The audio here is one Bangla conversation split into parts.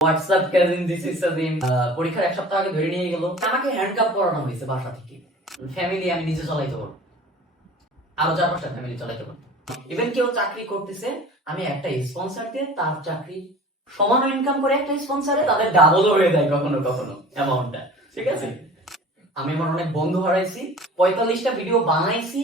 WhatsApp cousin this is Sajim পরীক্ষার এক সপ্তাহ আগে ধরে নিয়ে গেল, আমাকে হ্যান্ডকাপ পরানো হয়েছে বাসা থেকে। ফ্যামিলি আমি নিজে চালাইতে পারবো, আরো 4-5টা ফ্যামিলি চালাইতে পারবো। ইভেন কেউ চাকরি করতেছে, আমি একটা স্পন্সর দিয়ে তার চাকরি সমান ইনকাম করে একটা স্পন্সরে তাদের ডাবলও হয়ে যায় কখনো কখনো অ্যামাউন্টটা। ঠিক আছে, আমি আমার অনেক বন্ধু হারাইছি, 45টা ভিডিও বানাইছি,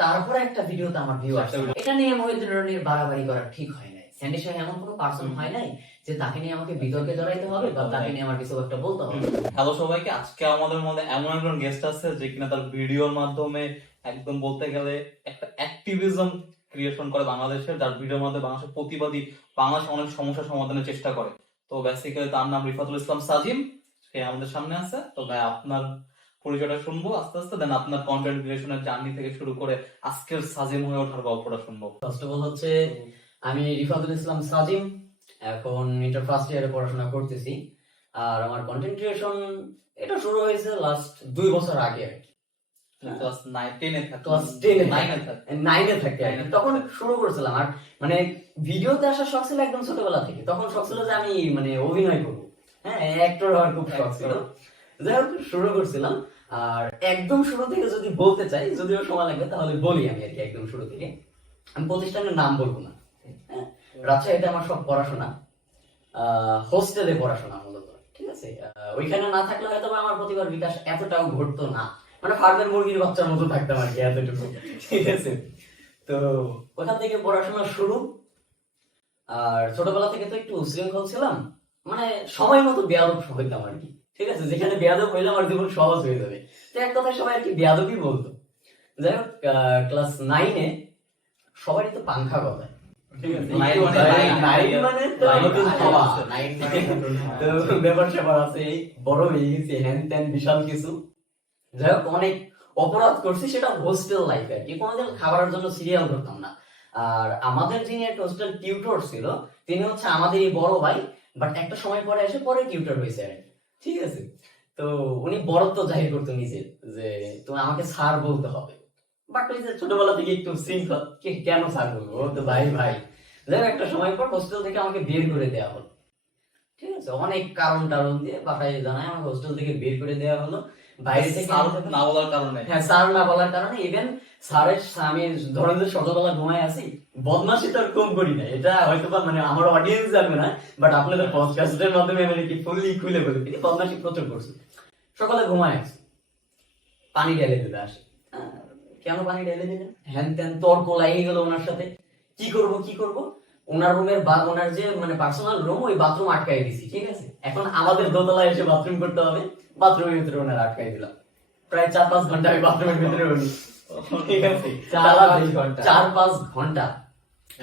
তারপরে একটা ভিডিওতে আমার ভিউ আসছে। এটা নিয়ে মহিউদ্দিন রনির বাড়াবাড়ি করা ঠিক হয় নাই। স্যান্ডি শাহ এমন কোনো পার্সন হয় নাই যে তাকে নিয়ে আমাকে বিতর্কে জড়াইতে হবে বা তাকে নিয়ে আমার কিছু একটা বলতে হবে। হ্যালো সবাইকে, আজকে আমাদের মধ্যে এমন একজন গেস্ট আছে যে কিনা তার ভিডিওর মাধ্যমে একদম বলতে গেলে একটা অ্যাক্টিভিজম ক্রিয়েশন করে বাংলাদেশের, যার ভিডিওর মধ্যে বাংলাদেশের প্রতিবাদী, বাংলাদেশের অনেক সমস্যা সমাধানের চেষ্টা করে। তো বেসিক্যালি তার নাম রিফাতুল ইসলাম সাজিম, সে আমাদের সামনে আছে। তো ভাই আপনার পরিচয়টা শুনবো আস্তে আস্তে, দেন আপনার কন্টেন্ট ক্রিয়েশনের জার্নি থেকে শুরু করে আজকের সাজিম হয়ে ওঠার গল্পটা শুনবো। ফার্স্ট অফ অল হচ্ছে আমি রিফাতুল ইসলাম সাজিম, এখন ইন্টার ফার্স্ট ইয়ারে পড়াশোনা করতেছি। আর আমার কন্টেন্ট ক্রিয়েশন এটা শুরু হয়েছে লাস্ট 2 বছর আগে আর কি। ক্লাস 9-10 থাকে তখন শুরু করেছিলাম। আর মানে ভিডিওতে আসার শখ ছিল একদম ছোটবেলা থেকে। তখন শখ ছিল যে আমি মানে অভিনয় করবো, হ্যাঁ অ্যাক্টর হওয়ার খুব শখ ছিল। যাই হোক শুরু করছিলাম। আর একদম শুরু থেকে যদি বলতে চাই, যদিও সময় লাগবে তাহলে বলি আমি আর কি। একদম শুরু থেকে আমি প্রতিষ্ঠানের নাম বলবো না, হ্যাঁ রাজশাহীতে আমার সব পড়াশোনা, হোস্টেলে পড়াশোনা মূলত। ঠিক আছে, ওইখানে না থাকলে হয়তো আমার প্রতিভার বিকাশ এতটাও ঘটতো না, মানে ফার্মের মুরগির বাচ্চার মতো থাকতাম আর কি, এতটুকু। ঠিক আছে, তো ওখান থেকে পড়াশোনা শুরু। আর ছোটবেলা থেকে তো একটু উশৃঙ্খল ছিলাম, মানে সময় মতো বেয়াদব হইতাম আর কি। ঠিক আছে, যেখানে বেয়াদব হইলে আমার জীবন সহজ হয়ে যাবে, তো এক কথায় সবাই আর কি বেয়াদবই বলতো। যাই হোক ক্লাস 9-এ সবারই তো পাংখা গজায়। ঠিক আছে, ব্যাপার স্যাপার আছে, বড় হয়ে গেছি, হ্যান ত্যান বিশাল কিছু। যাই হোক অনেক অপরাধ করছি, সেটা হোস্টেল লাইফে আর কি। কোনোদিন খাবারের জন্য সিরিয়াল ধরতাম না। আর আমাদের যিনি একটা হোস্টেল টিউটর ছিল, তিনি হচ্ছে আমাদেরই বড় ভাই, বাট একটা সময় পরে এসে পরে টিউটর হয়েছে আর কি। ঠিক আছে, তো উনি বড়ত্ব জাহির করতো নিজের, যে তুমি আমাকে স্যার বলতে হবে। বাট ওই যে ছোটবেলা থেকে একটু শৃঙ্খল, কেন স্যার বলবো, ও তো ভাই ভাই। যাই হোক একটা সময় পর হোস্টেল থেকে আমাকে বের করে দেওয়া হলো। ঠিক আছে, অনেক কারণ টারণ দিয়ে বাসায় জানায় আমাকে হোস্টেল থেকে বের করে দেওয়া হলো বাইরে থেকে, না বলার কারণে। হ্যাঁ স্যার না বলার কারণে। ইভেন স্যারের আমি ধরেন যে সকালবেলা ঘুমায় আছি, বদমাশি তো আর কম করি না, এটা হয়তো বা মানে আমার অডিয়েন্স জানবে না, বাট আপনাদের পডকাস্টের মাধ্যমে আমি কি ফুললি খুলে বলি, তিনি বদমাশি প্রচুর করছি। সকালে ঘুমায় আছি, পানি ঢেলে দিতে আসে। কেন পানি ঢেলে দিলেন, হ্যান ত্যান তর্ক লাগিয়ে গেল ওনার সাথে। কি করব ওনার রুমের বা ওনার যে মানে পার্সোনাল রুম, ওই বাথরুম আটকাই দিছি। ঠিক আছে, এখন আমাদের দোতলায় এসে বাথরুম করতে হবে, বাথরুমের ভিতরে ওনার আটকাই দিলাম। প্রায় 4-5 ঘন্টা আমি বাথরুমের ভিতরে রইনি। ঠিক আছে, 4-5 ঘন্টা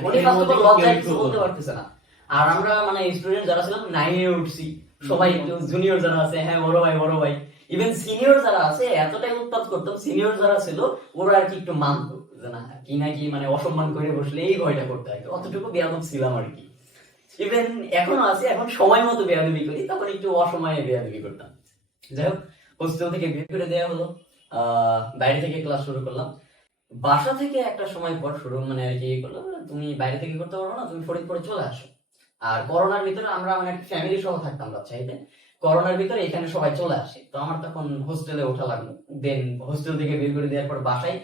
উনি লজ্জায় কিছু বলতে পারতেছে না। আর আমরা মানে স্টুডেন্ট যারা ছিলাম 9-এ উঠছি, সবাই জুনিয়র যারা আছে, হ্যাঁ বড় ভাই, ইভেন সিনিয়র যারা আছে এতটাই উৎপাত করতাম, সিনিয়র যারা ছিল ওরা আর কি একটু মানতো যে না কি নাকি মানে অসম্মান করে বসলে এই ভয়টা করতে হয়, অতটুকু বেয়াদব ছিলাম আর কি। ইভেন এখনো আছে, এখন সময় মতো বেয়াদবি করি, তখন একটু অসময়ে বেয়াদবি করতাম। যাই হোক হোস্টেল থেকে বের করে দেওয়া হলো, বাইরে থেকে ক্লাস শুরু করলাম। বাসা থেকে একটা সময় পর শুরু মানে আর কি করলো, তুমি বাইরে থেকে করতে পারবো না, তুমি ফরিদপুরে চলে আসো। আর করোনার ভিতরে আমরা মানে ফ্যামিলি সহ থাকতাম রাজশাহীতে, করোনার ভিতরে এখানে সবাই চলে আসে, তো আমার তখন হোস্টেলে ওঠা লাগলো। দেন হোস্টেল থেকে বের করে দেওয়ার পর বাসায়,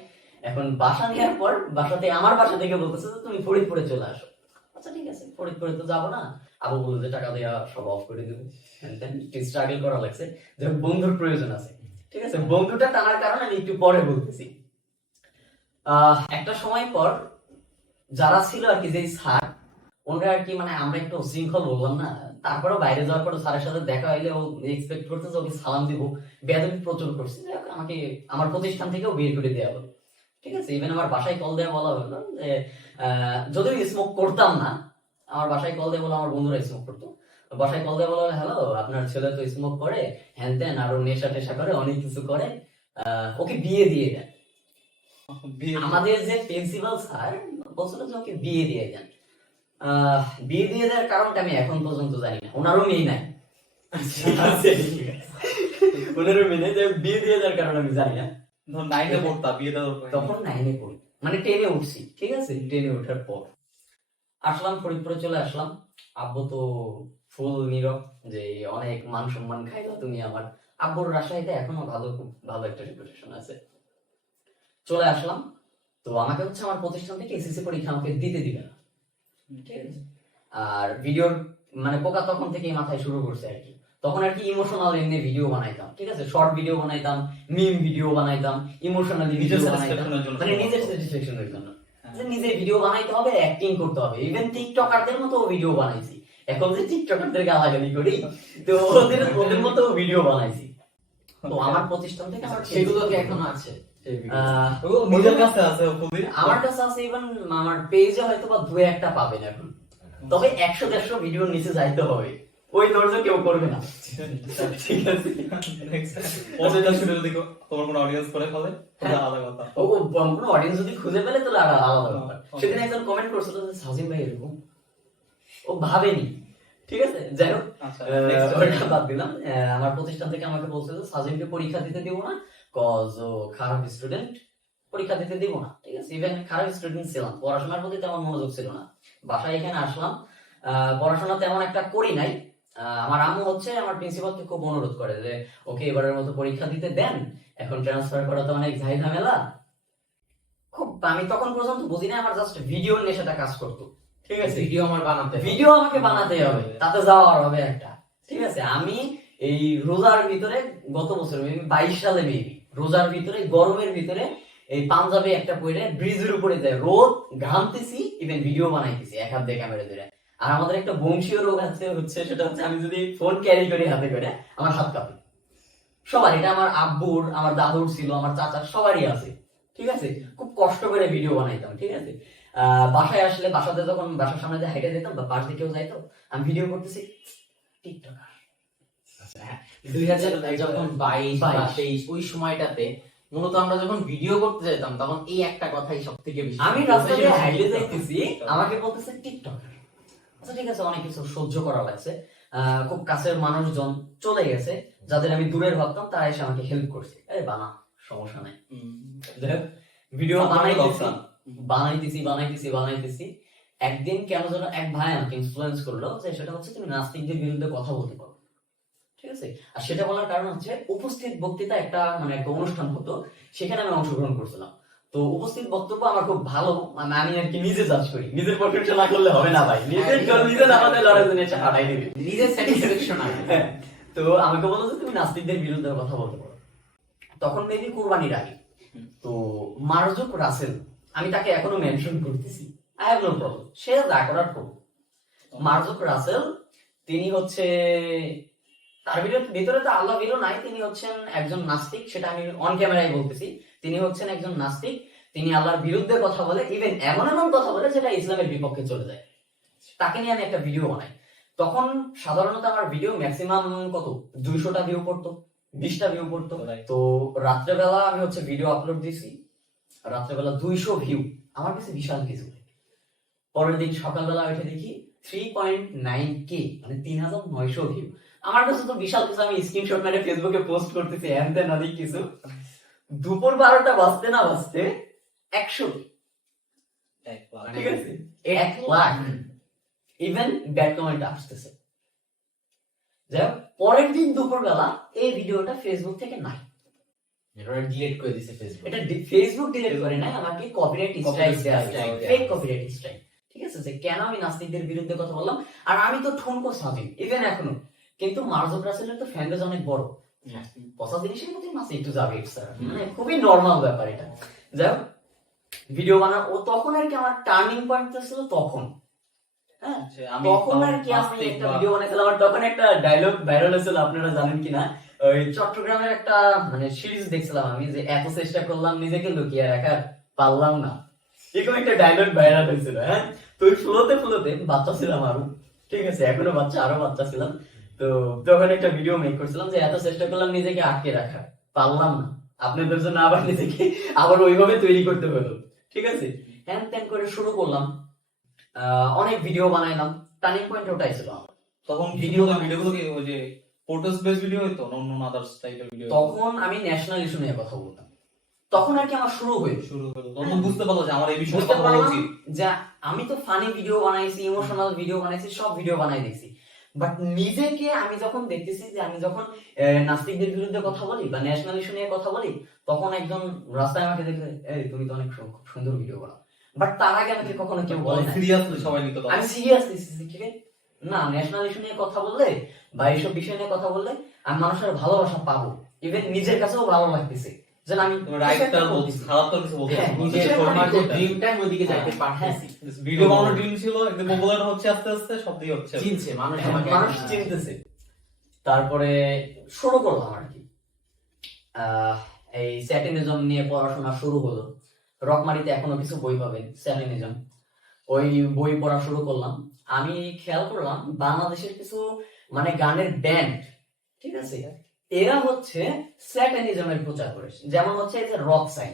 এখন বাসা নেওয়ার পর বাসাতে আমার বাসা থেকে বলতেছে যে তুমি ফরিদপুরে চলে আসো। আচ্ছা ঠিক আছে, ফরিদপুরে তো যাবো না, আবু বলতে টাকা দেওয়া সব অফ করে দেবে, স্ট্রাগল করা লাগছে, যে বন্ধুর প্রয়োজন আছে। ঠিক আছে, বন্ধুটা টানার কারণে আমি একটু পরে বলতেছি। একটা সময় পর যারা ছিল আর কি, যে স্যার ওনারা আর কি মানে আমরা একটু শৃঙ্খল বললাম না, তারপরে বাইরে যাওয়ার পর স্যারের সাথে দেখা হইলে ও এক্সপেক্ট করতেছে ওকে সালাম দিব, বেয়াদবি প্রচুর করছে। আমাকে আমার প্রতিষ্ঠান থেকেও বের করে দেওয়া হলো। ঠিক আছে, ইভেন আমার বাসায় কল দেওয়া বলা হলো যে যদিও স্মোক করতাম না, আমার বাসায় কল দেওয়া বলো, আমার বন্ধুরা স্মোক করতো, বাসায় কল দেওয়া বলো হ্যালো আপনার ছেলে তো স্মোক করে, হ্যান ত্যান আরো নেশা টেশা করে, অনেক কিছু করে, ওকে বিয়ে দিয়ে দেন। আমাদের যে প্রিন্সিপাল স্যার বলছিল যে ওকে বিয়ে দিয়ে দেন। বিয়ে দিয়ে দেওয়ার কারণটা আমি এখন পর্যন্ত জানি না, ওনারও মেয়ে নাই। ওনারও মেয়ে নাই, বিয়ে দিয়ে দেওয়ার কারণ আমি জানি না। তখন 9-এ পড়ি, মানে 10-এ উঠছি। ঠিক আছে, 10-এ ওঠার পর আসলাম ফরিদপুরে চলে আসলাম। আব্বু তো ফুল নীরব, যে অনেক মান সম্মান খাইলো তুমি আমার। আব্বুর রাজশাহীতে এখনো ভালো, খুব ভালো একটা রেপুটেশন আছে। চলে আসলাম, তো আমাকে হচ্ছে আমার প্রতিষ্ঠান থেকে এসএসসি পরীক্ষা আমাকে দিতে দিবে না, ঠিক আছে। আর ভিডিওর মানে পোকা তখন থেকেই মাথায় শুরু করছে আর কি। তখন আর কি ইমোশনাল এমনি ভিডিও বানাইতাম, ঠিক আছে, শর্ট ভিডিও বানাইতাম, মিম ভিডিও বানাইতাম, ইমোশনালি ভিডিও নিজের বানাইতাম, satisfaction-এর জন্য মানে নিজের স্যাটিসফ্যাকশনের জন্য, যে নিজে ভিডিও বানাইতে হবে, অ্যাক্টিং করতে হবে। ইভেন টিকটকারদের মতো ভিডিও বানাইছি। এখন যে টিকটকারদের গালাগালি করি, তো ওদের মতো ভিডিও বানাইছি। তো আমার প্রতিষ্ঠান থেকে আমার সেগুলো কি এখনো আছে? নিজের কাছে আছে খুবই। আমার কাছে আছে, ইভেন আমার পেজে হয়তো বা দু একটা পাবেন এখন, তবে 100-150 ভিডিওর নিচে যাইতে হবে, ওই ধৈর্য কেউ করবে না, ঠিক আছে। পরেরটা শুনে যদি তোমার কোনো অডিয়েন্স করে ফেলে তাহলে আলাদা কথা। ও কোনো অডিয়েন্স যদি খুঁজে পেলে তাহলে আলাদা ব্যাপার। সেদিন একজন কমেন্ট করছিল যে সাজিম ভাই এরকম, ও ভাবেনি, ঠিক আছে। যাই হোক, আচ্ছা, ওটা বাদ দিলাম। আমার প্রতিষ্ঠান থেকে আমাকে বলছে যে সাজিমকে পরীক্ষা দিতে দিব না, কজ ও খারাপ স্টুডেন্ট, পরীক্ষা দিতে দিব না, ঠিক আছে। ইভেন খারাপ স্টুডেন্ট ছিলাম, পড়াশোনার প্রতি তেমন মনোযোগ ছিল না। বাসায় এখানে আসলাম, পড়াশোনা তেমন একটা করি নাই। আমার আম্মু হচ্ছে আমার প্রিন্সিপালকে খুব অনুরোধ করে যে ওকে এবারের মতো পরীক্ষা দিতে দেন, এখন ট্রান্সফার করা তো অনেক ঝাই ঝামেলা। খুব আমি তখন পর্যন্ত বুঝি না, আমার জাস্ট ভিডিওর নেশাটা কাজ করতো, ঠিক আছে। ভিডিও আমার বানাতে হবে। ভিডিও আমাকে বানাতে হবে, তাতে যাওয়ার হবে একটা, ঠিক আছে। আমি এই রোজার ভিতরে গত বছর 22 সালে মেবি রোজার ভিতরে গরমের ভিতরে এই পাঞ্জাবে একটা পরে ব্রিজের উপরে যায়, রোদ ঘামতেছি, ইভেন ভিডিও বানাইতেছি এক হাত দিয়ে ক্যামেরা ধরে। আর আমাদের একটা বংশীয় রোগ আছে, হচ্ছে সেটা হচ্ছে আমি যদি ফোন ক্যারি করি হাতে করে আমার হাত কাঁপে। সবার, এটা আমার আব্বুর, আমার দাদুর ছিল, আমার চাচার, সবারই আছে, ঠিক আছে। খুব কষ্ট করে ভিডিও বানাইতাম, ঠিক আছে। বাসায় আসলে, বাসাতে যখন বাসার সামনে দিয়ে হেঁটে যেতাম বা পাশ দিয়ে কেউ যাইতো, আমি ভিডিও করতেছি, টিকটকার। 2000 যখন 22 বা 22 23 ওই সময়টাতে মূলত আমরা যখন ভিডিও করতে যেতাম তখন এই একটা কথাই সব থেকে বেশি। আমি রাস্তা দিয়ে হাইটে যাইতেছি, আমাকে বলতেছে টিকটকার। আচ্ছা ঠিক আছে, অনেক কিছু সহ্য করা লাগছে। খুব কাছের মানুষজন চলে গেছে, যাদের আমি দূরের ভাবতাম, তারা এসে আমাকে হেল্প করছে, এই বানা, সমস্যা নাই। ভিডিও বানাইতেছি। একদিন কেন যেন এক ভাই আমাকে ইনফ্লুয়েন্স করলো যে সেটা হচ্ছে তুমি নাস্তিকদের বিরুদ্ধে কথা বলতে পারো, ঠিক আছে। আর সেটা বলার কারণ হচ্ছে উপস্থিত বক্তৃতা একটা মানে একটা অনুষ্ঠান হতো, সেখানে আমি অংশগ্রহণ করছিলাম। তো উপস্থিত বক্তব্য আমার খুব ভালো, মানে আমি আর কি নিজে জাজ করি, নিজের প্রশংসা না করলে হবে না ভাই, নিজে আমাদের লড়াই জন্য এসে হাঁটাই দিবি, নিজের স্যাটিসফ্যাকশন আছে। তো আমাকে বললো যে তুমি নাস্তিকদের বিরুদ্ধে কথা বলতে পারো। তখন মেবি কুরবানির আগে। তো মার্জুক রাসেল, আমি তাকে এখনো মেনশন করতেছি, আই হ্যাভ নো প্রবলেম, সে যা করার করুক। মার্জুক রাসেল, তিনি হচ্ছে, তার ভিতরে তো আল্লাহ ভিরো নাই, তিনি হচ্ছেন একজন নাস্তিক, সেটা আমি অন ক্যামেরায় বলতেছি। তিনি হচ্ছেন একজন নাস্তিক, তিনি আল্লাহর বিরুদ্ধে কথা বলে, ইভেন এমন এমন কথা বলে যেটা ইসলামের বিপক্ষে চলে যায়। তাকে নিয়ে আমি একটা ভিডিও বানাই। তখন সাধারণত আমার ভিডিও ম্যাক্সিমাম কত 200টা ভিউ করতো, 20টা ভিউ করতো। তো রাত্রেবেলা আমি হচ্ছে ভিডিও আপলোড দিছি, রাত্রেবেলা 200 ভিউ, আমার কাছে বিশাল কিছু। পরের দিন সকালবেলা উঠে দেখি 3.9K, মানে 3900 ভিউ। আমার কাছে তো বিশাল কিছু, আমি স্ক্রিনশট মেরে ফেসবুকে পোস্ট করতেছি, এন দেন অনেক কিছু। দুপুর 12টা বাজতে না বাজতে 100, ঠিক আছে, 1 লাখ ইভেন ব্যাড কমেন্ট আসতেছে। যাই হোক, পরের দিন দুপুরবেলা এই ভিডিওটা ফেসবুক থেকে নাই, এটা ডিলিট করে দিয়েছে ফেসবুক। এটা ফেসবুক ডিলিট করে নাই, আমাকে কপিরাইট স্ট্রাইক দেয়া, ফেক কপিরাইট স্ট্রাইক, ঠিক আছে। যে কেন আমি নাস্তিকদের বিরুদ্ধে কথা বললাম, আর আমি তো ঠুনকো সাজিম ইভেন এখনো, কিন্তু মার্জুক রাসেলের তো ফ্যান বেজ অনেক বড়, পচা জিনিসের মধ্যে মাসে একটু যাবে, মানে খুবই নরমাল ব্যাপার এটা। যাই হোক, ভিডিও বানানো, ও তখন আর কি আমার টার্নিং পয়েন্ট ছিল তখন। হ্যাঁ, তখন আর কি আমি একটা ভিডিও বানাইছিলাম, আর তখন একটা ডায়লগ ভাইরাল হয়েছিল, আপনারা জানেন কিনা, ওই চট্টগ্রামের একটা মানে সিরিজ দেখছিলাম আমি, যে এত চেষ্টা করলাম নিজেকে লুকিয়ে রাখার, পারলাম না, এরকম একটা ডায়লগ ভাইরাল হয়েছিল। হ্যাঁ, তো ওই ফুলোতে বাচ্চা ছিলাম আরো, ঠিক আছে, এখনো আরো বাচ্চা ছিলাম। তো তখন একটা ভিডিও মেক করছিলাম যে এত চেষ্টা করলাম নিজেকে আটকে রাখার, পারলাম না, আপনাদের জন্য আবার নিজেকে আবার ওইভাবে তৈরি করতে হলো, ঠিক আছে। হ্যান ত্যান করে শুরু করলাম, অনেক ভিডিও বানাইলাম, টার্নিং পয়েন্ট ওটাই ছিল আমার। তখন ভিডিওগুলো কি ওই যে ফটোস বেস ভিডিও হইতো না অন্য আদার্স টাইপের ভিডিও? তখন আমি ন্যাশনাল ইস্যু নিয়ে কথা বলতাম, তখন আর কি আমার শুরু হলো। তখন বুঝতে পারলো যে আমার এই বিষয়ে কথা বলা উচিত। যে আমি তো ফানি ভিডিও বানাইছি, ইমোশনাল ভিডিও বানাইছি, সব ভিডিও বানাই দেখছি। বাট নিজেকে আমি যখন দেখতেছি যে আমি যখন নাস্তিকদের বিরুদ্ধে কথা বলি বা ন্যাশনাল ইস্যু নিয়ে কথা বলি, তখন একজন রাস্তায় আমাকে দেখলে, এই তুমি তো অনেক খুব সুন্দর ভিডিও করো, বাট তার আগে আমাকে কখনো কেউ বলে না। সিরিয়াসলি সবাই নিত আমি সিরিয়াসলি না, ন্যাশনাল ইস্যু নিয়ে কথা বললে বা এইসব বিষয় নিয়ে কথা বললে আমি মানুষের ভালোবাসা পাবো, ইভেন নিজের কাছেও ভালো লাগতেছে যে আমি রাইটটা বলছি, খারাপ তো কিছু বলতে হ্যাঁ, না। নিজের তোমার যে একটা- ড্রিমটা ওইদিকে যাইতে হ্যাঁ, পারতেছি, ভিডিও বানানোর ড্রিম ছিল, একদম পপুলার হচ্ছে আস্তে আস্তে, সব দিয়ে হচ্ছে। চিনছে মানুষ, আমাকে মানুষ চিনতেছে। তারপরে শুরু করলাম আর কি, এই স্যাটিনিজম নিয়ে পড়াশোনা শুরু হলো। রকমারিতে এখনো কিছু বই পাবেন স্যাটিনিজম, ওই বই পড়া শুরু করলাম। আমি খেয়াল করলাম বাংলাদেশের কিছু মানে গানের ব্যান্ড, ঠিক আছে, এরা হচ্ছে স্যাটানিজমের প্রচার করেছে। যেমন হচ্ছে এই যে রক সাইন,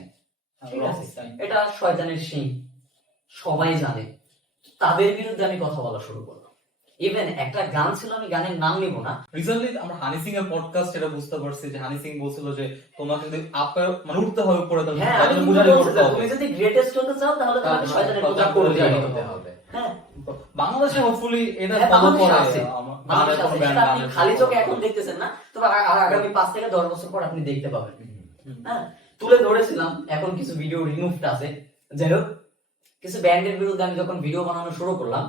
ঠিক আছে, এটা শয়তানের সিং, সবাই জানে। তাদের বিরুদ্ধে আমি কথা বলা শুরু করলাম। ইভেন একটা গান ছিল, আমি গানের নাম নিব না। রিসেন্টলি আমরা হানি সিং এর পডকাস্ট এটা বুঝতে পারছি যে হানি সিং বলছিল যে তোমাকে যদি আপে মানে উঠতে হবে উপরে, তাহলে হ্যাঁ, তাহলে আমি কিন্তু বুঝালি বলছি করতে যে হবে। তুমি যদি গ্রেটেস্ট হতে চাও তাহলে তোমাকে শয়তানের প্রচার করতে হবে। হ্যাঁ, বাংলাদেশে হোপফুলি এটা হ্যাঁ, ফলো বাংলাদেশে করে আছে। আমার বাংলাদেশে কোনো আছে, ব্যান্ড সেটা আপনি খালি চোখে এখন দেখতেছেন না, তবে আগামী 5 থেকে 10 বছর পর আপনি দেখতে পাবেন। হ্যাঁ, তুলে ধরেছিলাম, এখন কিছু ভিডিও রিমুভড আছে। যাই হোক, কিছু ব্যান্ডের বিরুদ্ধে আমি যখন ভিডিও বানানো শুরু করলাম,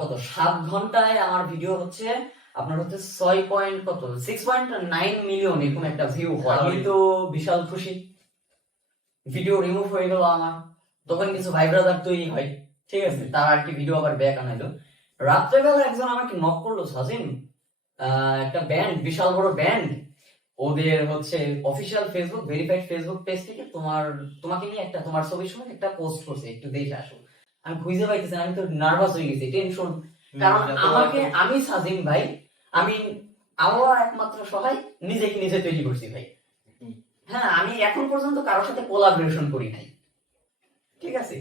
কত 7 ঘন্টায় আমার ভিডিও হচ্ছে আপনার হচ্ছে 6.9 মিলিয়ন এরকম একটা ভিউ হয়। আমি তো বিশাল খুশি। ভিডিও রিমুভ হয়ে গেল আমার, তখন কিছু ভাই ব্রাদার তৈরি হয়, ঠিক আছে, তারা আর কি ভিডিও আবার ব্যাক আনাইলো। রাত্রেবেলা একজন আমাকে নক করলো, সাজিন একটা ব্যান্ড, বিশাল বড় ব্যান্ড, ওদের হচ্ছে official Facebook verified Facebook page থেকে তোমাকে নিয়ে একটা, তোমার ছবির সময় একটা পোস্ট করছে, একটু দেখে আসো। আমি খুঁজে পাইতেছি না, আমি তো নার্ভাস হয়ে গেছি, টেনশন। কারণ আমি সাজিম ভাই, আমি আল্লাহ একমাত্র সহায়, নিজেকে নিজে তৈরি করছি ভাই। হ্যাঁ, আমি এখন পর্যন্ত কারোর সাথে কোলাবোরেশন করি নাই, ঠিক আছে,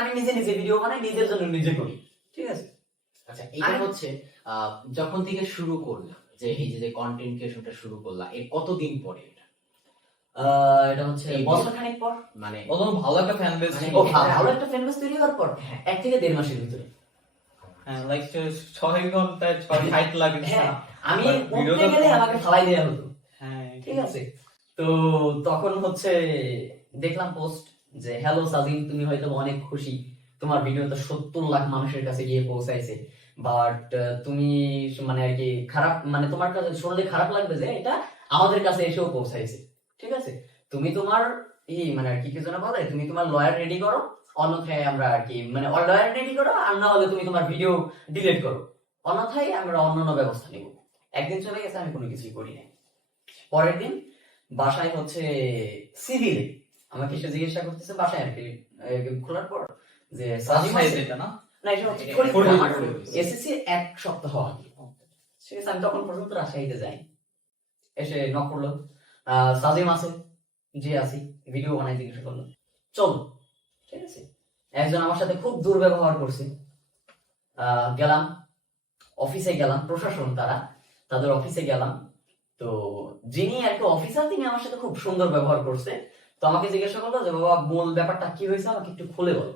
আমি নিজে নিজে ভিডিও বানাই, নিজের জন্য নিজে করি, ঠিক আছে। আচ্ছা, এটা হচ্ছে যখন থেকে শুরু করলাম যে এই যে কন্টেন্ট ক্রিয়েশনটা শুরু করলাম, এর কতদিন পরে এটা? এটা হচ্ছে বছর খানিক পর, মানে প্রথম ভালো একটা ফ্যান বেস মানে ছিল। ও ভালো একটা ফ্যান বেস তৈরি হওয়ার পর 1 থেকে 1.5 মাসের ভিতরে। হ্যাঁ, লাইক 6 ঘন্টায় 6 লাগে। হ্যাঁ, আমি But উঠতে ভিডিওটা গেলে আমাকে ফালাই দেওয়া হতো, হ্যাঁ ঠিক আছে। তো তখন হচ্ছে দেখলাম পোস্ট যে হ্যালো সাজিন, তুমি হয়তো অনেক খুশি, তোমার ভিডিওটা 70 লাখ মানুষের কাছে গিয়ে পৌঁছাইছে, বাট তুমি মানে আর কি খারাপ, মানে তোমার কাছে শুনলে খারাপ লাগবে যে এটা আমাদের কাছে এসেও পৌঁছাইছে, ঠিক আছে। তুমি তোমার মানে আর কি কি যেন বলে, তুমি তোমার লয়ার রেডি করো, অন্যথায় আমরা আর কি মানে লয়ার রেডি করো, আর না হলে তুমি তোমার ভিডিও ডিলিট করো, অন্যথায় আমরা অন্যান্য ব্যবস্থা নিব। একদিন চলে গেছে, আমি কোনো কিছুই করি নাই। পরের দিন বাসায় হচ্ছে সিভিলে আমাকে এসে জিজ্ঞাসা করতেছে, বাসায় আর কি খোলার পর, যে সাজিম সাইজ আছে? এটা না, না, এটা হচ্ছে এসএসসি 1 সপ্তাহ আগে, ঠিক আছে। আমি তখন পর্যন্ত রাজশাহীতে যাই। এসে নক করলো, সাজিম আছে? জি আছি। ভিডিও বানাই, জিজ্ঞাসা করলো, চলো, ঠিক আছে। একজন আমার সাথে খুব দুর্ব্যবহার করছে। গেলাম অফিসে, গেলাম প্রশাসন, তাদের অফিসে গেলাম। তো যিনি আর কি অফিসার, তিনি আমার সাথে খুব সুন্দর ব্যবহার করছে। তো আমাকে জিজ্ঞাসা করলো যে বাবা মূল ব্যাপারটা কি হয়েছে, আমাকে একটু খুলে বলো,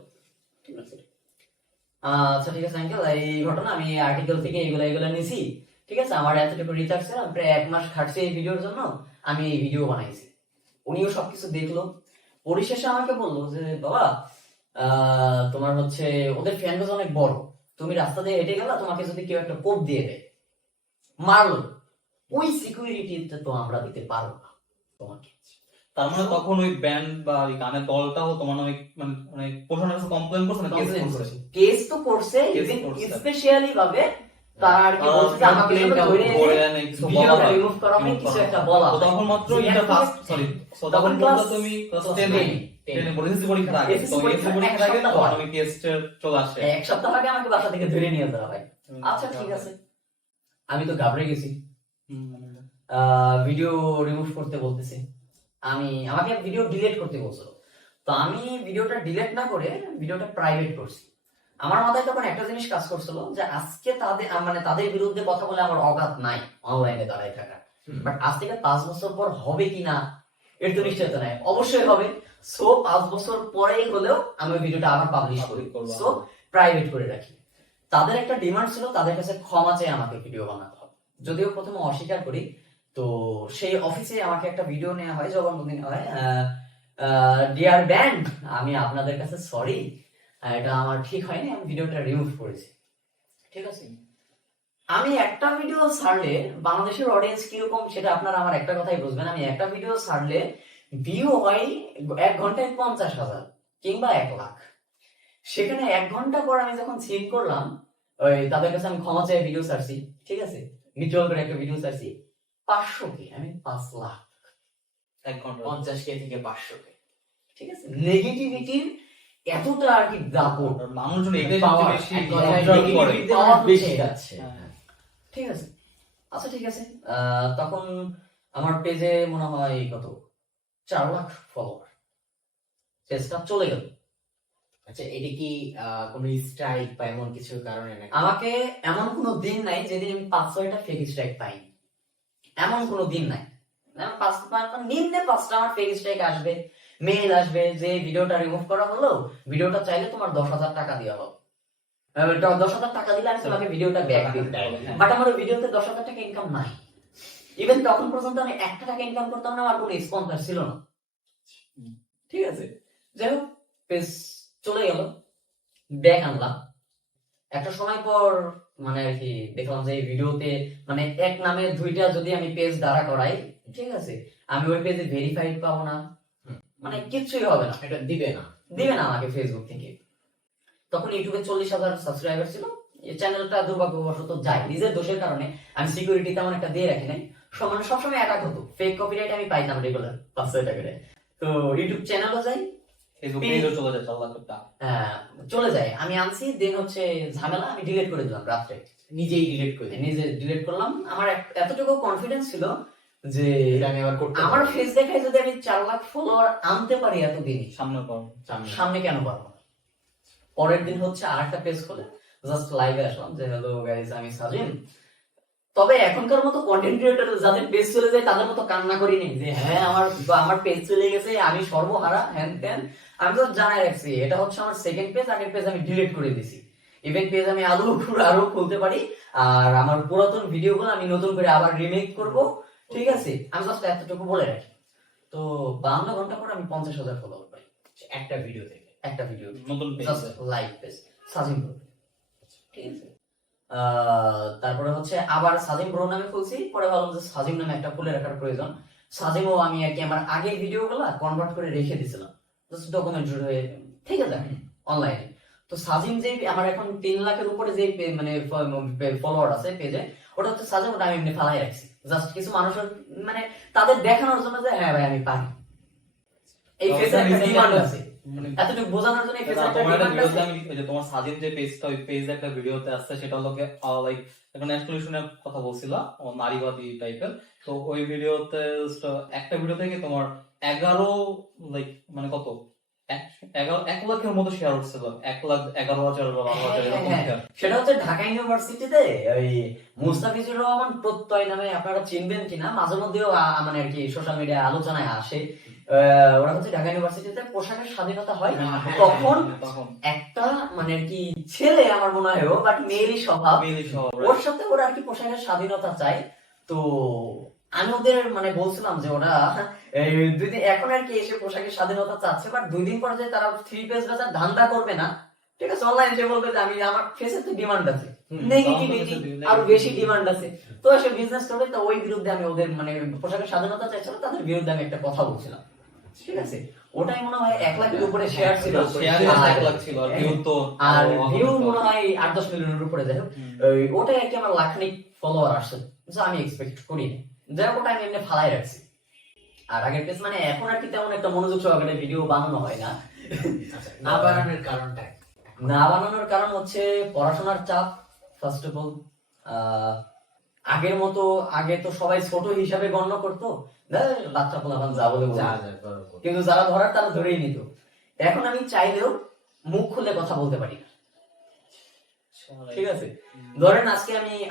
ঠিক আছে। আচ্ছা ঠিক আছে আঙ্কেল, এই ঘটনা আমি আর্টিকেল থেকে এগুলা নিছি, ঠিক আছে। আমার এতটুকু রিসার্চ ছিল, প্রায় 1 মাস খাটছি এই ভিডিওর জন্য, আমি এই ভিডিও বানাইছি। উনিও সবকিছু দেখলো, পরিশেষে আমাকে বললো যে বাবা তোমার হচ্ছে ওদের ফ্যান বেজ অনেক বড়, তুমি রাস্তা দিয়ে হেঁটে গেলা, তোমাকে যদি কেউ একটা কোপ দিয়ে দেয়, মারলো, ওই সিকিউরিটিটা তো আমরা দিতে পারবো না তোমাকে। তার মানে তখন ওই ব্যান্ড বা ওই গানের দলটাও তোমার অনেক মানে অনেক প্রশাসনের কাছে কমপ্লেইন করছে না, কেস করছে? কেস তো করছে, স্পেশালি ভাবে তারা আর কি বলছে যে আমাকে ধরে এনে ভিডিওটা রিমুভ করা হয়, কিছু একটা বলা হয়। তখন মাত্র এটা ফার্স্ট সরি তখন বলতো তুমি ক্লাস 10 বলে এসএসসি পরীক্ষার আগে, তো এসএসসি পরীক্ষার আগে তখন আমি কেসটা চলে আসে 1 সপ্তাহ আগে আমাকে বাসা থেকে ধরে নিয়ে যাওয়া হয়। আচ্ছা ঠিক আছে, আমি তো ঘাবড়ে গেছি। ভিডিও রিমুভ করতে বলতেছে, আমাকে ভিডিও ডিলিট করতে বলছিল। তো আমি ভিডিওটা ডিলিট না করে ভিডিওটা প্রাইভেট করছি। আমার মাথায় তখন একটা জিনিস কাজ করছিল যে আজকে তাদের বিরুদ্ধে কথা বলে আমার অগাধ নাই অনলাইনে দাঁড়ায় থাকা, বাট আজ থেকে 5 বছর পর হবে কিনা এর তো নিশ্চয়তা নাই, অবশ্যই হবে। সো 5 বছর পরেই হলেও আমি ভিডিওটা আবার পাবলিশ করি, সো প্রাইভেট করে রাখি। তাদের একটা ডিমান্ড ছিল, তাদের কাছে ক্ষমা চেয়ে আমাকে ভিডিও বানাতে হবে। যদিও প্রথমে অস্বীকার করি, তো সেই অফিসে আমাকে একটা ভিডিও নেওয়া হয়, জবানবন্দি নেওয়া হয়, ডিয়ার ব্যান্ড, আমি আপনাদের কাছে সরি, এটা আমার ঠিক হয়নি, আমি ভিডিওটা রিমুভ করেছি। ঠিক আছে, আমি একটা ভিডিও ছাড়লে বাংলাদেশের অডিয়েন্স কিরকম সেটা আপনারা আমার একটা কথাই বুঝবেন। আমি একটা ভিডিও ছাড়লে ভিউ হয় 1 ঘন্টায় 50,000 কিংবা 1 লাখ। সেখানে 1 ঘন্টা পর আমি যখন সিন করলাম, ওই তাদের কাছে আমি ক্ষমা চেয়ে ভিডিও ছাড়ছি, ঠিক আছে, মিউচুয়াল করে একটা ভিডিও ছাড়ছি 500K, আমি 5 লাখ 1 ঘন্টা 50K থেকে 500K। ঠিক আছে, নেগেটিভিটির এতটা আর কি দাপট, মানুষজন এটাই Power, বেশি এক কথায় observe করে। negativity অনেক বেশি যাচ্ছে। হ্যাঁ। ঠিক আছে। আচ্ছা ঠিক আছে, তখন আমার পেজে মনে হয় কত 4 লাখ ফলোয়ার, পেজটা চলে গেল। আচ্ছা, এটা কি কোনো স্ট্রাইক বা এমন কিছু কারণে নাকি? আমাকে এমন কোনো দিন নাই যেদিন আমি 5-6টা ফেক স্ট্রাইক পাইনি, এমন কোনো দিন নাই। নিম্নে 5টা আমার ফেক স্ট্রাইক আসবে, মেইল আসবে যে ভিডিওটা রিমুভ করা হলো, ভিডিওটা চাইলে তোমার 10,000 টাকা দেওয়া হবে। 10,000 টাকা দিলে আমি তোমাকে ভিডিওটা ব্যাক দিতে পারবো। হ্যাঁ। বাট আমার ওই ভিডিওতে 10,000 টাকা ইনকাম নাই। ইভেন তখন পর্যন্ত আমি 1 টাকা ইনকাম করতাম না, আমার কোনো স্পন্সর ছিল না। ঠিক আছে, যাই হোক, পেজ চলে গেল, ব্যাক আনলাম। একটা সময় পর মানে আর কি দেখলাম যে এই ভিডিওতে মানে এক নামে 2টা যদি আমি পেজ দাঁড়া করাই, ঠিক আছে, আমি ওই পেজে ভেরিফাইড পাবো না, মানে কিচ্ছুই হবে না, এটা দিবে না। দিবে না আমাকে ফেসবুক থেকে। তখন ইউটিউবে 40,000 সাবস্ক্রাইবার ছিল। এই চ্যানেলটা দুর্ভাগ্যবশত যায় নিজের দোষের কারণে, আমি সিকিউরিটি তেমন একটা দিয়ে রাখি নাই, মানে সবসময় অ্যাটাক হতো, ফেক কপিরাইট আমি পাইতাম রেগুলার 500 টাকা করে। তো ইউটিউব চ্যানেলও যাই, ফেসবুক পেজও চলে যায় 4 লাখ টাকা। চলে যায়, আমি আনছি, দেন হচ্ছে ঝামেলা, আমি ডিলিট করে দিলাম রাত্রে, নিজেই ডিলিট করে দিই। নিজে ডিলিট করলাম। আমার এতটুকু কনফিডেন্স ছিল যে এটা আমি আবার করতে আমার পারবো। ফেস দেখায় যদি আমি 4 লাখ ফলোয়ার আনতে পারি এতদিনই, সামনে করো। সামনে কেন পারবো না। পরের দিন হচ্ছে আরেকটা পেজ খুলে জাস্ট লাইভে আসলাম যে হ্যালো গাইস, আমি সাজিম। তবে এখনকার মতো কন্টেন্ট ক্রিয়েটর যাদের পেজ চলে যায় তাদের মতো কান্না করি নেই যে হ্যাঁ আমার পেজ চলে গেছে, আমি সর্বহারা হ্যান ত্যান। আমি তো জানাই রাখছি এটা হচ্ছে আমার সেকেন্ড পেজ, আগের পেজ আমি ডিলিট করে দিছি। ইভেন পেজ আমি আরো খুলতে পারি, আর আমার পুরাতন ভিডিওগুলো আমি নতুন করে আবার রিমেক করব। ঠিক আছে, আমি জাস্ট এতটুকু বলে রাখি। তো 52 ঘন্টা পর আমি 50,000 ফলোয়ার পাই একটা ভিডিও থেকে। একটা ভিডিও, নতুন page. Just live page Sajim bro. ঠিক আছে, তারপরে হচ্ছে আবার সাজিম ব্রো নামে খুলছি, পরে ভাবলাম যে সাজিম নামে একটা খুলে রাখার প্রয়োজন। সাজিমও আমি আর কি আমার আগের ভিডিওগুলো কনভার্ট করে রেখে দিছিলাম, জাস্ট ডকুমেন্ট হয়ে ঠিক আছে অনলাইনে। তো সাজিম যে আমার এখন 3 লাখের উপরে যে মানে ফলোয়ার আছে পেজে, ওটা হচ্ছে সাজিম, ওটা আমি এমনি ফালাই রাখছি জাস্ট কিছু মানুষের মানে তাদের দেখানোর জন্য যে হ্যাঁ ভাই আমি পারি। এই ফেসে একটা ডিমান্ড আছে, মানে এতটুকু বোঝানোর জন্য এই ফেসে একটা তোমার একটা ডিমান্ড ভিডিওতে আছে। আমি ওই যে তোমার সাজিম যে পেজটা, ওই পেজ একটা ভিডিওতে আসছে, সেটা হলো লাইক একটা ন্যাশনালিজমের কথা বলছিল, ও নারীবাদী টাইপের। তো ওই ভিডিওতে একটা ভিডিও থেকে তোমার 11 লাইক মানে কত 1 লাখের মতো শেয়ার হচ্ছিল, 1,11,000 বা 12,000 এরকম হ্যাঁ, share। সেটা হচ্ছে ঢাকা ইউনিভার্সিটিতে ওই মুস্তাফিজুর রহমান প্রত্যয় নামে, আপনারা চিনবেন কিনা, মাঝে মধ্যেও মানে আর কি সোশ্যাল মিডিয়ায় আলোচনায় আসে। ওরা হচ্ছে ঢাকা ইউনিভার্সিটিতে পোশাকের স্বাধীনতা হয়, তখন তখন একটা মানে আর কি ছেলে, আমার মনে হয় বাট মেয়েরই স্বভাব, মেইলি সহ ওর সাথে ওরা আর কি পোশাকের স্বাধীনতা চায়। তো আমি ওদের মানে বলছিলাম যে ওরা এই 2 দিন এখন আর কি এসে পোশাকের স্বাধীনতা চাচ্ছে, বাট 2 দিন পর যে তারা 3 পেজ বেচার ধান্দা করবে না, ঠিক আছে, অনলাইনে যে বলবে যে আমি আমার ফেসে তো ডিমান্ড আছে, নেগেটিভিটি আরো বেশি ডিমান্ড আছে, তো এসে বিজনেস করবে। তো ওই বিরুদ্ধে আমি ওদের মানে পোশাকের স্বাধীনতা চাইছিল, তাদের বিরুদ্ধে আমি একটা কথা বলছিলাম। ঠিক আছে, ওটাই মনে হয় 1 লাখের উপরে শেয়ার ছিল, শেয়ার 1 লাখ ছিল, আর ভিউ তো আর ভিউ মনে হয় 8-10 মিলিয়নের উপরে। যাই হোক, ওটাই আর কি আমার লাখখানিক ফলোয়ার আসছে, যা আমি এক্সপেক্ট করি না। যাই হোক, ওটা আমি এমনি ফালাই রাখছি। আর আগের পেজ মানে এখন আর কি তেমন একটা মনোযোগ সহকারে ভিডিও বানানো হয় না। না বানানোর কারণটা? না বানানোর কারণ হচ্ছে পড়াশোনার চাপ, ফার্স্ট অফ অল। আগের মতো আগে তো সবাই ছোট হিসাবে গণ্য করতো, বাচ্চা পোলাপান যা বলে বলুক। কিন্তু যারা ধরার তারা ধরেই নিত। এখন আমি চাইলেও মুখ খুলে কথা বলতে পারি না। ঠিক আছে, ধরেন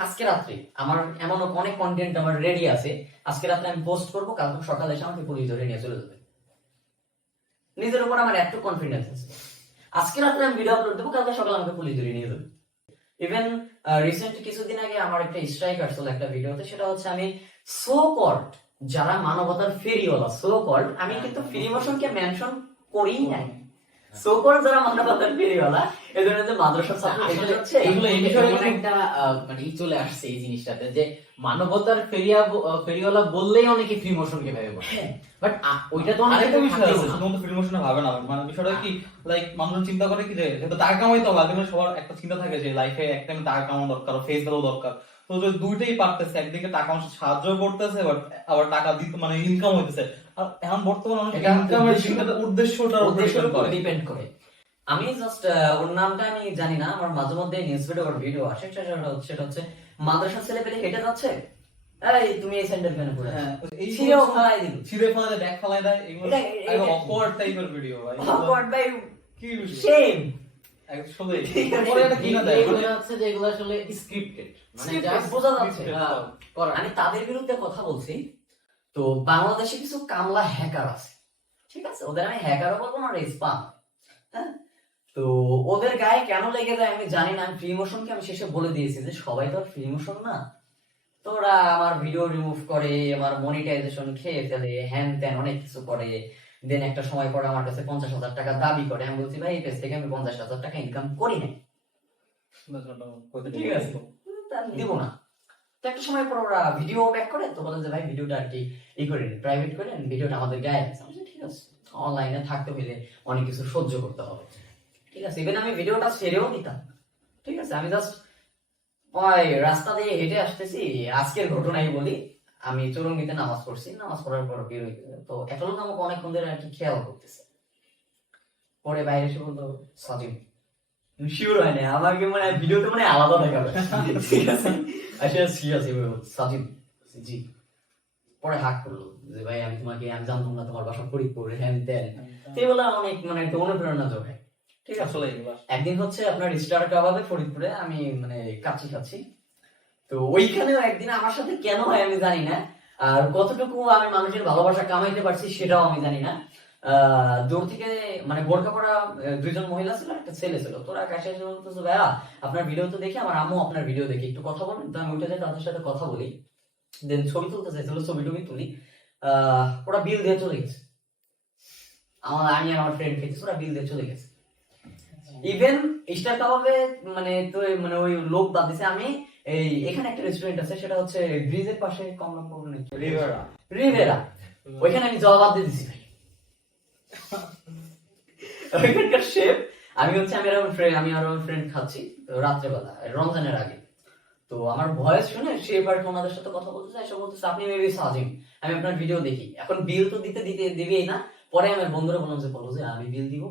আজকে রাত্রে আমার এমন অনেক কন্টেন্ট আমার রেডি আছে, আজকে রাত্রে আমি পোস্ট করবো, কালকে সকালে এসে আমাকে পুলিশ ধরে নিয়ে চলে যাবে। নিজের উপর আমার একটু কনফিডেন্স আছে, আজকে রাত্রে আমি ভিডিও আপলোড দেবো, কালকে সকালে আমাকে পুলিশ ধরে নিয়ে যাবে। ইভেন রিসেন্ট কিছুদিন আগে আমার একটা স্ট্রাইক আসছিল একটা ভিডিওতে, সেটা হচ্ছে আমি সো কল্ড যারা মানবতার ফেরিওয়ালা, সো কল্ড, আমি কিন্তু ফ্রি মোশনকে মেনশন করি নাই, সো কল্ড যারা মানবতার ফেরিওয়ালা এই ধরনের যে মাদ্রাসা ছাত্র এগুলো হচ্ছে এগুলো এই বিষয়ে একটা মানে চলে আসছে এই জিনিসটাতে যে মানবতার ফেরিওয়ালা বললেই অনেকে ফ্রি মোশনকে ভেবে বলে, বাট ওইটা তো আরেকটা অনেক বিষয় আছে, শুধুমাত্র ফিল্ম মোশনে ভাবে না, মানে বিষয়টা কি লাইক মানুষ চিন্তা করে কি যে কিন্তু টাকা কামাইতে হবে, আগে সবার একটা চিন্তা থাকে যে লাইফে একটা টাইম টাকা কামানো দরকার, ফেস ভ্যালু দরকার, তো যদি দুইটাই পারতেছে, একদিকে টাকা মানুষ সাহায্য করতেছে বাট আবার টাকা দিতে মানে ইনকাম হইতেছে, আর এখন বর্তমানে মানুষ এটা ইনকামের উদ্দেশ্য- চিন্তাটা উদ্দেশ্যটার উপর উদ্দেশ্যের depend উপর করে। ডিপেন্ড করে। আমি জাস্ট ওর নামটা আমি জানি না, আমার মাঝে মধ্যে নিউজ ভিডিও আসে, সেটা হচ্ছে মাদ্রাসা ছেলে পেলে হেঁটে যাচ্ছে, এই তুমি এই স্যান্ডেল কেন পরে আছো? হ্যাঁ, এই ছিঁড়েও ফেলাই দিল। ছিঁড়ে ফেলা দেয়, ব্যাগ ফেলা দেয়, এগুলো এটা- একদম এটা- অকওয়ার্ড টাইপের ভিডিও ভাই, Awkward ভাই, কি বিষয়? shame। আসলে ঠিক আছে। পরে এটা কিনা দেয় এগুলো মানে হচ্ছে যে এগুলো আসলে স্ক্রিপ্টেড, মানে Scripted, just বোঝা যাচ্ছে। করা। আমি তাদের বিরুদ্ধে কথা বলছি। তো বাংলাদেশে কিছু কামলা হ্যাকার আছে, ঠিক আছে, ওদের আমি হ্যাকারও বলবো না, স্পাম, হ্যাঁ। তো ওদের গায়ে কেন লেগে যায় আমি জানি না। আমি ফ্রি মোশনকে আমি শেষে বলে দিয়েছি যে সবাই তো আর ফ্রি মোশন না, তো ওরা আমার ভিডিও রিমুভ করে, আমার মনিটাইজেশন খেয়ে ফেলে, হ্যান ত্যান অনেক কিছু করে, দেন একটা সময় পরে আমার কাছে 50,000 টাকা দাবি করে। আমি বলছি ভাই এই পেজ থেকে আমি 50,000 টাকা ইনকাম করি নাই, ঠিক আছে, দিব না। তো একটা সময় পর ওরা ভিডিও ব্যাক করে, তো বলে যে ভাই ভিডিওটা আর কি ই করে প্রাইভেট করেন, ভিডিওটা আমাদের গায়ে আছে। আমি বলছি, ঠিক আছে, অনলাইনে থাকতে হইলে অনেক কিছু সহ্য করতে হবে, ঠিক আছে। ইভেন আমি ভিডিওটা ছেড়েও দিতাম, ঠিক আছে। আমি জাস্ট ওই রাস্তা দিয়ে হেঁটে আসতেছি, আজকের ঘটনাই বলি, আমি চৌরঙ্গিতে নামাজ পড়ছি, নামাজ পড়ার পর বের হইতে, তো একটা লোক আমাকে অনেকক্ষণ ধরে আর কি খেয়াল করতেছে, পরে বাইরে এসে বলতো সাজিম, শিওর হয় না আমাকে, মানে ভিডিওতে মানে আলাদা দেখা যায়, ঠিক আছে। আসলে সিরিয়াস সাজিম, জি। পরে হাক করলো যে ভাই আমি তোমাকে, আমি জানতাম না তোমার বাসা ফরিদপুর, হ্যান ত্যান, তো এগুলো অনেক মানে একটা অনুপ্রেরণা যোগায়, ঠিক আছে। আসলে এগুলো একদিন হচ্ছে আপনার স্টার কাবাবে ফরিদপুরে আমি মানে কাচ্চি খাচ্ছি, তো ওইখানেও একদিন আমার সাথে কেন হয় আমি জানি না, আর কতটুকু আমি মানুষের ভালোবাসা কামাইতে পারছি সেটাও আমি জানি না। দূর থেকে মানে বোরকা পরা দুইজন মহিলা ছিল, একটা ছেলে ছিল, তোরা কাছে এসে বলতেছে ভাইয়া আপনার ভিডিও তো দেখি, আমার আম্মু আপনার ভিডিও দেখি, একটু কথা বলেন। তো আমি উঠে যাই, তাদের সাথে কথা বলি, দেন ছবি তুলতে চাইছিল, ছবি টবি তুলি, ওরা বিল দিয়ে চলে গেছে, আমি আর আমার ফ্রেন্ড খেয়েছি, ওরা বিল দিয়ে চলে গেছে। ইভেন স্টার কাবাবে মানে তো মানে ওই লোক বাদ দিছে। আমি এই এখানে একটা রেস্টুরেন্ট আছে, সেটা হচ্ছে ব্রিজের পাশে, কমলাপুর রিভেরা, ওইখানে আমি জবাব দিয়ে দিছি ভাই। ওইখানকার শেফ, আমি হচ্ছে আমি আর আমার ফ্রেন্ড খাচ্ছি, তো রাত্রেবেলা রমজানের আগে, তো আমার ভয়েস শুনে শেফ আর ওনাদের সাথে কথা বলতে চাই, সব বলতেছে আপনি মেবি সাজিম, আমি আপনার ভিডিও দেখি। এখন বিল তো দিবেই না, পরে আমার বন্ধুরা বললাম যে বলো যে আমি বিল দিব,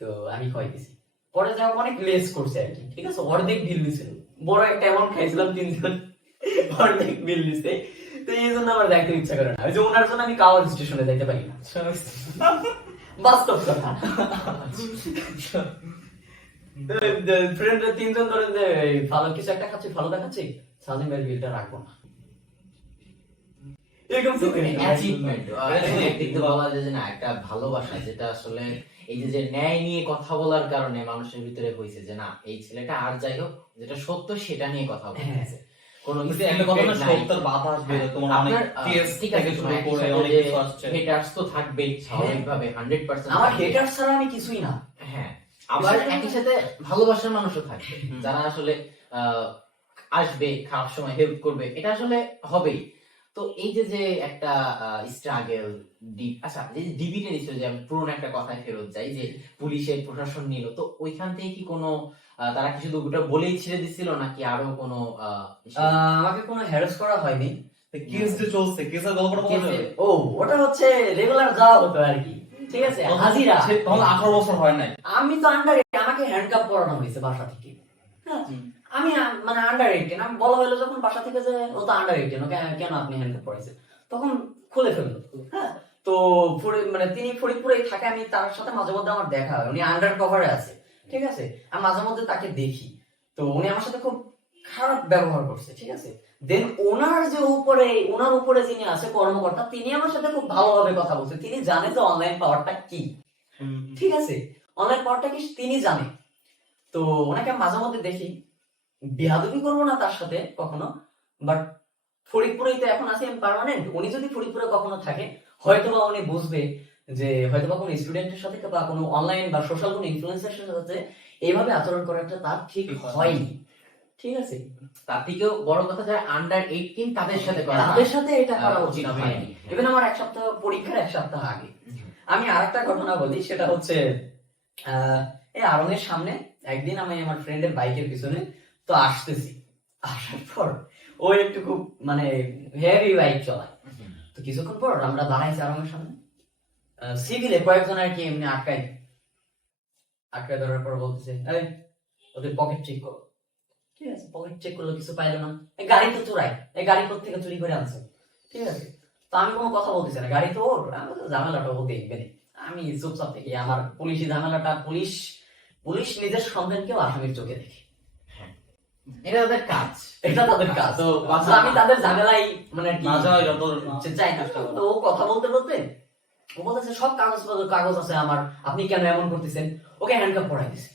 তো আমি কয় দিছি, পরে যা অনেক লেস করছে আর কি, ঠিক আছে, অর্ধেক বিল দিছিল, বড় একটা অ্যামাউন্ট খাইছিলাম তিনজন, অর্ধেক বিল দিছে। তো এই জন্য আমার দেখতে ইচ্ছা করে না, ওই যে ওনার জন্য আমি কাওয়ার স্টেশনে যাইতে পারি না, বাস্তব কথা। ফ্রেন্ডরা তিনজন ধরে যে ভালো কিছু একটা খাচ্ছি, ভালো দেখাচ্ছি, সাজিম ভাইয়ের বিলটা রাখবো না, এরকম অ্যাচিভমেন্ট একদিক দিয়ে বলা যায় যে না একটা ভালোবাসা, যেটা আসলে এই যে ন্যায় নিয়ে কথা বলার কারণে মানুষের ভিতরে হয়েছে যে না এই ছেলেটা আর যাই হোক যেটা সত্য সেটা নিয়ে কথা বলতেছে, কোনো একটা কথা না, সত্যের বাধা আসবে, তোমার অনেক কেস থেকে শুরু করে অনেক কিছু আসছে, হেটার্স তো থাকবেই স্বাভাবিকভাবে 100%। আমার হেটার ছাড়া আমি কিছুই না, হ্যাঁ, আবার একই সাথে ভালোবাসার মানুষও থাকবে যারা আসলে আসবে, খারাপ সময় হেল্প করবে, এটা আসলে হবেই। তো এই যে একটা স্ট্রাগল, আচ্ছা যে ডিবিটের ইস্যু, যে আমি পুরনো একটা কথায় ফেরত যাই, যে পুলিশের প্রশাসন নিল, তো ওইখান থেকে কি কোনো তারা কি শুধু ওটা বলেই ছেড়ে দিছিল নাকি আরো কোনো আমাকে কোনো হ্যারাস করা হয়নি। কেস যে চলছে, কেসের গল্পটা বলা যাবে? ও ওটা হচ্ছে রেগুলার যাওয়া হতো আর কি, ঠিক আছে, হাজিরা। সে তখন 18 বছর হয় নাই, আমি তো আন্ডার, আমাকে হ্যান্ডকাপ পরানো হয়েছে বাসা থেকে, হ্যাঁ, আমি মানে আন্ডার 18, আমি বলা হলো যখন বাসা থেকে যে ও তো আন্ডার 18, ওকে কেন আপনি হ্যান্ডকাপ পরাইছেন, তখন খুলে ফেললো, হ্যাঁ। তো মানে তিনি ফরিদপুরেই থাকে, আমি তার সাথে মাঝে মধ্যে আমার দেখা হয়, উনি আন্ডার কভারে আছে, ঠিক আছে, আমি মাঝে মধ্যে তাকে দেখি, তো উনি আমার সাথে খুব খারাপ ব্যবহার করছে, ঠিক আছে। দেন ওনার উপরে যিনি আছে কর্মকর্তা, তিনি আমার সাথে খুব ভালোভাবে কথা বলছে, তিনি জানে যে অনলাইন পাওয়ারটা কি, ঠিক আছে, অনলাইন পাওয়ারটা কি তিনি জানে। তো ওনাকে মাঝে মধ্যে দেখি, বেয়াদবি করবো না তার সাথে কখনো, বাট ফরিদপুরেই তো এখন আছি আমি পার্মানেন্ট। উনি যদি ফরিদপুরে কখনো থাকে হয়তোবা উনি বুঝবে যে হয়তোবা কোনো স্টুডেন্টের সাথে বা কোনো অনলাইন বা সোশ্যাল কোনো ইনফ্লুয়েন্সারের সাথে এইভাবে আচরণ করাটা তার ঠিক হয়নি। ঠিক আছে, তার থেকেও বড় কথা যারা আন্ডার 18 তাদের সাথে করা তাদের সাথে এটা করা উচিত উচিত হয়নি। হয়নি। ইভেন আমার এক সপ্তাহ পরীক্ষার এক সপ্তাহ আগে আমি আরেকটা ঘটনা বলি, সেটা হচ্ছে এই আরঙের সামনে একদিন আমি আমার ফ্রেন্ডের বাইকের পিছনে তো আসতেছি, আসার পর ও একটু খুব মানে হেভি বাইক চলায়। তো কিছুক্ষণ পর আমরা দাঁড়াইছি আরঙের সামনে, সিভিলে কয়েকজন আর কি এমনি আটকায় ধরার পর বলতেছে এই ওদের পকেট চেক করো। ঠিক আছে, পকেট চেক করলো, কিছু পাইলো না। এই গাড়ি তো চোরাই, এই গাড়ি কোথেকে চুরি করে আনছে। ঠিক আছে, তো আমি কোনো কথা বলতেছি না, গাড়ি তো ওর, আমি তো ঝামেলাটা ও দেখবে না। আমি চুপচাপ থেকে আমার পুলিশি ঝামেলাটা, পুলিশ নিজের সন্তানকেও আসামির চোখে দেখে, এটা তাদের কাজ। এটা তাদের কাজ। তো তো আমি তাদের ঝামেলাই মানে কি না যাওয়াই যত চাই না। তো ও কথা বলতে বলতে ও বলতেছে সব কাগজ আছে আমার, আপনি কেন এমন করতেছেন। ওকে হ্যান্ডকাপ পরাই দিছে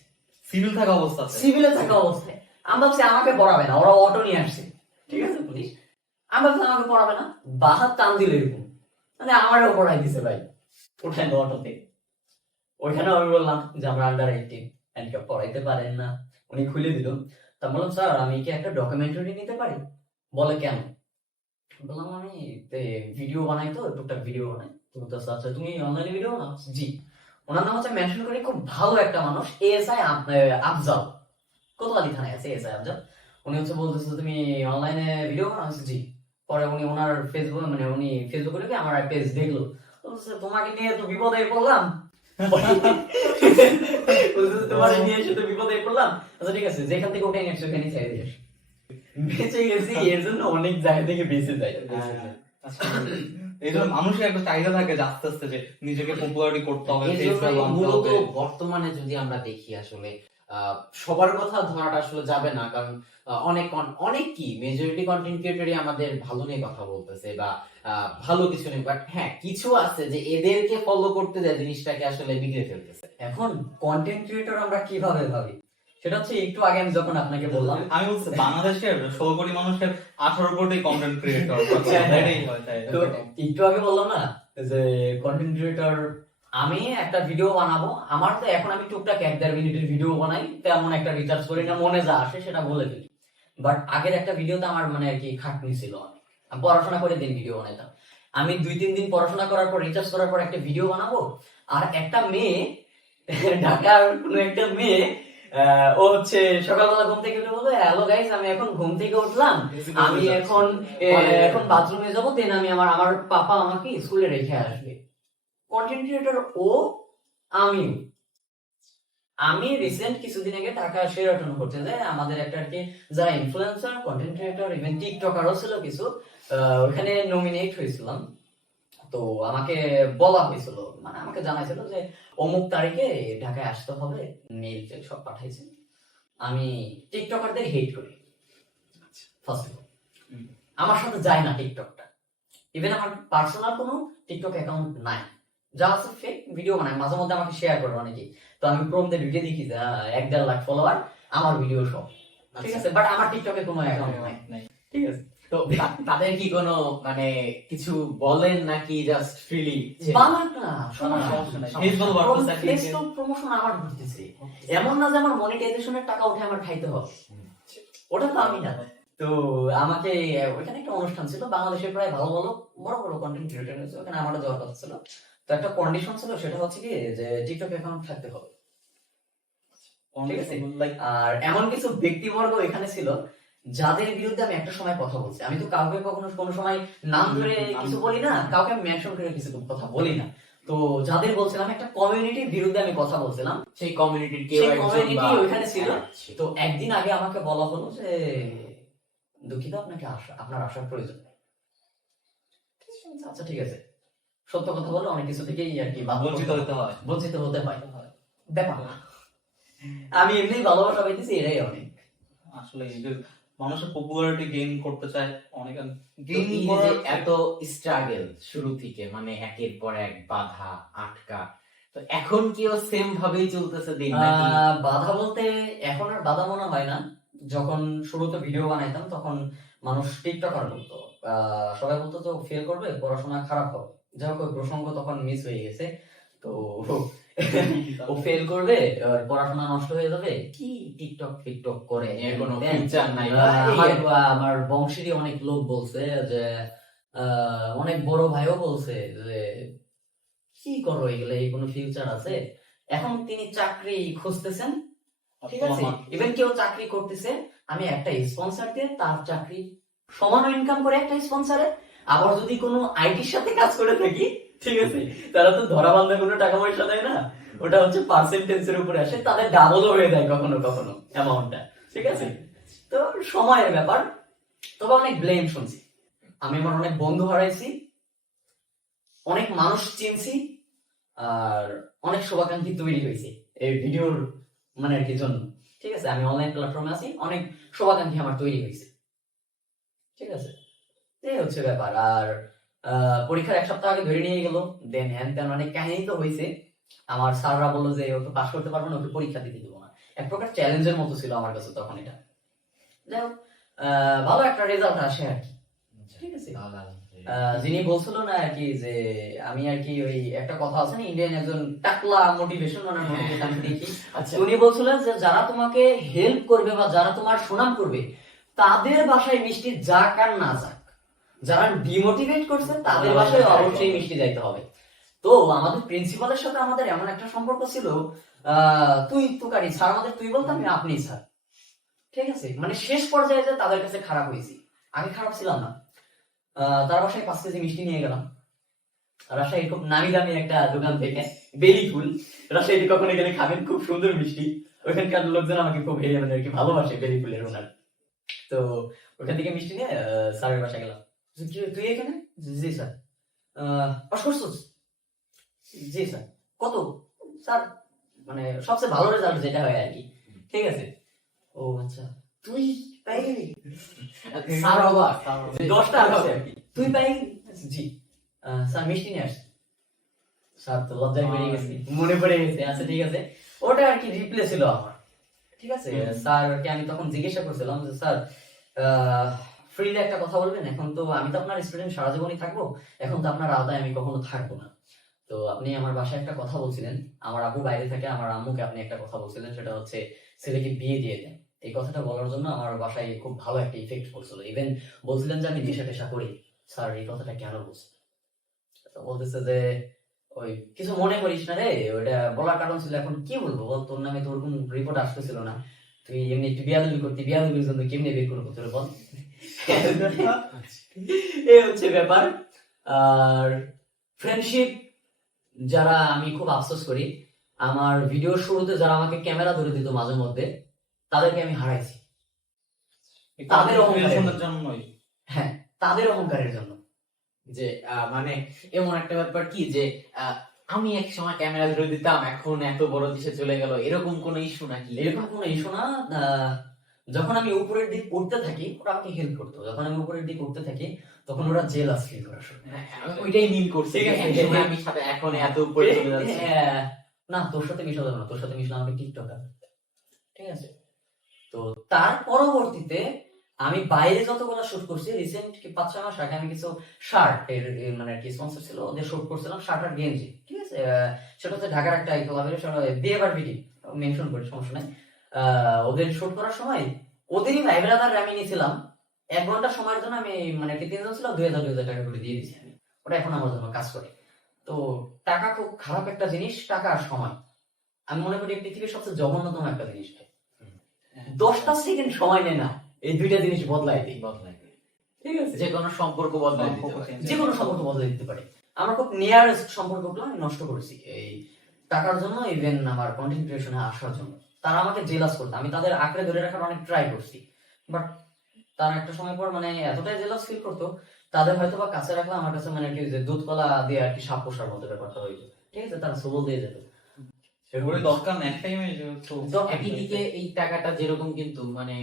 সিভিল থাকা অবস্থা আছে। সিভিলে থাকা অবস্থায়। আমি ভাবছি আমাকে পড়াবে না, ওরা অটো নিয়ে আসছে। ঠিক আছে, পুলিশ আমি ভাবছি আমাকে পড়াবে না, বাহাত টান দিল এরকম, মানে আমারও পড়াই দিছে ভাই, উঠাইলো অটোতে। ওইখানে আমি বললাম যে আমরা আন্ডার 18, হ্যান্ডকাপ পড়াইতে পারেন না। উনি খুলে দিল। তা বললাম স্যার আমি কি একটা ডকুমেন্টারি নিতে পারি? বলে কেন? বললাম আমি ভিডিও বানাই, তো টুকটাক ভিডিও বানাই। তো বলতেছে আচ্ছা তুমি অনলাইনে ভিডিও বানাও? জি। ওনার নাম হচ্ছে, মেনশন করে, খুব ভালো একটা মানুষ, এএসআই আফজাল, কোতোয়ালি থানায় আছে এএসআই আফজাল। উনি হচ্ছে বলতেছে তুমি অনলাইনে ভিডিও বানাও? জি। পরে উনি ওনার ফেসবুক মানে উনি ফেসবুকে ঢুকে আমার পেজ দেখলো, বলতেছে তোমাকে নিয়ে তো বিপদে পড়লাম। বলতেছে, তোমার নিয়ে এসে তো বিপদে পড়লাম। আচ্ছা ঠিক আছে, যেখান থেকে উঠে নিয়ে ওখানে ছেড়ে দিয়ে আসো। বেঁচে গেছি, এর জন্য অনেক জায়গা থেকে বেঁচে যায়। এই জন্য মানুষের একটা চাহিদা থাকে যে আস্তে আস্তে যে নিজেকে পপুলারিটি করতে হবে, এর face জন্যই value আনতে মূলত হবে। বর্তমানে যদি আমরা দেখি আসলে সবার কথা ধরাটা আসলে যাবে না, কারণ অনেক কি মেজরিটি কন্টেন্ট ক্রিয়েটরই আমাদের ভালো নিয়ে কথা বলতেছে বা ভালো কিছু নেই, বাট হ্যাঁ কিছু আছে যে এদেরকে ফলো করতে যায় জিনিসটাকে আসলে বিগড়ে ফেলতেছে। এখন কন্টেন্ট ক্রিয়েটর আমরা কিভাবে ভাবি, সেটা হচ্ছে একটু আগে আমি যখন আপনাকে বললাম, আমি বলছি বাংলাদেশের 16 কোটি মানুষের 18 কোটি কন্টেন্ট ক্রিয়েটর। এটাই হয় তাই। তো একটু আগে বললাম না যে কন্টেন্ট ক্রিয়েটর, আমি একটা ভিডিও বানাবো, আমার তো এখন আমি টুকটাক 1-1.5 মিনিটের ভিডিও বানাই, তেমন একটা রিচার্জ করি না, মনে যা আসে সেটা বলে দিই। বাট আগের একটা ভিডিওতে আমার মানে আর কি খাটনি ছিল, আমি পড়াশোনা করে দিন ভিডিও বানাইতাম। আমি 2-3 দিন পড়াশোনা করার পর, রিচার্জ করার পর একটা ভিডিও বানাবো, আর একটা মেয়ে, ঢাকার কোনো একটা মেয়ে, ও হচ্ছে সকালবেলা ঘুম থেকে উঠে বলে হ্যালো গাইস আমি এখন ঘুম থেকে উঠলাম, আমি এখন বাথরুমে যাবো, দেন আমি আমার পাপা আমাকে স্কুলে রেখে আসবে। কন্টেন্ট ক্রিয়েটর ও, আমি রিসেন্ট কিছুদিন আগে টাকা শেয়ারটন করতে যাই, আমাদের একটা আর কি যারা ইনফ্লুয়েন্সার কন্টেন্ট ক্রিয়েটর ইভেন টিকটকারও ছিল কিছু, ওখানে নমিনেট হয়েছিলাম। তো আমাকে বলা হয়েছিল, মানে আমাকে জানাইছিল যে অমুক তারিখে ঢাকায় আসতে হবে, মেইল সব পাঠাইছে। আমি টিকটকারদের হেট করি, ফার্স্ট অফ অল আমার সাথে যায় না টিকটকটা। ইভেন আমার পার্সোনাল কোনো টিকটক অ্যাকাউন্ট নাই, যা আছে ফেক ভিডিও বানায়, মাঝে মধ্যে আমাকে শেয়ার করে অনেকেই। তো আমি ক্রোমতে ঢুকে দেখি যে 1-1.5 লাখ ফলোয়ার, আমার ভিডিও সব ঠিক আছে, বাট আমার টিকটকে কোনো অ্যাকাউন্ট নাই। ঠিক আছে, তো তাদের কি কোনো মানে কিছু বলেন নাকি জাস্ট ফ্রিলি বানাক না, সমস্যা নাই। ফেসবুক বাড়তেছে ফেসবুক প্রমোশন আমার করতেছে, এমন না যে আমার মনিটাইজেশনের টাকা উঠে আমার খাইতে হবে, ওটা তো আমি না। তো আমাকে ওইখানে একটা অনুষ্ঠান ছিল, বাংলাদেশের প্রায় ভালো ভালো বড় বড় কন্টেন্ট ক্রিয়েটর আছে, ওখানে আমারও যাওয়ার কথা ছিল। তো একটা কন্ডিশন ছিল, সেটা হচ্ছে কি যে টিকটক অ্যাকাউন্ট থাকতে হবে। ঠিক আছে, আর এমন কিছু ব্যক্তিবর্গ এখানে ছিল যাদের বিরুদ্ধে আমি একটা সময় কথা বলছি। আমি তো কাউকে কখনো কোনো সময় নাম ধরে কিছু বলি না, কাউকে মেনশন করে কিছু কথা বলি না। তো যাদের বলছিলাম, একটা কমিউনিটির বিরুদ্ধে আমি কথা বলছিলাম, সেই কমিউনিটির কেউ সেই একজন কমিউনিটি বা- ওইখানে ছিল। তো একদিন আগে আমাকে বলা হলো যে দুঃখিত, আপনাকে আপনার আসার প্রয়োজন নেই। আচ্ছা ঠিক আছে, সত্য কথা বলে অনেক কিছু থেকেই আর কি বঞ্চিত হতে হয়। বঞ্চিত হতে হয়, ব্যাপার না। আমি এমনি ভালোবাসা পাইতেছি, এটাই অনেক। আসলে এই যে মানুষের পপুলারিটি গেইন করতে চায়, অনেক তো গেইন এই যে করার এত স্ট্রাগল শুরু থেকে, মানে একের পর এক বাধা আটকা, তো এখন কি ও সেম ভাবেই চলতেছে দিন নাকি? বাধা বলতে এখন আর বাধা মনে হয় না, যখন শুরুতে ভিডিও বানাইতাম তখন মানুষ টিকটকার বলতো, সবাই বলতো তো ফেল করবে, পড়াশোনা খারাপ হবে, যাই হোক ওই প্রসঙ্গ তখন মিস হয়ে গেছে। তো ও ফেল করবে, পড়াশোনা নষ্ট হয়ে যাবে, কি টিকটক ফিকটক করে, এর কোনো ফিউচার নাই। আমার বংশেরই অনেক লোক বলছে যে, অনেক বড় ভাইও বলছে যে কি করো এগুলো, এই কোনো ফিউচার আছে? এখন তিনি চাকরি খুঁজতেছেন, ঠিক আছে, ইভেন কেউ চাকরি করতেছে, আমি একটা স্পন্সর দিয়ে তার চাকরি সমান ইনকাম করে একটা স্পন্সরে, আবার যদি কোনো আইটির সাথে কাজ করে থাকি, ঠিক আছে, তারা তো ধরা বান্ধা কোনো টাকা পয়সা দেয় না, ওটা হচ্ছে পার্সেন্টেজের উপরে আসে, তাদের ডাবলও হয়ে যায় কখনো কখনো অ্যামাউন্টটা, ঠিক আছে। তো সময়ের ব্যাপার। তবে অনেক ব্লেম শুনছি, আমি আমার অনেক বন্ধু হারাইছি, অনেক মানুষ চিনছি, আর অনেক শুভাকাঙ্ক্ষী তৈরি হয়েছে এই ভিডিওর মানে আর কি জন্য, ঠিক আছে। আমি অনলাইন প্ল্যাটফর্মে আছি, অনেক শুভাকাঙ্ক্ষী আমার তৈরি হয়েছে, ঠিক আছে। এই হচ্ছে ব্যাপার। আর পরীক্ষার 1 সপ্তাহ আগে ধরে নিয়ে গেল, দেন হ্যান তেন অনেক কাহিনী তো হয়েছে। আমার স্যাররা বললো যে ওকে পাস করতে পারবো না, ওকে পরীক্ষা দিতে দেবো না, এক প্রকার চ্যালেঞ্জের মতো ছিল আমার কাছে তখন এটা। যাই হোক, ভালো একটা রেজাল্ট আসে আর কি, ঠিক আছে। যিনি বলছিল না আর কি যে আমি আর কি ওই একটা কথা আছে না, ইন্ডিয়ান একজন টাকলা মোটিভেশন আমি দেখি, উনি বলছিলেন যে যারা তোমাকে হেল্প করবে বা যারা তোমার সুনাম করবে তাদের বাসায় মিষ্টি যাক আর না যাক, যারা ডিমোটিভেট করছে তাদের বাসায় অবশ্যই মিষ্টি যাইতে হবে। তো আমাদের প্রিন্সিপালের সাথে আমাদের এমন একটা সম্পর্ক ছিল, তুই তুকারি স্যার, আমাদের তুই বলতাম, আমি আপনি স্যার, ঠিক আছে। মানে শেষ পর্যায়ে যে তাদের কাছে খারাপ হয়েছি, আমি খারাপ ছিলাম না। তার বাসায় 5 কেজি মিষ্টি নিয়ে গেলাম, রাজশাহী খুব নামি দামি একটা দোকান থেকে, বেলি ফুল, রাজশাহী কখনো গেলে খাবেন, খুব সুন্দর মিষ্টি, ওইখানকার লোকজন আমাকে খুব মানে আর কি ভালোবাসে বেলি ফুলের ওনার। তো ওখান থেকে মিষ্টি নিয়ে স্যারের বাসায় গেলাম, তুই এখানে? জি স্যার। পাস করছিস? জি স্যার। কত? স্যার মানে সবচেয়ে ভালো রেজাল্ট যেটা হয় আর কি, ঠিক আছে। ও আচ্ছা, তুই পাই গেলি? স্যার অবাক, 10টা আসছে আর কি, তুই পাই গেলি? জি স্যার, মিষ্টি নিয়ে আসছি। স্যার তো লজ্জায় বেরিয়ে গেছি, মনে পড়ে গেছে, আচ্ছা ঠিক আছে। ওটা আর কি রিপ্লে ছিল আমার, ঠিক আছে। স্যারকে আমি তখন জিজ্ঞাসা করছিলাম যে স্যার ফ্রিলি একটা কথা বলবেন, এখন তো আমি তো আপনার স্টুডেন্ট সারা জীবনই থাকবো, এখন তো আপনার আওতায় আমি কখনো থাকবো না। তো আপনি আমার বাসায় একটা কথা বলছিলেন, আমার আব্বু বাইরে থাকে, আমার আম্মুকে আপনি একটা কথা বলছিলেন, সেটা হচ্ছে ছেলেকে বিয়ে দিয়ে দেন। এই কথাটা বলার জন্য আমার বাসায় খুব ভালো একটা ইফেক্ট পড়ছিল, ইভেন বলছিলেন যে আমি নেশা টেশা করি। স্যার এই কথাটা কেন বলছেন? বলতেছে যে ওই কিছু মনে করিস না রে, ওইটা বলার কারণ ছিল, এখন কি বলবো বল, তোর নামে তো ওরকম রিপোর্ট আসতেছিল না, তুই এমনি একটু বিয়াদবি করতি, বিয়াদবির জন্য কেমনে বের করবো তোর বল। এই হচ্ছে ব্যাপার। আর ফ্রেন্ডশিপ, যারা আমি খুব আফসোস করি, আমার ভিডিও শুরুতে যারা আমাকে ক্যামেরা ধরে দিত মাঝে মধ্যে, তাদেরকে আমি হারাইছি তাদের অহংকারের জন্যই। হ্যাঁ, তাদের অহংকারের জন্য। যে মানে এমন একটা ব্যাপার কি যে আমি এক সময় ক্যামেরা ধরে দিতাম, এখন এত বড় দেশে চলে গেল, এরকম কোন ইস্যু নাকি? এরকম কোনো ইস্যু না। যখন আমি উপরের দিক উঠতে থাকি ওরা আমাকে হেল্প করতো, যখন আমি উপরের দিক উঠতে থাকি তখন ওরা জেলাস ফিল করে আসলে। আমি ওইটাই মিন করছি, ঠিক আছে, এক সময় আমি সাথে এখন এত উপরে চলে যাচ্ছি। না, তোর সাথে মিশা যাবে না, তোর সাথে মিশলে আমাকে টিকটকার, ঠিক আছে। তো তার পরবর্তীতে আমি বাইরে যতগুলো শুট করছি, রিসেন্ট 5-6 মাস আগে আমি কিছু শার্ট এর মানে কি স্পন্সর ছিল, ওদের শুট করছিলাম, শার্ট আর গেঞ্জি, ঠিক আছে। সেটা হচ্ছে ঢাকার একটা ক্লাবের, বিয়েবার বিটি মেনশন করে সমস্যা নাই। ওদের শুট করার সময় ওদেরই ভাই ব্রাদার আমি নিয়েছিলাম, 1 ঘন্টা সময়ের জন্য আমি মানে কি 3 জন ছিল, 2000 টাকা করে দিয়ে দিয়েছি আমি, ওটা এখন আমার জন্য কাজ করে। তো টাকা খুব খারাপ একটা জিনিস, টাকা আর সময় আমি মনে করি পৃথিবীর সবচেয়ে জঘন্যতম একটা জিনিস। 10টা সেকেন্ড সময় নেয় না এই দুইটা জিনিস বদলাই দিই, ঠিক আছে। যে কোনো সম্পর্ক বদলাই দিতে পারে, যে কোনো সম্পর্ক বদলাই দিতে পারে। আমার খুব নিয়ারেস্ট সম্পর্কগুলো আমি নষ্ট করেছি এই টাকার জন্য, ইভেন আমার কন্টেন্ট ক্রিয়েশনে আসার জন্য। তারা আমাকে জেলাস করতো, আমি তাদের আঁকড়ে ধরে রাখার অনেক ট্রাই করছি, বাট তারা একটা সময় পর মানে এতটাই জেলাস ফিল করতো, তাদের হয়তো বা কাছে রাখলে আমার কাছে মানে কি যে দুধ কলা দিয়ে আর কি সাপ পোষার মতো ব্যাপারটা হইতো, ঠিক আছে। তারা সবল দিয়ে যেত, সেগুলো দরকার না, একটাই একই দিকে এই টাকাটা যেরকম কিন্তু মানে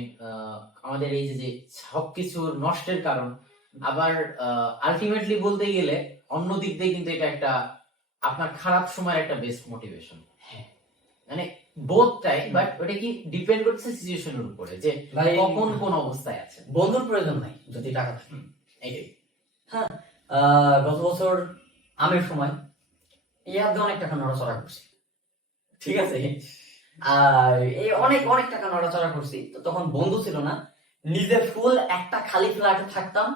আমাদের এই যে সবকিছুর নষ্টের কারণ, আবার আলটিমেটলি বলতে গেলে অন্য দিক দিয়ে কিন্তু এটা একটা আপনার খারাপ সময়ের একটা বেস্ট মোটিভেশন। হ্যাঁ, মানে বোধটাই, বাট ওটা কি ডিপেন্ড করছে সিচুয়েশনের উপরে, যে ভাই কখন কোন অবস্থায় আছে। বন্ধুর প্রয়োজন নাই যদি টাকা থাকে। এটাই। হ্যাঁ, গত বছর আমের সময় ইয়াদ অনেক টাকা নড়াচড়া করছি, ঠিক আছে, আর এই অনেক অনেক টাকা নড়াচড়া করছি। তো তখন বন্ধু ছিল না, নিজের ফুল একটা খালি ফ্ল্যাটে থাকতাম,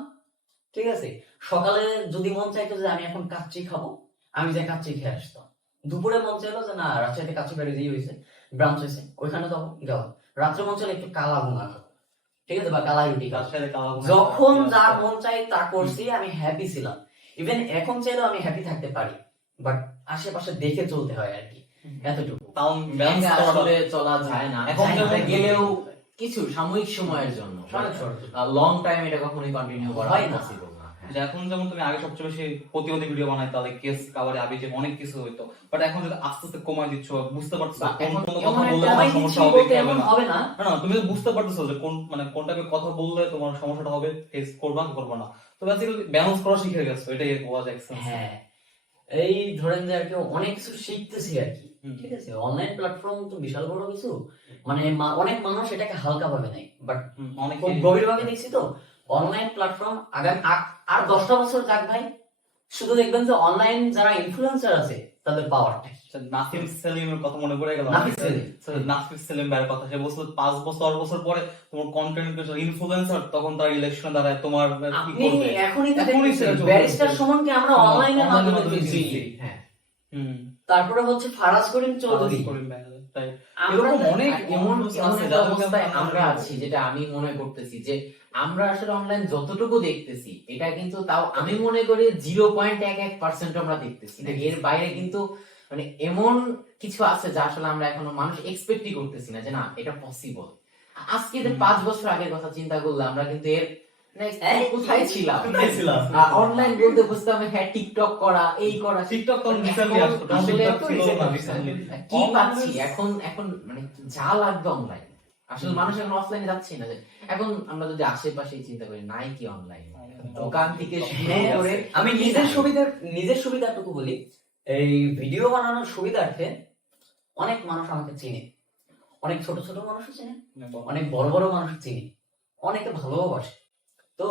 ঠিক আছে। সকালে যদি মন চাইতো যে আমি এখন কাচ্চি খাবো, আমি যে কাচ্চি খেয়ে আসতাম। দুপুরে মন চাইলো যে না রাজশাহীতে কাচ্চি বাড়ি দিয়ে হয়েছে, ব্রাঞ্চ হয়েছে, ওইখানে যাবো, গেলাম। রাত্রে মন চাইলে একটু কালা ভুনা খাবো, ঠিক আছে, বা কালাই রুটি খাবো। যখন যার মন চাই তা করছি, আমি হ্যাপি ছিলাম। ইভেন এখন চাইলেও আমি হ্যাপি থাকতে পারি, বাট আশেপাশে দেখে চলতে হয় আর কি, এতটুকু। তাও balance একা করাটা- আসলে চলা যায় না, এখন এখন যেমন- গেলেও কিছু সাময়িক সময়ের জন্য, লং টাইম এটা কখনোই কন্টিনিউ করা হয় না। পসিবল না। হ্যাঁ। যে এখন যেমন তুমি আগে সবচেয়ে বেশি প্রতিবাদী ভিডিও বানাইতে, তাহলে কেস কাভারে আবি যে অনেক কিছু হইতো, বাট এখন যদি আস্তে আস্তে কমাই দিচ্ছ, বুঝতে পারছো বা কোন এখন কোন এমন কথা বললে একটা তোমার কমাই সমস্যা দিচ্ছি হবে বলতে কি হবে এমন না। হবে না। না না, তুমি বুঝতে পারতেছো যে কোন মানে কোনটাকে কথা বললে তোমার সমস্যাটা হবে, ফেস করবা কি করবা না। তো বেসিক্যালি ব্যালেন্স করা শিখে গেছো, এটাই ওয়াজ এক্সেন্স। হ্যাঁ, এই ধরেন যে আর কি অনেক কিছু শিখতেছি আর কি, হুম। ঠিক আছে। অনলাইন প্ল্যাটফর্ম তো বিশাল বড় কিছু, মানে অনেক মানুষ এটাকে হালকা ভাবে নেয়, বাট অনেক খুব গভীর ভাবে দেখছি তো। অনলাইন প্ল্যাটফর্ম আগামী আর 10টা বছর যাক ভাই, শুধু দেখবেন যে অনলাইন যারা ইনফ্লুয়েন্সার আছে তাদের পাওয়ারটা। নাসিম সেলিমের কথা মনে পড়ে গেল। নাফিস সেলিম। নাসিম সেলিম ভাইয়ের কথা, সে বলছিল 5 বছর বছর পরে তোমার কন্টেন্ট ইনফ্লুয়েন্সার, তখন তার ইলেকশন দাঁড়ায়, তোমার কি আপনি করবে। এখনই তো এখনই দেখতেছেন, সেটা চলছে। ব্যারিস্টার সুমনকে আমরা অনলাইনের অনলাইনের মাধ্যমে মাধ্যমে দেখছি। চিনছি। হ্যাঁ। হুম। তারপরে হচ্ছে ফারাজ করিম চৌধুরী। করিম ভাই, তাই। আমরা এরকম অনেক এমন আছে একটা যাদেরকে অবস্থায় আমরা আমরা আছি, যেটা আমি মনে করতেছি যে আমরা আসলে অনলাইন যতটুকু দেখতেছি, এটা কিন্তু তাও আমি মনে করি 0.11% আমরা দেখতেছি, এর বাইরে কিন্তু মানে এমন কিছু আছে যা আসলে আমরা এখনো মানুষ এক্সপেক্টই করতেছি না, যে না এটা পসিবল। আজকে যে 5 বছর আগের কথা চিন্তা করলে আমরা কিন্তু এর কোথায় ছিলাম, অনলাইন বলতে বুঝতাম হ্যাঁ টিকটক করা, এই করা, টিকটক তো recently আসলো, তখন আসলে টিকটক ছিল না recently। কি পাচ্ছি এখন, এখন মানে যা লাগবে অনলাইন। আসলে মানুষ এখন অফলাইনে যাচ্ছে না। যে এখন আমরা যদি আশেপাশে চিন্তা করি, নাই কি অনলাইন, দোকান থেকে শুরু হ্যাঁ, করে আমি নিজের সুবিধাটুকু বলি। এই ভিডিও বানানোর সুবিধার্থে অনেক মানুষ আমাকে চিনে, অনেক ছোট ছোট মানুষ চিনে, অনেক বড় বড় মানুষ চিনে, অনেকে ভালোবাসে। তো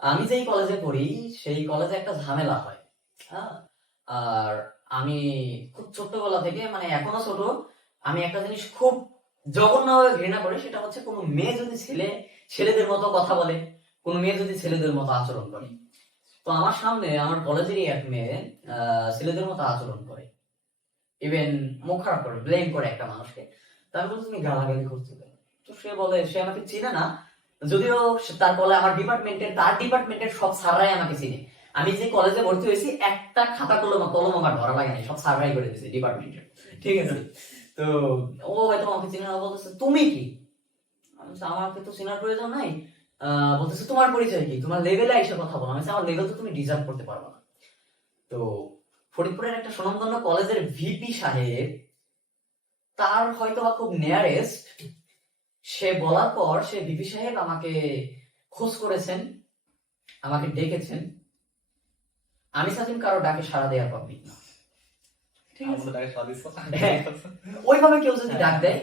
আমি যেই কলেজে পড়ি সেই কলেজে একটা ঝামেলা হয়, হ্যাঁ। আর আমি খুব ছোট্টবেলা থেকে, মানে এখনো ছোট, আমি একটা জিনিস খুব জঘন্যভাবে ঘৃণা করি, সেটা হচ্ছে কোনো মেয়ে যদি ছেলেদের মতো কথা বলে, কোনো মেয়ে যদি ছেলেদের মতো আচরণ করে। তো আমার সামনে আমার কলেজেরই এক মেয়ে ছেলেদের মতো আচরণ করে, ইভেন মুখ খারাপ করে, ব্লেম করে একটা মানুষকে। তার বলছে তুমি গালাগালি করছো কেন? তো সে বলে সে আমাকে চিনে না, যদিও তার বলে আমার তার ডিপার্টমেন্টের সব স্যাররাই আমাকে চিনে। আমি যে কলেজে ভর্তি হয়েছি একটা খাতা কলম আমার ধরা লাগে নাই, সব স্যাররাই করে দিয়েছে ডিপার্টমেন্টের, ঠিক আছে। তো ও হয়তো আমাকে চিনে না, বলতেছে তুমি কি? আমি বলছি, আমাকে তো চেনার প্রয়োজন নাই। বলতেছে তোমার পরিচয় কি, তোমার লেভেলে এসে কথা বলো। আমি বলছি, আমার লেভেল তো তুমি ডিজার্ভ করতে পারবে না। তো ফরিদপুরের একটা সুনামধন্য কলেজের ভিপি সাহেব, তার হয়তো বা খুব নিয়ারেস্ট, সে বলার পর সে ভিপি সাহেব আমাকে খোঁজ করেছেন, আমাকে ডেকেছেন। আমি সাজিম কারো ডাকে সাড়া দেওয়ার পাবলিক না, ঠিক আছে। হ্যাঁ, ওইভাবে কেউ যদি ডাক দেয়,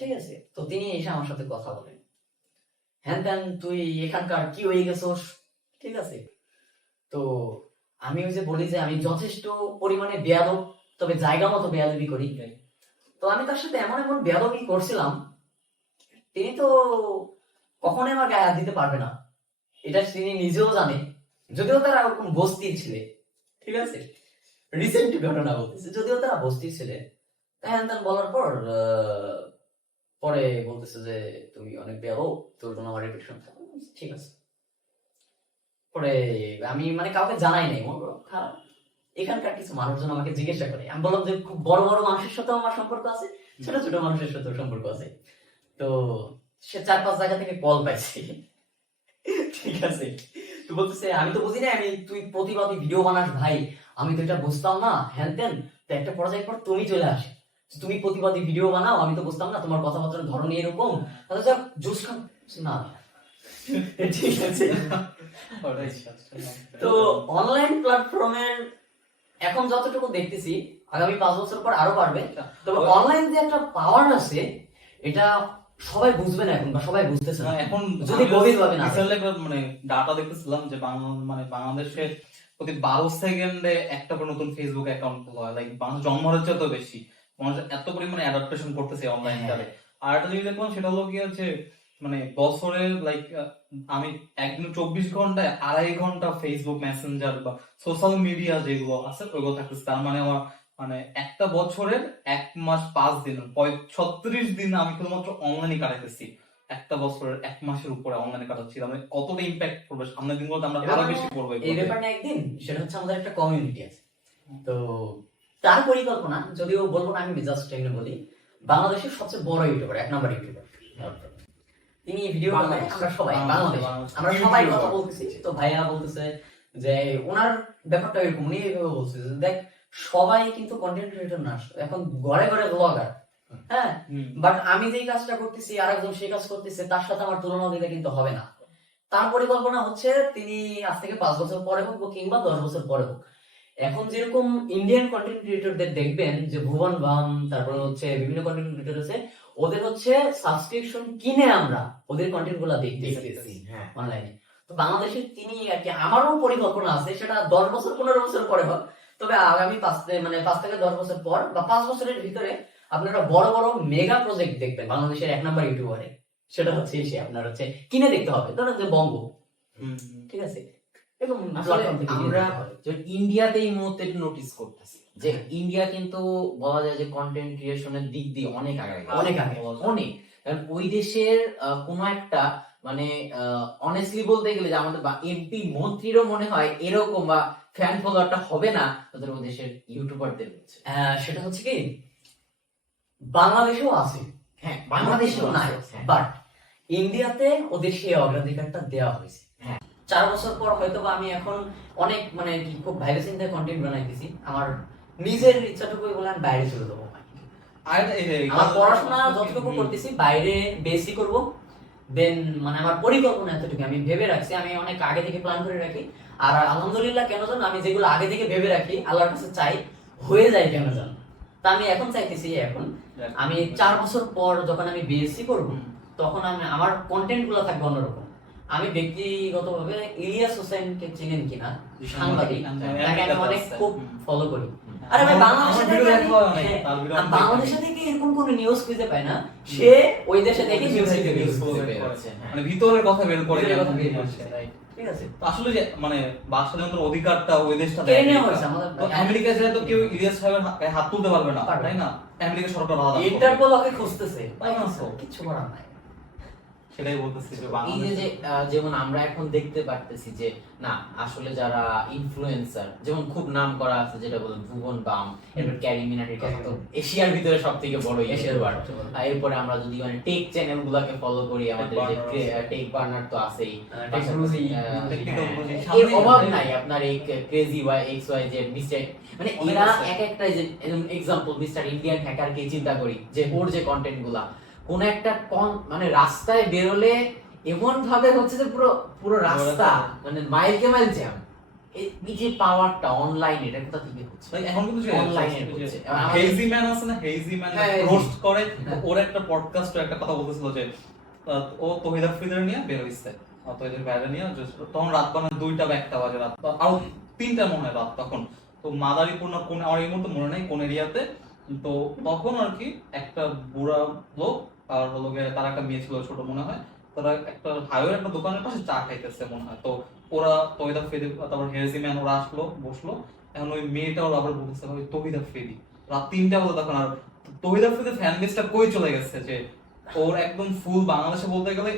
ঠিক আছে, তো তিনি এসে আমার সাথে কথা বলেন, হ্যান ত্যান তুই এখানকার কি হয়ে গেছোস, ঠিক আছে। তো আমি ওই যে বলি যে আমি যথেষ্ট পরিমাণে বেয়াদব, তবে জায়গা মতো বেয়াদবি করি। তো আমি তার সাথে এমন এমন বেয়াদবি করছিলাম, তিনি তো কখনোই আমার গায়ে হাত দিতে পারবে না, এটা তিনি নিজেও জানে, যদিও তারা ওরকম বস্তির ছিলে, ঠিক আছে। রিসেন্ট ঘটনা বলতেছে, যদিও তারা বস্তির ছিলে। হ্যান ত্যান বলার পর পরে বলতেছে যে তুমি অনেক বেয়াদব, তোর জন্য আমার রেপুটেশন খারাপ। ঠিক আছে। পরে আমি মানে কাউকে জানাই নাই, খারাপ। এখানকার কিছু মানুষজন আমাকে জিজ্ঞাসা করে, আমি বললাম যে খুব বড় বড় মানুষের সাথেও আমার সম্পর্ক আছে, ছোট ছোট মানুষের সাথেও সম্পর্ক আছে। তো সে 4-5 জায়গা থেকে কল পাইছে, ঠিক আছে। তো বলতেছে আমি তো বুঝি না, তুই প্রতিবাদী ভিডিও বানাস ভাই, আমি তো এটা বুঝতাম না, হ্যান ত্যান। তো একটা পর্যায়ের পর তুমি চলে আসে, তুমি প্রতিবাদী ভিডিও বানাও, আমি তো বুঝতাম না, তোমার কথাবার্তার ধরন এরকম। তাহলে যা জুস খান না, ঠিক আছে। তো অনলাইন প্ল্যাটফর্মের এখন যতটুকু দেখতেছি আগামী 5 বছর পর আরো বাড়বে। তবে অনলাইন যে একটা পাওয়ার আছে এটা সবাই বুঝবে না এখন, বা সবাই বুঝতেছে না এখন যদি গভীর ভাবে না রিসেন্টলি একটা মানে ডাটা দেখতেছিলাম যে বাংলাদেশে প্রতি 12 সেকেন্ডে একটা করে নতুন ফেসবুক অ্যাকাউন্ট খোলা হয়। লাইক বাংলাদেশ জন্ম হারের চেয়ে তো বেশি, মানুষ এত পরিমাণে অ্যাডাপ্টেশন করতেছে অনলাইনটারে। আর একটা জিনিস দেখলাম সেটা হলো কি আছে মানে বছরে লাইক আমি একদিন 24 ঘন্টায় 2.5 ঘন্টা ফেসবুক মেসেঞ্জার বা সোশ্যাল মিডিয়া যেগুলো আছে ওইগুলো থাকতেছে। তার মানে আমার মানে একটা বছরের 1 মাস 5 দিন 36 দিন আমি শুধুমাত্র অনলাইনে কাটাইতেছি। একটা বছরের 1 মাসের উপরে অনলাইনে কাটাচ্ছি, মানে কতটা ইম্প্যাক্ট পড়বে সামনের দিনগুলোতে আমরা আরো বেশি করবো। এই ব্যাপারটা একদিন সেটা হচ্ছে আমাদের একটা কমিউনিটি আছে, তো তার পরিকল্পনা যদিও বলবো না, আমি জাস্ট এমনি বলি, বাংলাদেশের সবচেয়ে বড় ইউটিউবার, 1 নাম্বার ইউটিউবার তিনি ভিডিও বানায়। আমরা সবাই বাংলাদেশ, আমরা সবাই কথা বলতেছি, তো ভাইয়া বলতেছে যে ওনার ব্যাপারটা এরকম, উনি এইভাবে বলছে যে দেখ সবাই কিন্তু কন্টেন্ট ক্রিয়েটর না, এখন ঘরে ঘরে ব্লগার। হ্যাঁ, বাট আমি যেই কাজটা করতেছি আর একজন সেই কাজ করতেছে, তার সাথে আমার তুলনা দিলে কিন্তু হবে না। তার পরিকল্পনা হচ্ছে তিনি আজ থেকে 5 বছর পরে হোক কিংবা 10 বছর পরে হোক, এখন যেরকম ইন্ডিয়ান কন্টেন্ট ক্রিয়েটরদের দেখবেন যে ভুবন বাম, তারপর হচ্ছে বিভিন্ন কন্টেন্ট ক্রিয়েটর আছে, ওদের হচ্ছে সাবস্ক্রিপশন কিনে আমরা ওদের কন্টেন্ট গুলা দেখতেছি অনলাইনে। তো বাংলাদেশে তিনি আর কি, আমারও পরিকল্পনা আছে সেটা 10 বছর 15 বছর পরে হোক, তবে আগামী 5 থেকে 10 বছর পর বা 5 বছরের ভিতরে আপনারা বড় বড় মেগা প্রজেক্ট দেখবেন বাংলাদেশের 1 নাম্বার ইউটিউবারে। সেটা হচ্ছে সে আপনার হচ্ছে কিনে দেখতে হবে, ধরেন যে বঙ্গ, ঠিক আছে, এবং আমরা ইন্ডিয়াতে এই মুহূর্তে নোটিস করতেছি যে ইন্ডিয়া কিন্তু বলা যায় যে কন্টেন্ট ক্রিয়েশনের দিক দিয়ে অনেক আগে, অনেক আগে, অনেক। কারণ ওই দেশের কোনো একটা মানে অনেস্টলি বলতে গেলে যে আমাদের বা এমপি মন্ত্রীরও মনে হয় এরকম বা ফ্যান ফলোয়ারটা হবে না তাদের ওই দেশের ইউটিউবারদের হচ্ছে। সেটা হচ্ছে কি বাংলাদেশেও আছে, হ্যাঁ বাংলাদেশেও নাই, বাট ইন্ডিয়াতে ওদের সেই অগ্রাধিকারটা দেওয়া হয়েছে। 4 বছর পর হয়তো বা আমি এখন অনেক মানে কি খুব ভাইবে চিন্তায় কন্টেন্ট বানাইতেছি, আমার নিজের ইচ্ছাটুকু বলে আমি বাইরে চলে যাবো। আমার পড়াশোনা যতটুকু করতেছি বাইরে বেশি করব, দেন মানে আমার পরিকল্পনা এতটুকু আমি ভেবে রাখছি, আমি অনেক আগে থেকে প্ল্যান করে রাখি। আর আলহামদুলিল্লাহ কেন জানো, আমি যেগুলো আগে থেকে ভেবে রাখি আল্লাহর কাছে চাই হয়ে যায় কেন জানো। তা আমি এখন চাইতেছি, এখন আমি 4 বছর পর যখন আমি বিএসসি করব তখন আমি আমার কন্টেন্ট গুলো থাকবে অন্যরকম। আমি ব্যক্তিগতভাবে ইলিয়াস হোসেনকে চিনেন কিনা, সাংবাদিক, তাকে আমি অনেক খুব ফলো করি। আরে ভাই বাংলাদেশে থেকে এরকম কোন নিউজ খুঁজে পায় না, সে ওই দেশে থেকে নিউজ মানে ভিতরের কথা বের করে ঠিক আছে। আসলে যে মানে বাক স্বাধীনতার অধিকারটা ওই দেশটা কেড়ে নেওয়া হয়েছে আমাদের। আমেরিকা যায় তো কেউ ইলিয়াস সাহেবের হাত তুলতে পারবে না, তাই না? আমেরিকা সরকার বাধা দেবে, ইন্টারপোল ওকে খুঁজতেছে, তাই না? কিছু করার নাই। সেটাই বলতেছি যে এই যে যেমন আমরা এখন দেখতে পারতেছি যে না আসলে যারা ইনফ্লুয়েন্সার যেমন খুব নাম করা আছে, যেটা বলেন ভুবন বাম, এরপর ক্যারি মিনাটির কথা তো এশিয়ার ভিতরে সবথেকে বড় ইউটিউবার। এরপরে আমরা যদি মানে টেক চ্যানেল গুলাকে ফলো করি, আমাদের যে টেক বার্নার তো আছেই, এর অভাব নাই। আপনার এই ক্রেজি ওয়াই এক্স ওয়াই যে মিস্টার, মানে এরা এক একটা যে এক্সাম্পল মিস্টার ইন্ডিয়ান হ্যাকারকে চিন্তা করি যে ওর যে কন্টেন্ট গুলা কোন একটা মানে রাস্তায় বেরোলে এমন ভাবে হচ্ছে যে পুরো পুরো রাস্তা মানে মাইল কে মাইল জ্যাম। এই যে পাওয়ারটা অনলাইন, এটা কোথা থেকে হচ্ছে? এখন কিন্তু অনলাইনে হচ্ছে। হেজি ম্যান আছে না, হেজি ম্যান রোস্ট করে, ওর একটা পডকাস্টে একটা কথা বলতেছিল যে ও তহিদ আফ্রিদের নিয়ে বের হইছে, তহিদের বাইরে নিয়ে তখন রাত মানে 2টা বা 1টা বাজে, রাত আরো 3টা মনে হয় রাত তখন। তো মাদারীপুর না কোন, আমার এই মুহূর্তে মনে নেই কোন এরিয়াতে, তো তখন আর কি একটা বুড়া লোক আর হলো গিয়ে তার একটা মেয়ে ছিল ছোট মনে হয়, তারা একটা হাইওয়ের একটা দোকানের পাশে চা খাইতেছে মনে হয়। তো ওরা তহিদ আফ্রিদি তারপর হেজি ম্যান ওরা আসলো বসলো, এখন ওই মেয়েটা ওরা আবার বলতেছে ভাই তহিদ আফ্রিদি, রাত 3টা বলে তখন। আর তহিদ আফ্রিদির ফ্যান বেসটা কই চলে গেছে যে ওর একদম ফুল বাংলাদেশে বলতে গেলে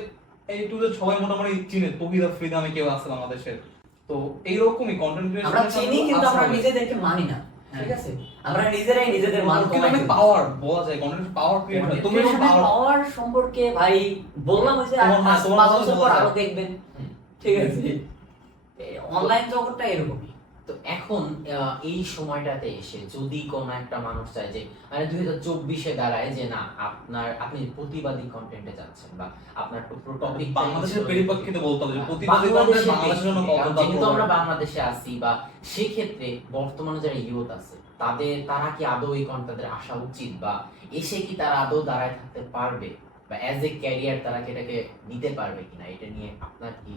এই টু যে সবাই মোটামুটি চিনে তহিদ আফ্রিদি আমি কেউ আছে বাংলাদেশের। তো এইরকমই কন্টেন্ট ক্রিয়েশন আমরা চিনি কিন্তু আমরা নিজেদেরকে মানি না, ঠিক আছে? আমরা নিজেরাই নিজেদের মান কমাই ফেলি। পাওয়ার বলা যায় কন্টেন্ট পাওয়ার ক্রিয়েটর, তুমি পাওয়ার সম্পর্কে ভাই বললাম ওই যে 5 বছর পর আরো দেখবেন, ঠিক আছে? অনলাইন জগৎটা এরকমই। তো এখন এই সময়টাতে এসে যদি কোনো একটা মানুষ চায় যে মানে 2024-এ দাঁড়ায় যে না আপনি প্রতিবাদী কন্টেন্টে যাচ্ছেন বা আপনার টপিক বাংলাদেশের পরিপ্রেক্ষিতে বলতে হবে যে প্রতিবাদী কন্টেন্ট বাংলাদেশের জন্য কতটা যেহেতু আমরা বাংলাদেশে আছি বা সেক্ষেত্রে বর্তমানে যারা ইউথ আছে তারা কি আদৌ এই কন্টেন্টের আসা উচিত বা এসে কি তারা আদৌ দাঁড়ায় থাকতে পারবে বা অ্যাজ এ ক্যারিয়ার তারা কি এটাকে নিতে পারবে কিনা, এটা নিয়ে আপনার কি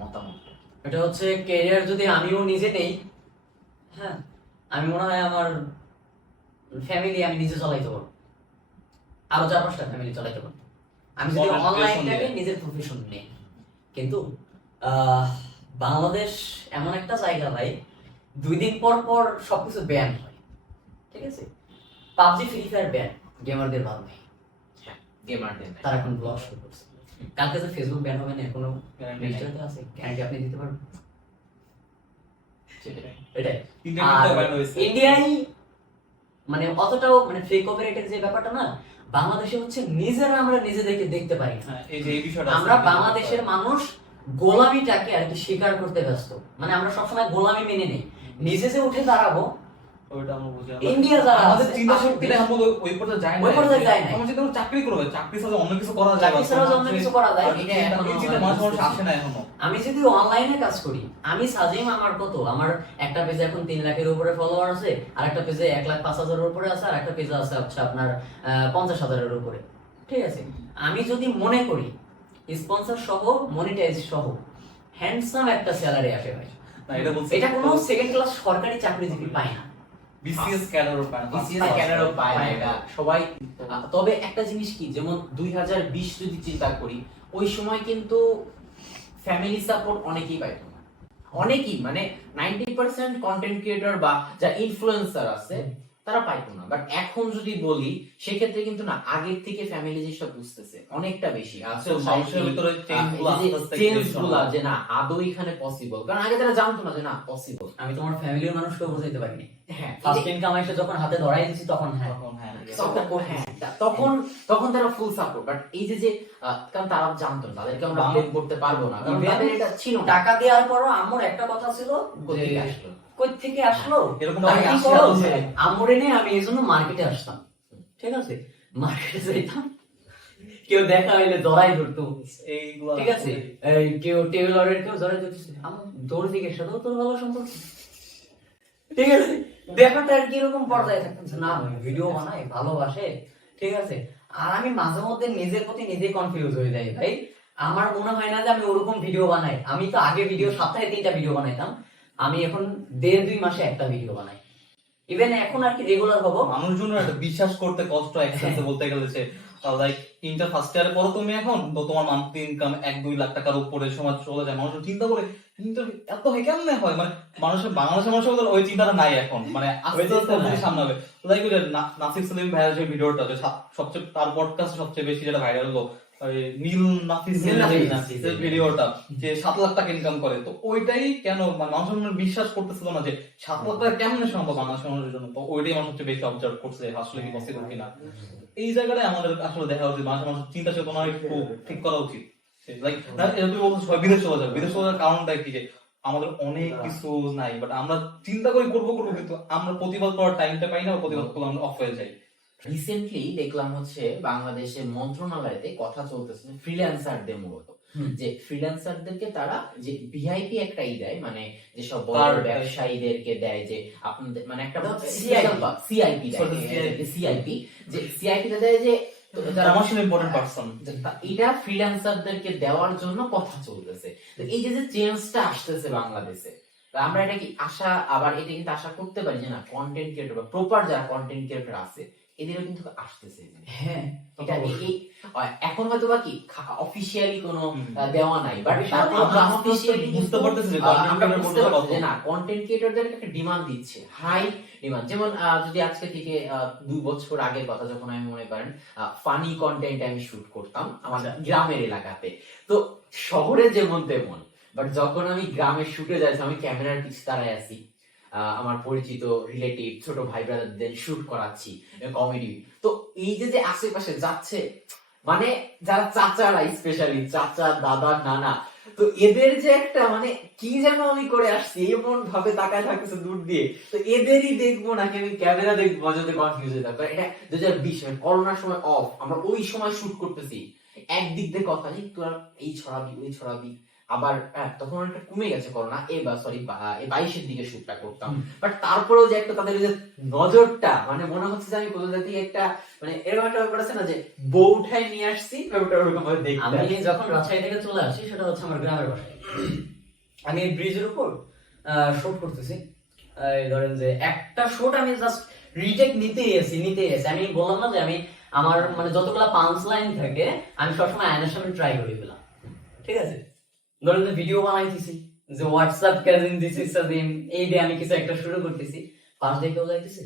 মতামত? এটা হচ্ছে ক্যারিয়ার যদি আমিও নিজে নেই, হ্যাঁ, আমি মনে হয় আমার ফ্যামিলি আমি নিজে চালাইতে পারবো, আরো 4-5টা ফ্যামিলি চালাইতে পারবো আমি যদি Profession অনলাইনটাকে দিয়ে। নিজের প্রফেশন নেই। কিন্তু বাংলাদেশ এমন একটা জায়গা ভাই, 2 দিন পর পর সবকিছু ব্যান হয়, ঠিক আছে? পাবজি, ফ্রি ফায়ার ব্যান, গেমারদের ভালো নেই, গেমারদের তারা এখন ব্লগ শুরু করছে। কালকে যে ফেসবুক ব্যান হবে না, এখনো Guarantee নিশ্চয়তা আছে, গ্যারান্টি আপনি দিতে পারবেন? সেটাই। এটাই। ইন্টারনেটে ব্যান হয়েছে। ইন্ডিয়ায় মানে অতটাও মানে ফেক অপারেটের যে ব্যাপারটা না, বাংলাদেশে হচ্ছে নিজেরা আমরা নিজেদেরকে দেখতে পারি না। হ্যাঁ, এই যে এই বিষয়টা আমরা আছে, বাংলাদেশের মানুষ গোলামিটাকে আর কি স্বীকার করতে ব্যস্ত, মানে আমরা সবসময় গোলামি মেনে নেই। নিজে যে উঠে দাঁড়াবো, ওইটা আমরা বুঝি না। ইন্ডিয়া যারা আমাদের আছে, চিন্তা শক্তিটা এখন ওই পর্যায়ে যায় না। ওই পর্যায়ে যায় না। আমরা চিন্তা করি চাকরি করবে, চাকরি ছাড়া অন্য কিছু করা যায়। চাকরি ছাড়াও যে অন্য কিছু করা যায়, এটা এখনো এই চিন্তা মানুষ আসে না এখনো। আমি যদি অনলাইনে কাজ করি, আমি সাজিম, আমার কত, আমার একটা পেজে এখন 3 লাখের উপরে ফলোয়ার আছে, আর একটা পেজে 1,05,000-এর উপরে আছে, আর একটা পেজে আছে হচ্ছে আপনার 50,000-এর উপরে, ঠিক আছে? আমি যদি মনে করি স্পন্সর সহ মনিটাইজ সহ হ্যান্ডসাম একটা স্যালারি আসে ভাই, না, এটা বলছি এটা কোনো সেকেন্ড ক্লাস সরকারি চাকরিজীবী পায় না। বিসিএস ক্যাডারও পায় না। বিসিএস ক্যাডারও পায় না এটা সবাই। তবে একটা জিনিস কি, যেমন 2020 যদি চিন্তা করি, ওই সময় কিন্তু ফ্যামিলি সাপোর্ট অনেকেই পাইতো না, অনেকেই মানে 90% কন্টেন্ট ক্রিয়েটর বা যা ইনফ্লুয়েন্সার আছে তারা পাইতো না। বাট এখন যদি বলি সেক্ষেত্রে কিন্তু না, আগের থেকে ফ্যামিলি যেসব বুঝতেছে অনেকটা বেশি আসলে মানুষের ভিতরে change গুলো আস্তে আস্তে চেঞ্জ create গুলা হয়। যে না আদৌ এখানে পসিবল, কারণ আগে তারা জানতো না যে না পসিবল। আমি তোমার ফ্যামিলির মানুষকে বোঝাইতে পারিনি, হ্যাঁ ফার্স্ট ইনকাম এসে যখন হাতে ধরাই দিছি তখন হ্যাঁ তখন হ্যাঁ, তখন তারা ফুল সাপোর্ট। বাট এই যে কারণ তারা জানতো না, তাদেরকে আমরা ব্লেম করতে পারবো না, কারণ Even তাদের এটা ছিল না। টাকা দেওয়ার পরও আম্মুর একটা কথা ছিল যে কোত্থেকে আসলো? কই থেকে আসলো, এরকম তাই অনেক কি আসে করো? আছে। আম্মুরে নিয়ে আমি এই জন্য মার্কেটে আসতাম, ঠিক আছে? মার্কেটে যাইতাম, কেউ দেখা হইলে দড়াই ধরতো, এইগুলো ঠিক আছে? এই কেউ টেইলরের কেউ দড়াই ধরতেছে, আমার দর্জিকের সাথেও তোর ভালো সম্পর্ক, ঠিক আছে? ব্যাপারটা আর কি এরকম পর্যায়ে থাকতাম যে না ভিডিও বানায়, ভালোবাসে, ঠিক আছে? আর আমি মাঝে মধ্যে নিজের প্রতি নিজে কনফিউজ হয়ে যাই ভাই, আমার মনে হয় না যে আমি ওরকম ভিডিও বানাই। আমি তো আগে ভিডিও সপ্তাহে 3টা ভিডিও বানাইতাম, আমি এখন 1.5-2 মাসে একটা ভিডিও বানাই। ইভেন এখন আর কি রেগুলার হবো। মানুষজনের একটা বিশ্বাস করতে কষ্ট একসাথে বলতে গেলে যে লাইক ইন্টার ফার্স্ট ইয়ারে পড়ো তুমি, এখন তো তোমার মান্থলি ইনকাম 1-2 লাখ টাকার উপরে সময় চলে যায়। মানুষ চিন্তা করে ইন্টার এত কেমনে হয়, মানে বাংলাদেশের মানুষের মধ্যে ওই চিন্তাটা নাই এখন, মানে আস্তে আস্তে নাই। সামনে হবে। লাইক নাসির সালিম ভাইয়ের যে ভিডিওটা, যে সবচেয়ে তার পডকাস্ট সবচেয়ে বেশি যেটা ভাইরাল হলো, নীল নাফিসের ভিডিওটা, যে 7 লাখ টাকা ইনকাম করে, তো ওইটাই কেন মানে মানুষ বিশ্বাস করতেছিল না যে 7 লাখ টাকা কেমনে সম্ভব বাংলাদেশের মানুষের জন্য। তো ওইটাই মানুষ সবচেয়ে বেশি অবজার্ভ করছে আসলে কি পসিবল কিনা। এই জায়গাটায় আমাদের আসলে দেখা উচিত, মানুষের চিন্তা চেতনা একটু ঠিক করা উচিত। লাইক তুমি বলছো সবাই বিদেশ চলে যাবে, বিদেশ চলে যাওয়ার কারণটা কি যে আমাদের অনেক কিছু নাই, বাট আমরা চিন্তা করি করবো কিন্তু আমরা প্রতিবাদ করার টাইমটা পাই না, প্রতিবাদ করলে আমরা অফ হয়ে যাই। রিসেন্টলি দেখলাম হচ্ছে বাংলাদেশের মন্ত্রণালয়তে কথা চলতেছে ফ্রিল্যান্সারদের, মূলত যে ফ্রিল্যান্সারদেরকে তারা যে ভিআইপি একটা দেয়, মানে যেসব বড় Card ব্যবসায়ীদেরকে দেয় যে আপনাদের মানে একটা CIP সিআইপি সিআইপি যে সিআইপি দেয় যে কমার্শিয়াল ইম্পর্টেন্ট পারসন, এটা ফ্রিল্যান্সারদেরকে দেওয়ার জন্য কথা চলতেছে। তো এই যে চেঞ্জটা আসতেছে বাংলাদেশে, তা আমরা এটা কি আশা, আবার এটা কিন্তু আশা করতে পারি যে না কন্টেন্ট ক্রিয়েটর বা প্রপার যারা কন্টেন্ট ক্রিয়েটর আছে এদেরও কিন্তু আসতেছে। হ্যাঁ, এটা এখন হয়তো বা কি অফিসিয়ালি কোনো দেওয়া নাই, বাট আমরা অফিসিয়ালি বুঝতে পারতেছি যে না কন্টেন্ট ক্রিয়েটরদের একটা ডিমান্ড দিচ্ছে, হাই ডিমান্ড। যেমন যদি আজকে থেকে 2 বছর আগের কথা, যখন আমি মনে করেন ফানি কন্টেন্ট আমি শুট করতাম আমার গ্রামের এলাকাতে, তো শহরে যেমন তেমন, বাট যখন আমি গ্রামে শুটে যাচ্ছি, আমি ক্যামেরার পিছনে দাঁড়ায় আছি, আমার পরিচিত রিলেটিভ ছোট ভাই ব্রাদারদের শুট করাচ্ছি কমেডি, তো এই যে আশেপাশে যাচ্ছে, মানে যারা চাচারা, স্পেশালি চাচা দাদা নানা, তো তো এদের যে একটা মানে কি যেন আমি করে আসছি এমন ভাবে তাকায় থাকতেছে দূর দিয়ে, তো এদেরই দেখবো নাকি আমি ক্যামেরা দেখবো যদি কনফিউজ হয়ে থাকবে। এটা 2020 মানে করোনার সময় অফ, আমরা ওই সময় শুট করতেছি, একদিক দিয়ে কথা নেই তোরা এই ছড়াবি ওই ছড়াবি, আবার তখন অনেকটা কমে গেছে করোনা, এবার সরি 22-এর দিকে শুটটা করতাম, বাট তারপরেও যে একটা তাদের যে নজরটা মানে মনে হচ্ছে যে আমি কোথা থেকে একটা মানে এরকম একটা ব্যাপার আছে না যে বউ উঠায় নিয়ে আসছি ব্যাপারটা ওরকম ভাবে দেখতে আমি আসছি। যখন রাজশাহী থেকে চলে আসি সেটা হচ্ছে আমার গ্রামের বাসায়। আমি এই ব্রিজের উপর শুট করতেছি। এই ধরেন যে একটা শুট আমি জাস্ট রিটেক নিতেই আছি। আমি বললাম না যে আমি আমার মানে যতগুলা পাঞ্চ লাইন থাকে আমি সবসময় আয়নার সামনে ট্রাই করি ফেলাম, ঠিক আছে? ধরেন যে ভিডিও বানাইতেছি যে WhatsApp cousin this is Sadim, এই দিয়ে আমি কিছু একটা শুরু করতেছি, পাশ দিয়ে কেউ যাইতেছে,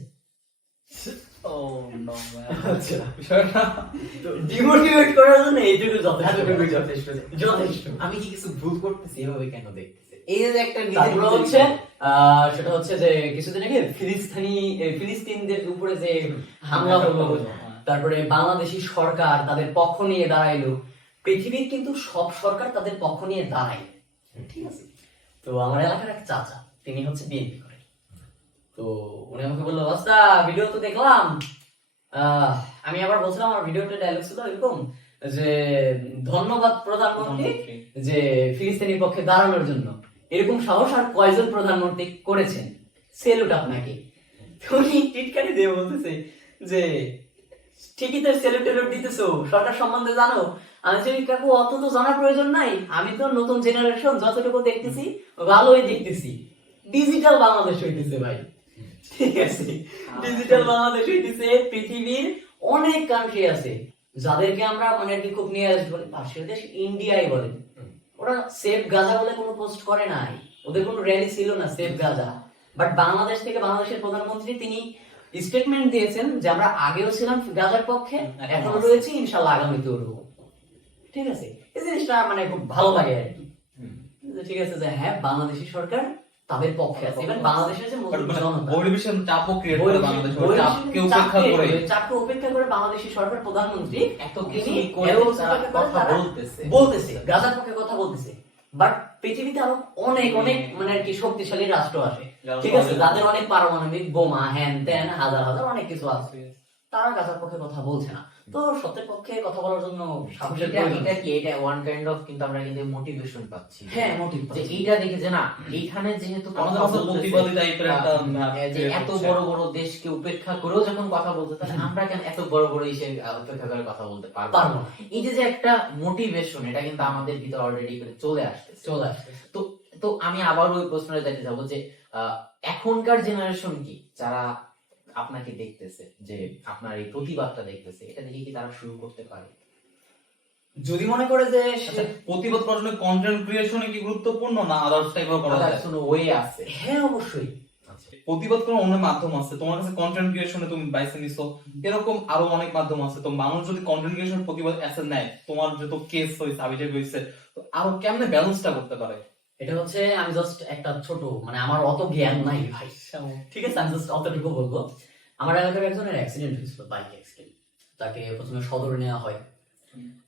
আচ্ছা তো ডিমোটিভেট করার জন্য এইটুকু যথেষ্ট। আমি কি কিছু ভুল করতেছি এভাবে কেন দেখতেছে, এই যে একটা তারপরে হচ্ছে সেটা হচ্ছে যে কিছুদিন আগে ফিলিস্তিনদের উপরে যে হামলা হলো, তারপরে বাংলাদেশি সরকার তাদের পক্ষ নিয়ে দাঁড়াইলো। পৃথিবীর কিন্তু সব সরকার তাদের পক্ষ নিয়ে দাঁড়ায়, ঠিক আছে? তো আমার এলাকার এক চাচা, তিনি হচ্ছে বিএনপি করে। তো উনি আমাকে বললো, বাস্তা ভিডিও তো দেখলাম, আমি আবার বলছিলাম আমার ভিডিওতে ডায়লগ ছিল এরকম যে ধন্যবাদ প্রধানমন্ত্রী যে ফিলিস্তিনের পক্ষে দাঁড়ানোর জন্য, এরকম সাহস আর কয়জন প্রধানমন্ত্রী করেছেন, সেলুট আপনাকে। উনি টিটকারি দিয়ে বলতেছে যে ঠিকই তো সেলুট দিতেছো, সরকার সম্বন্ধে জানো? আমি বলি, কাকু অত তো জানার প্রয়োজন নাই, আমি তো নতুন জেনারেশন, যতটুকু দেখতেছি ভালোই দেখতেছি। ডিজিটাল বাংলাদেশ হইতেছে ভাই, ঠিক আছে? ডিজিটাল বাংলাদেশ হইতেছে। পৃথিবীর অনেক কান্ট্রি আছে যাদেরকে আমরা মানে আর কি খুব নিয়ে আসবো, পাশের দেশ ইন্ডিয়াই বলে, ওরা সেফ গাজা বলে কোনো পোস্ট করে নাই, ওদের কোনো র্যালি ছিল না সেফ গাজা। বাট বাংলাদেশ থেকে বাংলাদেশের প্রধানমন্ত্রী তিনি স্টেটমেন্ট দিয়েছেন যে আমরা আগেও ছিলাম গাজার পক্ষে, এখনো রয়েছি, ইনশাল্লাহ আগামীতেও রবো, ঠিক আছে? এই জিনিসটা মানে খুব ভালো লাগে আর কি, ঠিক আছে? যে হ্যাঁ বাংলাদেশি সরকার তাদের পক্ষে আছে, এবং বাংলাদেশের যে পরিবেশন চাপও ক্রিয়েট করে বাংলাদেশ, চাপকে উপেক্ষা করে বাংলাদেশি সরকার প্রধানমন্ত্রী এত কিছু কথা বলতেছে, গাজার পক্ষে কথা বলতেছে। বাট পৃথিবীতে আরো অনেক অনেক মানে আর কি শক্তিশালী রাষ্ট্র আছে, ঠিক আছে, যাদের অনেক পারমাণবিক বোমা হ্যান ত্যান হাজার হাজার অনেক কিছু আছে, তারা গাজার পক্ষে কথা বলছে না। তো সত্যের পক্ষে কথা বলার জন্য সাহসের এটা কি, এটা ওয়ান কাইন্ড অফ কিন্তু আমরা কিন্তু মোটিভেশন পাচ্ছি। হ্যাঁ, মোটিভ যে এইটা দেখে যে না এইখানে যেহেতু আমাদের মতো প্রতিবাদী টাইপের একটা যে এত বড় বড় দেশকে উপেক্ষা করেও যখন কথা বলতে, তাহলে আমরা কেন এত বড় বড় এসে উপেক্ষা করে কথা বলতে পারবো না? এই যে একটা মোটিভেশন, এটা কিন্তু আমাদের ভিতরে অলরেডি চলে আসছে। তো তো আমি আবার ওই প্রশ্নটা যাইতে যাবো যে এখনকার জেনারেশন কি, যারা আপনাকে দেখতেছে, যে আপনার এই প্রতিবাদটা দেখতেছে, এটা দেখে কি তারা শুরু করতে পারে? যদি মনে করে যে প্রতিবাদ করার জন্য কন্টেন্ট ক্রিয়েশনে কি গুরুত্বপূর্ণ না আদার্স টাইপও করা যায়? কোনো ওয়ে আছে? হ্যাঁ অবশ্যই। প্রতিবাদ করার অনেক মাধ্যম আছে, তোমার কাছে কন্টেন্ট ক্রিয়েশনে তুমি বাইসে নিছো, এরকম আরো অনেক মাধ্যম আছে। তো মানুষ যদি কন্টেন্ট ক্রিয়েশন প্রতিবাদ অ্যাসেট নেয়, তোমার যত কেস হইছে আবিজে হইছে, তো আরো কেমনে ব্যালেন্সটা করতে পারে? এটা হচ্ছে আমি জাস্ট একটা ছোট মানে আমার অত জ্ঞান নাই ভাই, ঠিক আছে? আমি জাস্ট অতটুকু বলবো। আমার এলাকার একজনের অ্যাক্সিডেন্ট হয়েছিল, বাইক অ্যাক্সিডেন্ট। তাকে প্রথমে সদরে নেওয়া হয়,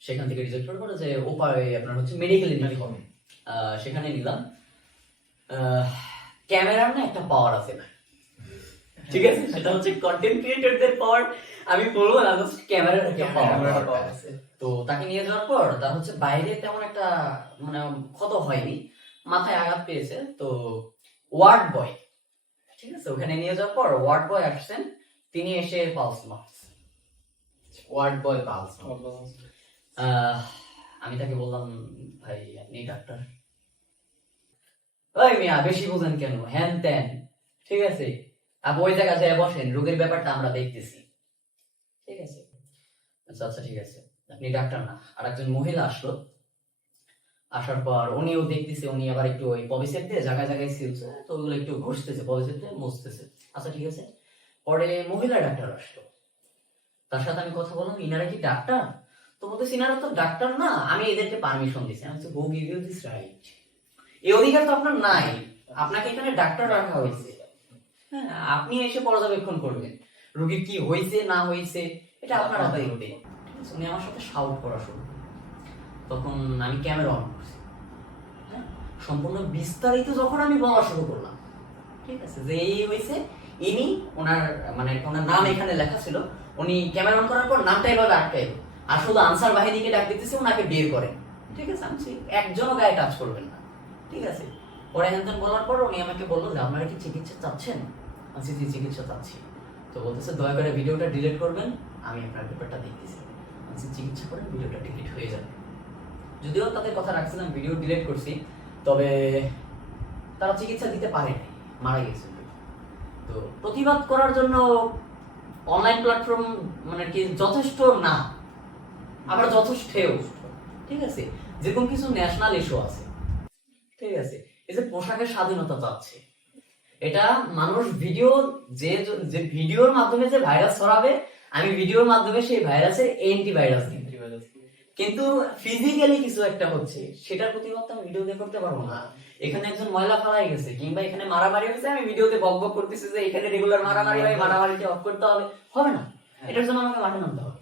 সেখান থেকে রিজেক্ট করে যে ওপারে আপনার হচ্ছে মেডিকেলে নিতে হবে, সেখানে নিলাম। ক্যামেরার না একটা পাওয়ার আছে না, ঠিক আছে? সেটা হচ্ছে কন্টেন্ট ক্রিয়েটরদের পাওয়ার, আমি বলবো না, জাস্ট ক্যামেরার একটা পাওয়ার আছে। তো তাকে নিয়ে যাওয়ার পর তার হচ্ছে বাইরে তেমন একটা মানে ক্ষত হয়নি, মাথায় আঘাত পেয়েছে। তো ওয়ার্ড বয়, ঠিক আছে, ওখানে নিয়ে যাওয়ার পর ওয়ার্ড বয় আসছেন, তিনি এসে পালস মারছে। ওয়ার্ড বয় পালস, আমি তাকে বললাম, ভাই আপনি ডাক্তার? ওই মিয়া বেশি বোঝেন কেন, হ্যান ত্যান, ঠিক আছে, আপনি ওই জায়গায় যায় বসেন, রোগের ব্যাপারটা আমরা দেখতেছি, ঠিক আছে? আচ্ছা আচ্ছা ঠিক আছে, আপনি ডাক্তার না। আর একজন মহিলা আসলো, আসার পর উনিও দেখতেছে, উনি আবার একটু ওই পবিসেট দিয়ে জায়গায় জায়গায় সিলছে, তো ওগুলো একটু ঘষতেছে, পবিসেট দিয়ে মুছতেছে। আচ্ছা ঠিক আছে। পরে মহিলা ডাক্তার আসলো, তার সাথে আমি কথা বললাম, ইনারা কি ডাক্তার? তো বলতেছি ইনারা তো ডাক্তার না, আমি এদেরকে পারমিশন দিচ্ছি। আমি বলছি, who give you this right? এই অধিকার তো আপনার নাই, আপনাকে এখানে ডাক্তার রাখা হয়েছে, হ্যাঁ, আপনি এসে পর্যবেক্ষণ করবেন রোগীর কি হয়েছে না হয়েছে, এটা আপনার হাতেই হবে। উনি আমার সাথে শাউট করা শুরু, তখন আমি ক্যামেরা অন করছি, সম্পূর্ণ বিস্তারিত যখন আমি বলা শুরু করলাম, ঠিক আছে, যে এই হয়েছে, ইনি ওনার মানে ওনার নাম এখানে লেখা ছিল, উনি ক্যামেরা অন করার পর নামটা এভাবে আটকাইল, আর শুধু আনসার বাহিনীকে ডাক দিতেছে ওনাকে বের করেন, ঠিক আছে, আমি একজনও গায়ে টাচ করবেন না, ঠিক আছে। পরে হ্যান বলার পর উনি আমাকে বললো যে আপনারা কি চিকিৎসা চাচ্ছেন? আমি জি চিকিৎসা চাচ্ছি। তো বলতেছে দয়া করে ভিডিওটা ডিলিট করবেন, আমি আপনার পেপারটা দেখতেছি। আমি চিকিৎসা করেন, ভিডিওটা ডিলিট হয়ে যাবে। যদিও তাদের কথা রাখছিলাম, ভিডিও ডিলিট করছি, তবে তারা চিকিৎসা দিতে পারেনি, মারা গেছে। তো প্রতিবাদ করার জন্য অনলাইন প্ল্যাটফর্ম মানে কি যথেষ্ট না, আবার যথেষ্টও, ঠিক আছে। যেরকম কিছু ন্যাশনাল ইস্যু আছে, ঠিক আছে, এই যে পোশাকের স্বাধীনতা চাচ্ছে, এটা মানুষ ভিডিও যে যে ভিডিওর মাধ্যমে যে ভাইরাস ছড়াবে, আমি ভিডিওর মাধ্যমে সেই ভাইরাসের অ্যান্টিভাইরাস দিই, কিন্তু ফিজিক্যালি কিছু একটা হচ্ছে, সেটার প্রতিবাদ আমি ভিডিও দিয়ে করতে পারবো না। এখানে একজন ময়লা ফালাই গেছে কিংবা এখানে মারামারি হয়েছে, আমি ভিডিওতে বক বক করতেছি যে এখানে রেগুলার মারামারি হয়, মারামারিকে অফ করতে হবে, হবে না। এটার জন্য আমাকে মাঠে নামতে হবে,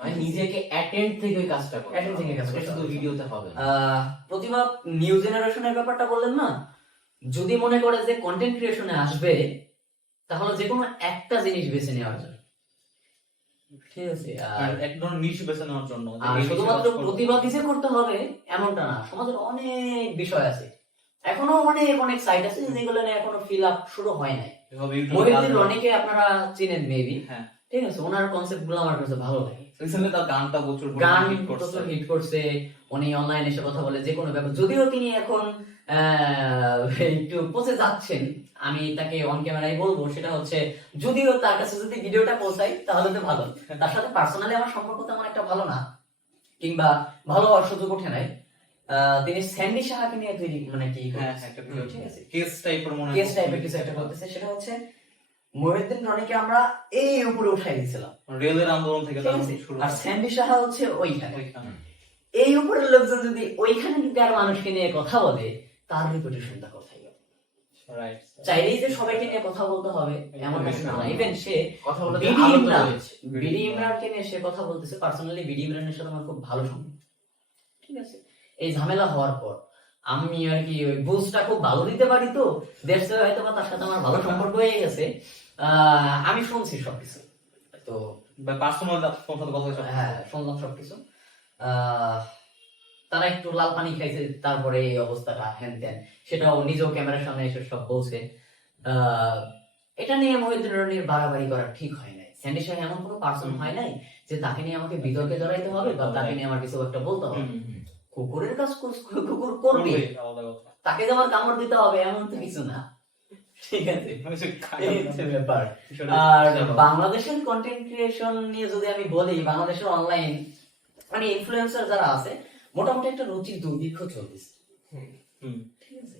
আমি নিজেকে অ্যাটেন্ড থেকে ওই কাজটা করব, অ্যাটেন্ড থেকে কাজ করতে শুধু হবে। ভিডিওতে হবে না। প্রতিবাদ নিউ জেনারেশনের ব্যাপারটা বললেন না, যদি মনে করে যে কন্টেন্ট ক্রিয়েশনে আসবে, তাহলে যে কোনো একটা জিনিস বেছে নেওয়ার জন্য, ঠিক আছে। আর এক ধরনের নিশ বেছে নেওয়ার জন্য, যে আর এই শুধুমাত্র বিষয়ে কাজ করবো। প্রতিবাদই যে করতে হবে এমনটা না, সমাজের অনেক বিষয় আছে, এখনো অনেক অনেক সাইট আছে যেগুলো নিয়ে এখনো ফিল আপ শুরু হয় নাই। এভাবে ইউটিউবে মহিউদ্দিন কাজ- রনিকে আপনারা চিনেন মেবি, হ্যাঁ, ঠিক আছে, ওনার কনসেপ্ট গুলো আমার কাছে ভালো লাগে। রিসেন্টলি তার গানটা প্রচুর গান হিট করছে। প্রচুর হিট করছে, উনি অনলাইনে এসে কথা বলে যে কোনো ব্যাপার, যদিও তিনি এখন একটু পচে যাচ্ছেন, আমি তাকে অন ক্যামেরায় বলবো, সেটা হচ্ছে যদিও তার কাছে যদি ভিডিওটা পৌঁছায় তাহলে তো ভালো, তার সাথে পার্সোনালি আমার সম্পর্ক তেমন একটা ভালো না, কিংবা ভালো হওয়ার সুযোগ ওঠে নাই। তিনি স্যান্ডি সাহাকে নিয়ে তৈরি মানে কি হ্যাঁ, একটা ভিডিও ঠিক আছে, কেস টাইপের মনে হয়। কেস টাইপের কিছু একটা করতেছে, সেটা হচ্ছে মহিউদ্দিন রনিকে আমরা এই উপরে উঠাই দিয়েছিলাম, রেলের আন্দোলন থেকে ঠিক তার আছে, শুরু আর স্যান্ডি সাহা হচ্ছে ওইখানে। ওইখানে। এই উপরের লোকজন যদি ওইখানে ঢুকে আর মানুষকে নিয়ে কথা বলে, তার রেপুটেশনটা কোথায় গেল? রাইট। চাইলেই যে সবাইকে নিয়ে কথা বলতে হবে এমন কিছু না। ইভেন সে কথা বলতে বিডি আলো ইমরান, রয়েছে। বিডি ইমরানকে নিয়ে সে কথা বলতেছে, পার্সোনালি বিডি ইমরানের সাথে আমার খুব ভালো সম্পর্ক, ঠিক আছে। এই ঝামেলা হওয়ার পর আমি আর কি ওই বুঝটা খুব ভালো দিতে পারি, তো দেশে হয়তো বা তার সাথে আমার ভালো সম্পর্ক হয়ে গেছে। আমি শুনছি সবকিছু, তো পার্সোনাল তোমার সাথে কথা হয়েছে? হ্যাঁ শুনলাম সবকিছু। আহ, তারা একটু লাল পানি খাইছে, তারপরে এই অবস্থাটা হ্যান ত্যান, সেটাও নিজেও ক্যামেরার সামনে এসে সব বলছে। এটা নিয়ে মহিউদ্দিন রনির বাড়াবাড়ি করা ঠিক হয় নাই। স্যান্ডি শাহ এমন কোনো পার্সন হয় নাই যে তাকে নিয়ে আমাকে বিতর্কে জড়াইতে হবে বা তাকে নিয়ে আমার কিছু একটা বলতে হবে। কুকুরের কাজ কুকুর করবে, আলাদা কথা। তাকে যে আমার কামড় দিতে হবে এমন তো কিছু না, ঠিক আছে, এই হচ্ছে ব্যাপার। আর বাংলাদেশের কন্টেন্ট ক্রিয়েশন নিয়ে যদি আমি বলি, বাংলাদেশের অনলাইন মানে ইনফ্লুয়েন্সার যারা আছে, মোটামুটি একটা রুচির দুর্ভিক্ষ চলতেছে, ঠিক আছে,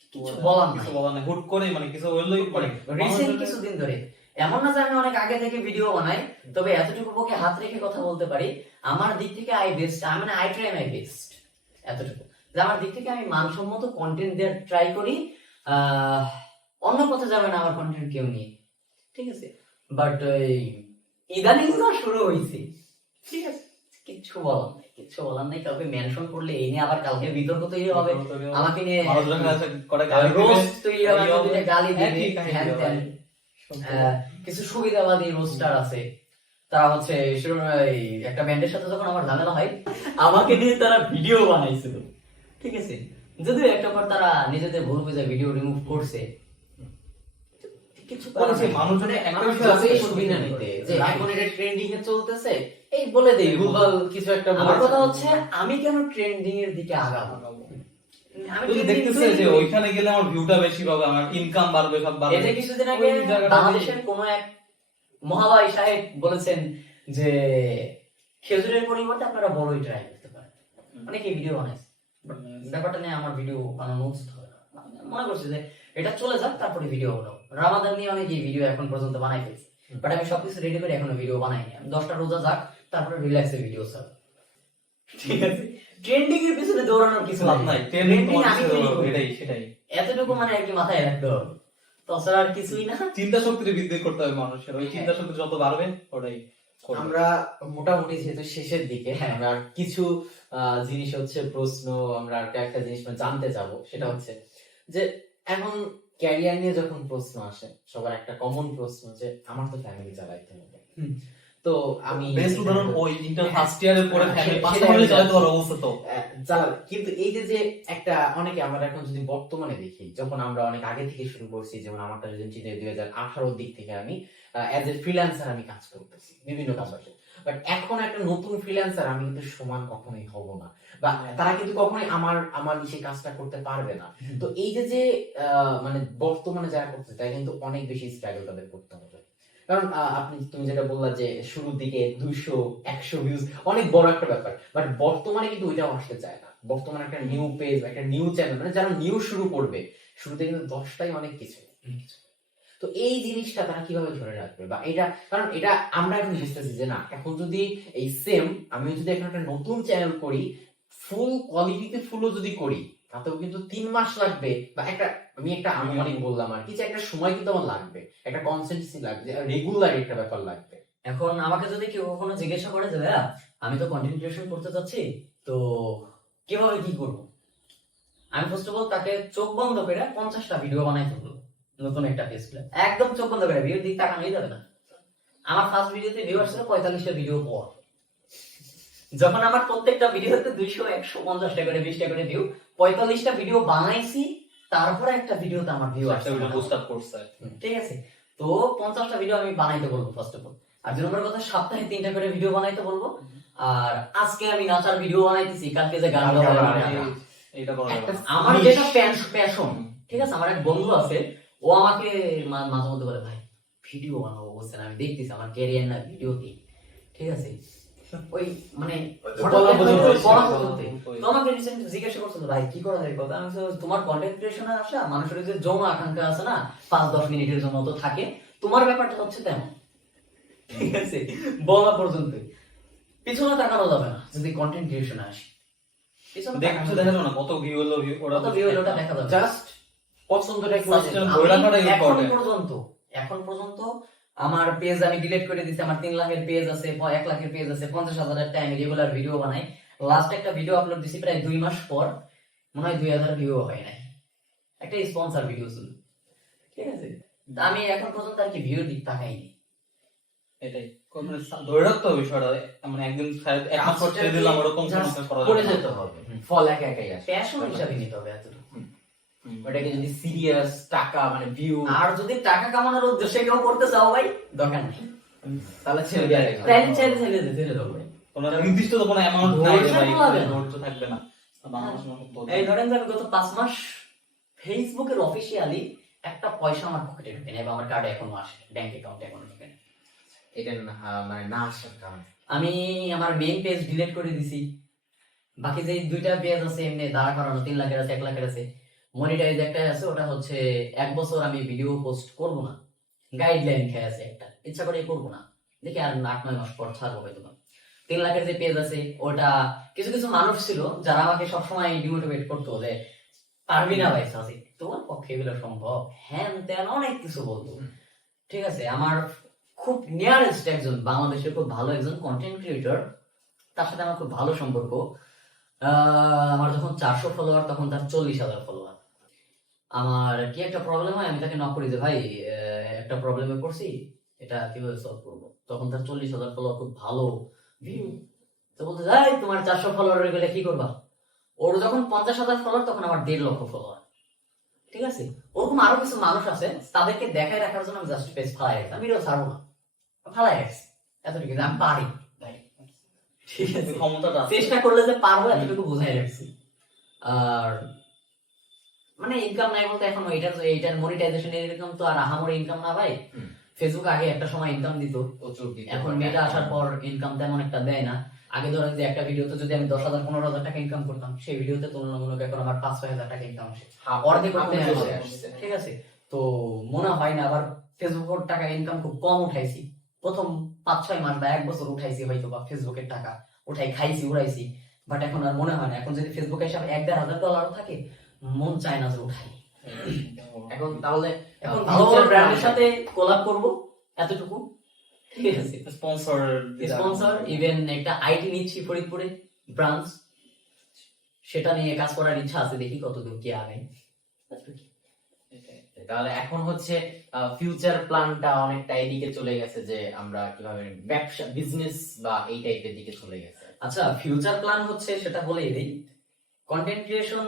কিছু বলার নাই। কিছু বলার নাই, হুট করে মানে কিছু হইলেই করে রিসেন্ট কিছুদিন ধরে এমন না যে আমি অনেক আগে থেকে ভিডিও বানাই, তবে এতটুকু পক্ষে হাত রেখে কথা বলতে পারি, আমার দিক থেকে আই বেস্ট, আমি মানে আই ট্রাই মাই বেস্ট, এতটুকু যে আমার দিক থেকে আমি মানসম্মত কন্টেন্ট দেওয়ার ট্রাই করি। অন্য কথা যাবে না আমার কন্টেন্ট কেউ নিয়ে, ঠিক আছে, বাট ইদানিং যা শুরু হয়েছে, ঠিক আছে, কিচ্ছু বলার নাই, কিচ্ছু বলার নাই। কাউকে মেনশন করলে এই নিয়ে আবার কালকে বিতর্ক তৈরি হবে, আমাকে নিয়ে মানুষ দেখা যাচ্ছে করে গালি দিবে, রোস্ট তৈরি হবে, আমি দুইটা গালি দিবে, একই কাহিনী হ্যান ভাই। ত্যান। কিছু সুবিধাবাদী রোস্টার আছে, তারা হচ্ছে এই একটা ব্যান্ডের সাথে যখন আমার ঝামেলা হয়, আমাকে নিয়ে তারা ভিডিও বানাইছিল, ঠিক আছে, যদিও একটা পর তারা নিজেদের ভুল বুঝে ভিডিও রিমুভ করছে, কিছু করার নাই। মানুষজনে একটা মানুষ বিষয় আছে, আছে সুবিধা নিতে যে এখন এটা ট্রেন্ডিং এ চলতেছে, এই বলে দেই গুগল কিছু একটা আমার বলেছে। কথা হচ্ছে আমি কেন ট্রেন্ডিং এর দিকে আগাবো? আমি তুই trending দেখতেছে তৈরি যে করি। ওইখানে গেলে আমার ভিউটা বেশি পাবে, আমার ইনকাম বাড়বে, সব বাড়বে। এটা কিছুদিন আগে ওই জায়গাটা বাংলাদেশের কোন এক মহাবাই সাহেব বলেছেন যে খেজুরের পরিবর্তে আপনারা বড়ই ট্রাই করতে পারেন, অনেকে ভিডিও বানাইছে, ব্যাপারটা নিয়ে আমার ভিডিও বানানো উচিত হবে না। আমি মনে করছি যে এটা চলে যাক, তারপরে ভিডিও বানাবো। রামাদান নিয়ে অনেক ভিডিও এখন পর্যন্ত বানাই ফেলছি, বাট আমি সবকিছু রেডি করে এখনো ভিডিও বানাইনি। আমি 10টা রোজা যাক, তারপরে রিল্যাক্সে ভিডিও ছাড়ব, ঠিক আছে। ট্রেন্ডিং এর পিছনে দৌড়ানোর কিছু লাভ নাই, ট্রেন্ডিং ট্রেন্ডিং আমি তৈরি করি। এটাই সেটাই এতটুকু মানে আর কি মাথায় রাখতে হবে, তাছাড়া আর কিছুই না। চিন্তা শক্তির বৃদ্ধি করতে হবে মানুষের, ওই চিন্তা শক্তি যত বাড়বে ওটাই করবে? আমরা মোটামুটি যেহেতু শেষের দিকে আমরা আর কিছু জিনিস হচ্ছে প্রশ্ন আমরা আর একটা জিনিস জানতে চাবো, সেটা হচ্ছে যে এখন ক্যারিয়ার নিয়ে যখন প্রশ্ন আসে সবার একটা কমন প্রশ্ন যে আমার তো ফ্যামিলি চালাইতে হবে। তো আমি বেস্ট উদাহরণ ওই ইন্টার ফার্স্ট ইয়ারের পরে ফ্যামিলি সেটাই পাশাপাশি আমি চালাতে পারো যাচ্ছি। অবস্থা তো চালাবে, কিন্তু এই যে যে একটা অনেকে আমরা এখন যদি বর্তমানে দেখি, যখন আমরা অনেক আগে থেকে শুরু করছি, যেমন আমারটা যদি চিন্তা 2018 দিক থেকে আমি অ্যাজ এ ফ্রিল্যান্সার আমি কাজ করতেছি বিভিন্ন কাজে, বাট এখন একটা নতুন ফ্রিল্যান্সার আমি কিন্তু সমান কখনোই হব না, বা তারা কিন্তু কখনোই আমার আমার সেই কাজটা করতে পারবে না। তো এই যে যে মানে বর্তমানে যারা করতে তাই কিন্তু অনেক বেশি স্ট্রাগল তাদের করতে হবে। কারণ তুমি যেটা বললা যে শুরুর দিকে 200-100 ভিউজ অনেক বড় একটা ব্যাপার, বাট বর্তমানে কিন্তু ওইটাও আসতে চায় না। বর্তমানে একটা নিউ পেজ, একটা নিউ চ্যানেল, মানে যারা নিউ শুরু করবে, শুরুতে কিন্তু 10টাই অনেক কিছু। তো এই জিনিসটা তারা কিভাবে ধরে রাখবে, বা এটা কারণ এটা আমরা এখন বুঝতেছি যে না, এখন যদি এই সেম আমি যদি এখন একটা নতুন চ্যানেল করি, ফুল কোয়ালিটিতে ফুলও যদি করি, তাতেও কিন্তু 3 মাস লাগবে, বা আমি একটা আনুমানিক বললাম আর কি, যে একটা সময় কিন্তু আমার লাগবে, একটা কনসিস্টেন্সি লাগবে, রেগুলার একটা ব্যাপার লাগবে। এখন আমাকে যদি কেউ কখনো জিজ্ঞাসা করে যে ভাইয়া আমি তো কন্টেন্ট ক্রিয়েশন করতে চাচ্ছি, তো কিভাবে কি করবো, আমি ফার্স্ট অফ অল তাকে চোখ বন্ধ করে 50টা ভিডিও বানাইতে বলবো। নতুন একটা পেজ খুলে একদম চোখ বন্ধ করে, ভিডিও দিক তাকানোই যাবে না। আমার ফার্স্ট ভিডিওতে ভিউ আসছিল 45টা ভিডিও পর, যখন আমার প্রত্যেকটা ভিডিওতে 200-150টা করে 20টা করে ভিউ, 45টা ভিডিও বানাইছি, তারপরে একটা ভিডিওতে আমার ভিউ আসছে, বুস্ট আপ করছে। ঠিক আছে। তো 50টা ভিডিও আমি বানাইতে বলবো ফার্স্ট অফ অল। আর 2 নম্বর কথা, সপ্তাহে 3টা করে ভিডিও বানাইতে বলবো। আর আজকে আমি নাচার ভিডিও বানাইতেছি, কালকে যে গান গাবো, এটা করা যাবে না। আমার যেটা প্যাশন, ঠিক আছে। আমার এক বন্ধু আছে, ও আমাকে মাঝে মধ্যে বলে ভাই ভিডিও বানাবো, বুঝছেন আমি দেখতেছি আমার ক্যারিয়ার না ভিডিও কি, ঠিক আছে। ওই মানে বলা পর্যন্ত তো আমাকে রিসেন্ট জিজ্ঞাসা করছিল ভাই কি করা যায় কথা, আমি বলছি, তোমার কন্টেন্ট ক্রিয়েশনে আসা মানুষের যে যৌন আকাঙ্ক্ষা আছে না 5-10 মিনিটের জন্য তো থাকে, তোমার ব্যাপারটা হচ্ছে তেমন, ঠিক আছে। বলা পর্যন্ত পিছনে তাকানো যাবে না যদি কন্টেন্ট ক্রিয়েশনে আসি, পিছনে দেখা যাবে না কত ভিউ হলো, কত ভিউ হলো ওটা দেখা যাবে, জাস্ট পছন্দটাই করে Substance যেতে হবে। ধরে রাখাটাই এখন important। পর্যন্ত আমার পেজ আমি ডিলিট করে দিছি। আমার 3 লাখের পেজ আছে, 1 লাখের পেজ আছে, 50,000 টাইম রেগুলার ভিডিও বানাই। লাস্ট একটা ভিডিও আপলোড দিছি প্রায় 2 মাস পর, মনে হয় 2000 ভিউ হয় নাই, একটা স্পন্সর ভিডিও ছিল, ঠিক আছে। তা আমি এখন পর্যন্ত আর কি ভিউ দিক তাকাইনি। এটাই মানে ধরে রাখতে হবে বিষয়টা, মানে একদিন এক মাস পর ছেড়ে দিলাম ওরকম কোনো কাজ করা করে যাবে না। যেতে হবে, ফল একা একাই আসে। প্যাশন হিসাবে নিতে হবে এতটুকু। ওটাকে যদি সিরিয়াস টাকা মানে ভিউ, আর যদি টাকা কামানোর উদ্দেশ্যে কেউ করতে চাও ভাই, দরকার নেই, তাহলে ছেড়ে দেওয়া যায়। ট্রেন ছেড়ে দেবো ভাই। তোমরা নির্দিষ্ট তো কোনো অ্যামাউন্ট নাই রে ভাই, ধৈর্য লাগবে না। ধৈর্য থাকবে না। বাংলাদেশ মানুষ তো এই ধরেন যে আমি গত 5 মাস ফেসবুকের অফিসিয়ালি একটা পয়সা আমার পকেটে ঢুকে নেই, বা আমার কার্ডে এখনো আসে, ব্যাংক অ্যাকাউন্টে এখনো ঢুকে নেই। এটা মানে না আসার কারণ আমি আমার মেইন পেজ ডিলিট করে দিছি, বাকি যে 2টা পেজ আছে এমনি দাঁড়া করানো, 3 লাখের আছে, 1 লাখের আছে, মনিটাইজ একটা আছে, ওটা হচ্ছে 1 বছর আমি ভিডিও পোস্ট করব না, গাইডলাইন খেয়ে আছে একটা, ইচ্ছা করে করব না, দেখি আর 8-9 মাস পর ছাড়বো হয়তো। 3 লাখের যে পেজ আছে ওটা কিছু কিছু মানুষ ছিল যারা আমাকে সবসময় ডিমোটিভেট করতো যে পারবি না ভাই সাসি, তোমার পক্ষে এগুলো সম্ভব, হ্যান ত্যান অনেক কিছু বলতো, ঠিক আছে। আমার খুব নিয়ারেস্ট একজন বাংলাদেশের খুব ভালো একজন কন্টেন্ট ক্রিয়েটর, তার সাথে আমার খুব ভালো সম্পর্ক। আমার যখন 400 ফলোয়ার তখন তার 40,000 ফলোয়ার। আমার কি একটা প্রবলেম হয়, আমি তাকে নক করি যে ভাই একটা প্রবলেমে পড়ছি, এটা কিভাবে সলভ করবো, তখন তার 40,000 ফলোয়ার, খুব ভালো ভিউ। তো বলতে যাই তোমার 400 ফলোয়ার গেলে কি করবা, ওর যখন 50,000 ফলোয়ার তখন আমার 1.5 লক্ষ ফলোয়ার, ঠিক আছে। ওরকম আরো কিছু মানুষ আছে, তাদেরকে দেখায় রাখার জন্য আমি জাস্ট পেজ ফালাই রাখছি, আমি ভিডিও ছাড়বো না, ফালাই রাখছি এতটুকু, আমি পারি ভাই, ঠিক আছে। ক্ষমতাটা আছে। চেষ্টা করলে যে পারবো এতটুকু বুঝাই রাখছি। আর মানে ইনকাম নাই বলতে এখন এইটার মনিটাইজেশন এরকম তো আর আহামরি ইনকাম না ভাই। ফেসবুক আগে একটা সময় ইনকাম দিত, প্রচুর দিতে এখন হবে। মেটা আসার পর ইনকাম তেমন একটা দেয় না। আগে ধরেন যে একটা ভিডিওতে যদি আমি 10,000-15,000 টাকা ইনকাম করতাম, সেই ভিডিওতে তুলনামূলক এখন আমার 5-6,000 টাকা ইনকাম আসে, অর্ধেক আপনি কমে চলে আসে, আসছে। ঠিক আছে। তো মনে হয় না, আবার ফেসবুকের টাকা ইনকাম খুব কম উঠাইছি, প্রথম 5-6 মাস বা 1 বছর উঠাইছি হয়তো, বা ফেসবুকের টাকা উঠাই খাইছি উড়াইছি, বাট এখন আর মনে হয় না। এখন যদি ফেসবুকে হিসাবে $1,000-1,500 থাকে, মন চায় না যে উঠাই। এখন তাহলে এখন ভালো ব্র্যান্ডের সাথে কোলাব করব, এতটুকু, ঠিক আছে, স্পন্সর স্পন্সর, ইভেন একটা আইটি নিচ্ছি ফরিদপুরে ব্রাঞ্চ, সেটা নিয়ে কাজ করার ইচ্ছা আছে, দেখি কতদূর কি আগায়। তাহলে এখন হচ্ছে ফিউচার প্ল্যানটা অনেকটা এদিকে চলে গেছে যে আমরা কিভাবে ব্যবসা বিজনেস বা এই টাইপের দিকে চলে গেছে। আচ্ছা, ফিউচার প্ল্যান হচ্ছে সেটা বলেই দিই, কন্টেন্ট ক্রিয়েশন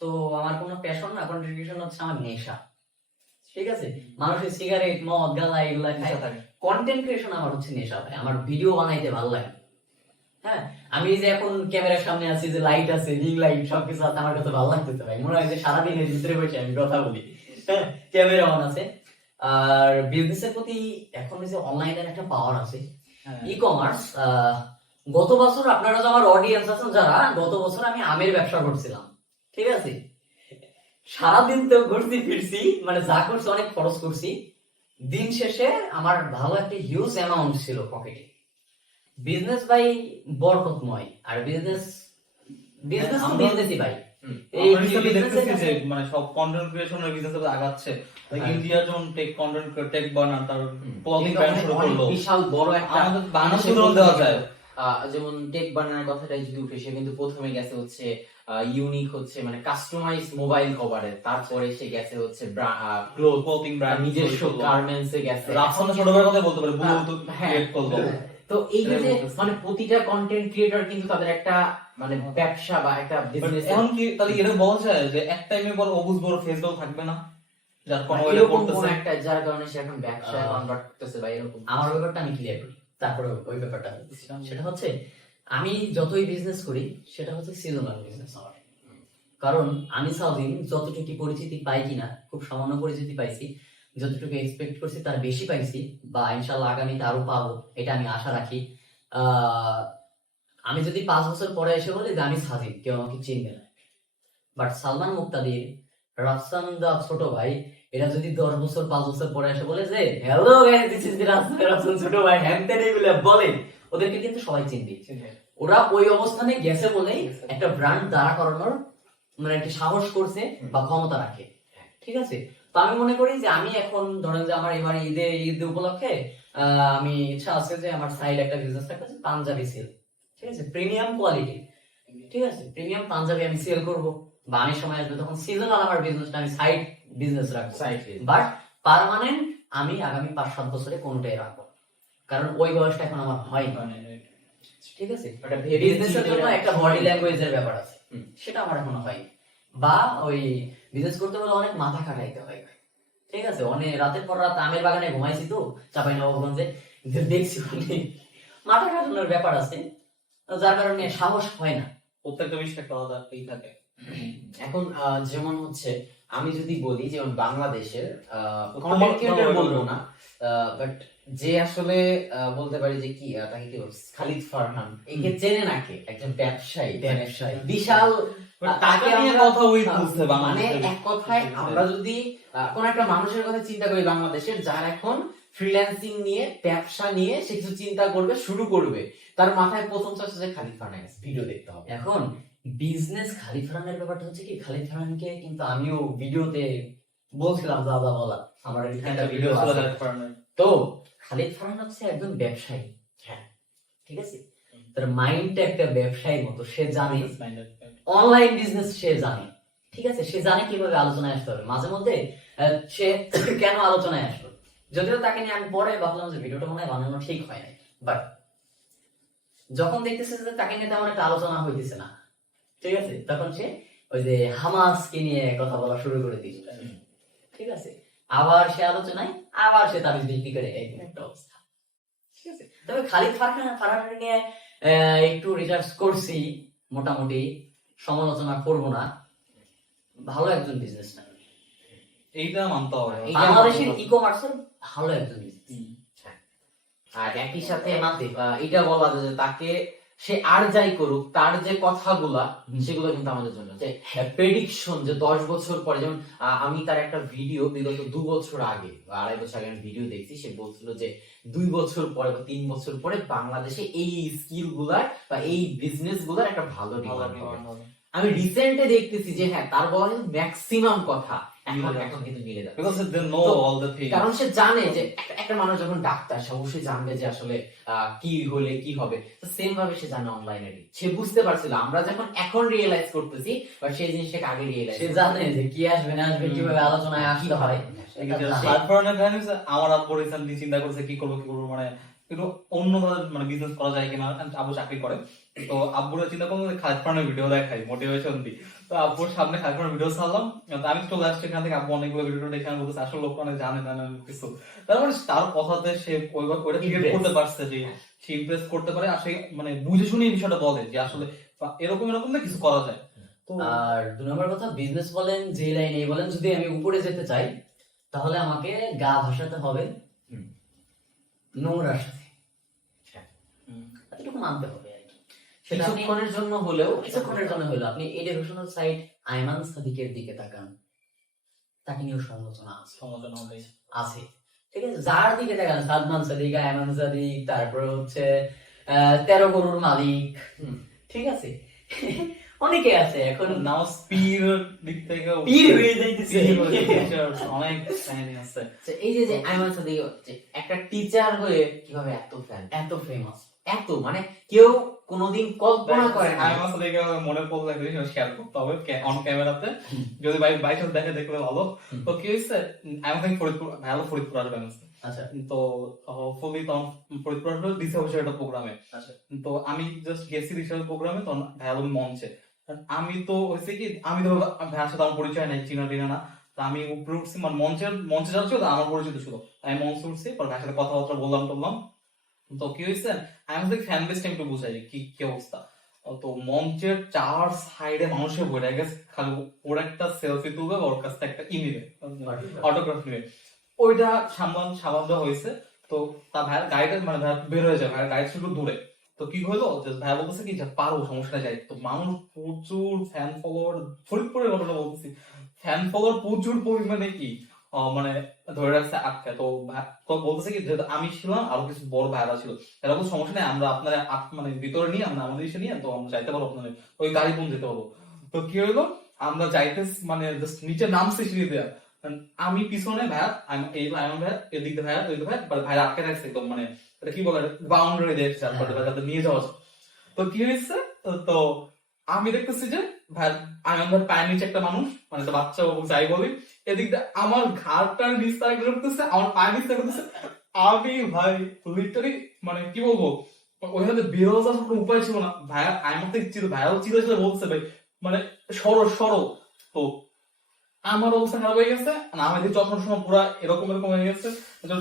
তো আমার কোনো প্যাশন না, কন্টেন্ট ক্রিয়েশন হচ্ছে আমার নেশা। ঠিক আছে, মানুষের সিগারেট মদ গাঁজা এগুলা খায়, কন্টেন্ট ক্রিয়েশন আমার হচ্ছে নেশা ভাই, আমার ভিডিও বানাইতে ভালো লাগে। হ্যাঁ, আমি যে এখন ক্যামেরার সামনে আছি, যে লাইট আছে, রিং লাইট সবকিছু আছে, আমার কাছে ভালো লাগতেছে ভাই, মনে হয় যে সারাদিন এর ভিতরে বসে আমি কথা বলি। হ্যাঁ, ক্যামেরা অন আছে। আর বিজনেসের প্রতি এখন যে অনলাইনের একটা পাওয়ার আছে, ই কমার্স। গত বছর আপনারা যে আমার অডিয়েন্স আছেন যারা, গত বছর আমি আমের ব্যবসা করছিলাম, ঠিক আছে, সারাদিন তো ঘুরছি ফিরছি, মানে যা করছি অনেক খরচ করছি, দিন শেষে আমার ভালো একটা হিউজ অ্যামাউন্ট ছিল পকেটে। বিজনেস ভাই বরকতময়, আর বিজনেস বিজনেস তো বিজনেসই ভাই। এই যে মানে সব কন্টেন্ট ক্রিয়েশনের বিজনেস আগাচ্ছে, ইন্ডিয়া যেমন টেক কন্টেন্ট টেক বানার তার ক্লথিং ব্র্যান্ড শুরু করলো, বিশাল বড় একটা আমাদের বাংলাদেশে উদাহরণ দেওয়া যায়। যেমন টেক বানানোর কথাটাই যদি উঠে, সে কিন্তু প্রথমে গেছে হচ্ছে ইউনিক হচ্ছে মানে কাস্টমাইজ মোবাইল কভারে, তারপরে সে গেছে হচ্ছে ক্লথিং ব্র্যান্ড, নিজস্ব গার্মেন্টস এ গেছে। রাফসান ছোট ভাইয়ের কথা বলতে পারে, বুলু তো হ্যাঁ, ক্রিয়েট করলো। তো এই যে মানে প্রতিটা কন্টেন্ট ক্রিয়েটর কিন্তু তাদের একটা মানে ব্যবসা বা একটা বিজনেস। এখন কি তাহলে এটা বলা যায় যে এক টাইমে পর অবুজ বড় ফেসবুক থাকবে না, যার কোনো এরকম কোন একটা যার কারণে সে এখন ব্যবসায় কনভার্ট করতেছে বা এরকম? আমার ব্যাপারটা আমি ক্লিয়ার করি, তারপরে ওই ব্যাপারটা সেটা হচ্ছে, আমি যতই বিজনেস করি সেটা হচ্ছে সিজনাল বিজনেস আমার। কারণ আমি সাউদিন যতটুকু পরিচিতি পাই কিনা, খুব সামান্য পরিচিতি পাইছি, যতটুকু এক্সপেক্ট করছি তার বেশি পাইছি, বা ইনশাল্লাহ আগামীতে আরো পাবো, এটা আমি আশা রাখি। আমি যদি 5 বছর পরে এসে বলি যে আমি স্বাধীন, কেউ আমাকে চিনবে না, বাট সালমান মুক্তাদির, রাফসান দা ছোট ভাই, এরা যদি 10 বছর 5 বছর পরে এসে বলে যে hello guys, this is Rafsan ছোট ভাই, হ্যান্ডেন এগুলো বলে, ওদেরকে কিন্তু সবাই চিনবে। ওরা ওই অবস্থানে গেছে বলেই একটা ব্র্যান্ড দাঁড়া করানোর মানে একটা সাহস করছে বা ক্ষমতা রাখে। ঠিক আছে, তো আমি মনে করি যে আমি এখন ধরেন যে আমার এবার ঈদ উপলক্ষে আমি ইচ্ছা আছে যে আমার সাইড একটা বিজনেস রাখতে, পাঞ্জাবি সেল। ঠিক আছে, প্রিমিয়াম কোয়ালিটি, ঠিক আছে, প্রিমিয়াম পাঞ্জাবি আমি সেল করব, বা আমি সময় আসবে তখন সিজনাল আমার বিজনেসটা আমি সাইড বিজনেস রাখবো, বাট পার্মানেন্ট আমি আগামী 5-7 বছরে কোনটাই রাখবো, কারণ ওই বয়সটা এখন আমার হয় না। ঠিক আছে, বিজনেসের জন্য একটা বডি ল্যাঙ্গুয়েজের ব্যাপার আছে, সেটা আমার এখনো হয়নি। বা ওই বিজনেস করতে হলে অনেক মাথা খাটাইতে হয়। ঠিক আছে, অনেক রাতের পর রাত আমের বাগানে ঘুমাইছি তো চাঁপাইনবাবগঞ্জে, দেখছি অনেক মাথা খাটানোর ব্যাপার আছে, যার কারণে সাহস হয় না। প্রত্যেকটা বিষয় একটা আলাদা থাকে। এখন যেমন হচ্ছে আমি যদি বলি, যেমন বাংলাদেশের কন্টেন্ট ক্রিয়েটর বলবো না, বাট যে আসলে বলতে পারি যে কি তাকে কি খালিদ ফারহান, একে চেনে নাকি একজন ব্যবসায়ী, বিশাল, তাকে কথা ওই বলতে মানে এক কথায় আমরা যদি কোন একটা মানুষের কথা চিন্তা করি বাংলাদেশের, যার এখন ফ্রিল্যান্সিং নিয়ে ব্যবসা নিয়ে সে কিছু চিন্তা করবে, শুরু করবে, তার মাথায় প্রথম চলছে যে খালিদ ফারহানের ভিডিও দেখতে হবে। এখন বিজনেস খালিদ ফারহানের ব্যাপারটা হচ্ছে কি, খালিদ ফারহানকে কিন্তু আমিও ভিডিওতে বলছিলাম যা যা বলা, আমার একটা ভিডিও আছে। তো খালিদ ফারহান হচ্ছে একজন ব্যবসায়ী, হ্যাঁ ঠিক আছে, তার মাইন্ডটা একটা ব্যবসায়ীর মতো, সে জানে অনলাইন বিজনেস, সে জানে, ঠিক আছে, সে জানে কিভাবে আলোচনায় আসতে হবে, মাঝে মধ্যে সে কেন আলোচনায় আসলো, যদিও তাকে নিয়ে আমি পরে ভাবলাম যে ভিডিওটা মনে হয় বানানো ঠিক হয় নাই, বাট যখন দেখতেছে যে তাকে নিয়ে তেমন একটা আলোচনা হইতেছে না, ঠিক আছে, তখন সে ওই যে হামাসকে নিয়ে কথা বলা শুরু করে দিয়েছিল। ঠিক আছে, আবার সে আলোচনায় আবার সে তাবিজ বিক্রি করে, এইরকম একটা অবস্থা। ঠিক আছে, তবে খালিদ ফারহান নিয়ে একটু রিসার্চ করছি, মোটামুটি সমালোচনা করব না, ভালো একজন বিজনেসম্যান, এইটা মানতে হবে, বাংলাদেশের ই কমার্সের ভালো একজন বিজনেসম্যান। আর একই সাথে এটা বলা যায় যে তাকে সে আর যাই করুক, তার যে কথাগুলা সেগুলো কিন্তু আমাদের জন্য যে প্রেডিকশন, যে 10 বছর পরে, যেমন আমি তার একটা ভিডিও বিগত 2 বছর আগে বা 2.5 বছর আগে ভিডিও দেখছি, সে বলছিল যে 2 বছর পরে বা 3 বছর পরে বাংলাদেশে এই স্কিল গুলার বা এই বিজনেস গুলার একটা ভালো ডিমান্ড হবে। আমি রিসেন্টলি দেখতেছি যে হ্যাঁ, তার বলা ম্যাক্সিমাম কথা এখন কিন্তু মিলে যাচ্ছে। because they know তো all the things. কারণ সে জানে যে একটা মানুষ যখন ডাক্তার সে অবশ্যই জানবে যে আসলে কি হলে কি হবে, তো সেম ভাবে সে জানে অনলাইনে সে বুঝতে পারছিল, আমরা যখন এখন রিয়েলাইজ করতেছি বাট সেই জিনিসটাকে আগে রিয়েলাইজ সে জানে যে কি আসবে না আসবে, কিভাবে আলোচনায় আসতে হয়। এটা জানে। প্ল্যাটফর্মের কাহিনী হচ্ছে আমার আব্বু রিসেন্টলি চিন্তা করছে কি করবো মানে একটু অন্যভাবে মানে বিজনেস করা যায় কিনা। আব্বু চাকরি করে, তো আব্বুরা চিন্তা করলো খালিদ ফার্মের ভিডিও দেখাই, মোটিভেশন দিই। তো আব্বুর সামনে খালিদ ফার্মের ভিডিও ছাড়লাম, তো আমি চলে আসছি এখান থেকে। আব্বু অনেকগুলো ভিডিও দেখে আমি বলতেছি আসলে লোক অনেক জানে না কিছু। তারপরে তার কথাতে সে ওইটা ক্রিয়েট করতে পারছে যে সে ইমপ্রেস করতে পারে, আর সে মানে বুঝে শুনে এই বিষয়টা বলে যে আসলে এরকম এরকম না কিছু করা যায়। তো আর 2 নম্বর কথা, বিজনেস বলেন যে লাইনে বলেন, যদি আমি উপরে যেতে চাই তাহলে আমাকে গা ভাসাতে হবে নোংরার সাথে, এটুকু মানতে হবে আর কি। সেটা আপনি কিছুক্ষণের জন্য হলেও কিছুক্ষণের জন্য হলো। আপনি এডুকেশনাল সাইট আইমান সাদিকের দিকে তাকান, তাকে নিয়েও সমালোচনা আছে সমালোচনা হবে। আছে, ঠিক আছে? যার দিকে তাকান, সাদমান সাদিক, আইমান সাদিক, তারপরে হচ্ছে 13 গরুর মালিক, ঠিক আছে? অনেকে আছে এখন নাও স্পির দিক থেকে পীর হয়ে যাইতেছে। অনেক কাহিনী আছে। এই যে আইমান সাদিক একটা টিচার হয়ে কিভাবে এত ফ্যান, এত ফেমাস, এত মানে কেউ কোনোদিন কল্পনা করে না। আমি আসলে মনে পড়লো একটা জিনিস শেয়ার করতে হবে অন ক্যামেরাতে, যদি বাই চান্স দেখলে ভালো। তো কি হয়েছে, আমি think ফরিদপুর ভালো ফরিদপুর আসবেন। আচ্ছা তো হোপফুলি তখন ফরিদপুর আসবে ডিসি অফিসের একটা প্রোগ্রামে। আচ্ছা তো আমি জাস্ট গেছি ডিসি প্রোগ্রামে, তখন ভালো মঞ্চে। আমি তো হয়েছে কি, আমি তো ভাইয়ার সাথে আমার পরিচয় নাই, চিনা টিনা না। তো আমি উপরে উঠছি, মানে মঞ্চে যাচ্ছি, তো আমার পরিচিত ছিল। আমি মঞ্চে উঠছি, পর ভাইয়ের সাথে কথাবার্তা বললাম। তো কি হয়েছে, আমি আমাদের ফ্যান বেসটা একটু বুঝাই কি কি অবস্থা। তো মঞ্চের 4 সাইডে মানুষের বইটা গেছে, খালি ওর একটা সেলফি তুলবে, ওর কাছ থেকে একটা ইমেল অটোগ্রাফ নেবে, ওইটা সামাল দেওয়া হয়েছে। তো তার ভাইয়ের গাড়িটা মানে ভাইয়া বের হয়ে যায়, ভাইয়ের গাড়ি একটু দূরে। তো কি হলো, যে ভাইয়া বলতেছে কি যে পারো, সমস্যা যাই। তো মানুষ প্রচুর ফ্যান ফলোয়ার, ফরিদপুরের ঘটনা বলতেছি, ফ্যান ফলোয়ার প্রচুর পরিমাণে কি মানে ধরে রাখছে আটকা। তো বলতেছে কি যেহেতু আমি ছিলাম, আরো কিছু বড় ভাইরা ছিল, এরা কোনো সমস্যা নেই, আমরা আপনারা মানে ভিতরে নিয়ে আমরা আমাদের ইসে নিয়ে তো আমরা যাইতে পারবো, আপনাদের ওই গাড়ি পৌঁছে যেতে পারবো। তো কি হলো, আমরা যাইতে মানে জাস্ট নিচে নামছে সিঁড়ি দেওয়া, আমি পিছনে ভাইয়া, এই আয়ন ভাইয়া এদিক দিয়ে ভাইয়া ওই ভাইয়া, ভাইয়া আটকে রাখছে একদম, মানে এটা কি বলে বাউন্ডারি দেখছে যাতে নিয়ে যাওয়া যায়। তো কি হয়েছে, তো আমি দেখতেছি যে ভাই আয়ন ভাই পায়ের নিচে একটা মানুষ, মানে একটা বাচ্চা যাই বলি, এদিক দিয়ে আমার ঘাটটার নিচ তারা করতেছে, আমার পায়ের নিচ করতেছে। আমি ভাই লিটারি মানে কি বলবো, ওইখানে বেরোজ আসার কোনো উপায় ছিল না। ভাইয়া আমার থেকে ভাইয়াও চিল বলছে ভাই মানে সরো। তো আমার অবস্থা খারাপ হয়ে গেছে, আমি যে চশমার সময় পুরো এরকম হয়ে গেছে,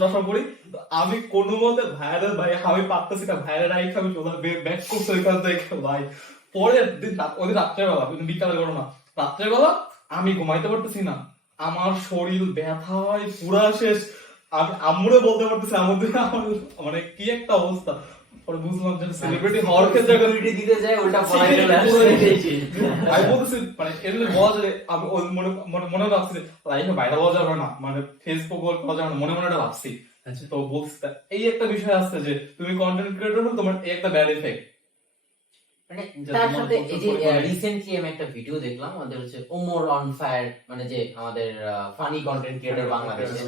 চশমা পরি। আমি কোনো মতে ভাইয়ের ভাই আমি পারতেছি না, ভাইয়ের রাইখে আমি ব্যাক করছি ওইখান থেকে ভাই। পরের দিন ওই রাত্রেবেলা, বিকালে ঘটনা, রাত্রেবেলা আমি ঘুমাইতে পারতেছি না, আমার শরীর ব্যথায় পুরা শেষ। আমি আম্মুরে বলতে পারতেছি আমাদের মানে কি একটা অবস্থা। পরে বুঝলাম যে সেলিব্রিটি হওয়ার ক্ষেত্রে দিতে যায় ওটা আমি বলতেছি মানে এমনি বলা যায়, আমি মনে রাখছি লাইফে বাইরে বলা যাবে না, মানে ফেসবুক বলা যাবে না, মনে এটা ভাবছি। তো বলছি এই একটা বিষয় আছে যে তুমি কন্টেন্ট ক্রিয়েটর হো, তোমার এই একটা ব্যাড ইফেক্ট। মানে তার সাথে এই যে রিসেন্টলি আমি একটা ভিডিও দেখলাম, আমাদের হচ্ছে ওমর অন ফায়ার, মানে যে আমাদের ফানি কন্টেন্ট ক্রিয়েটর বাংলাদেশে।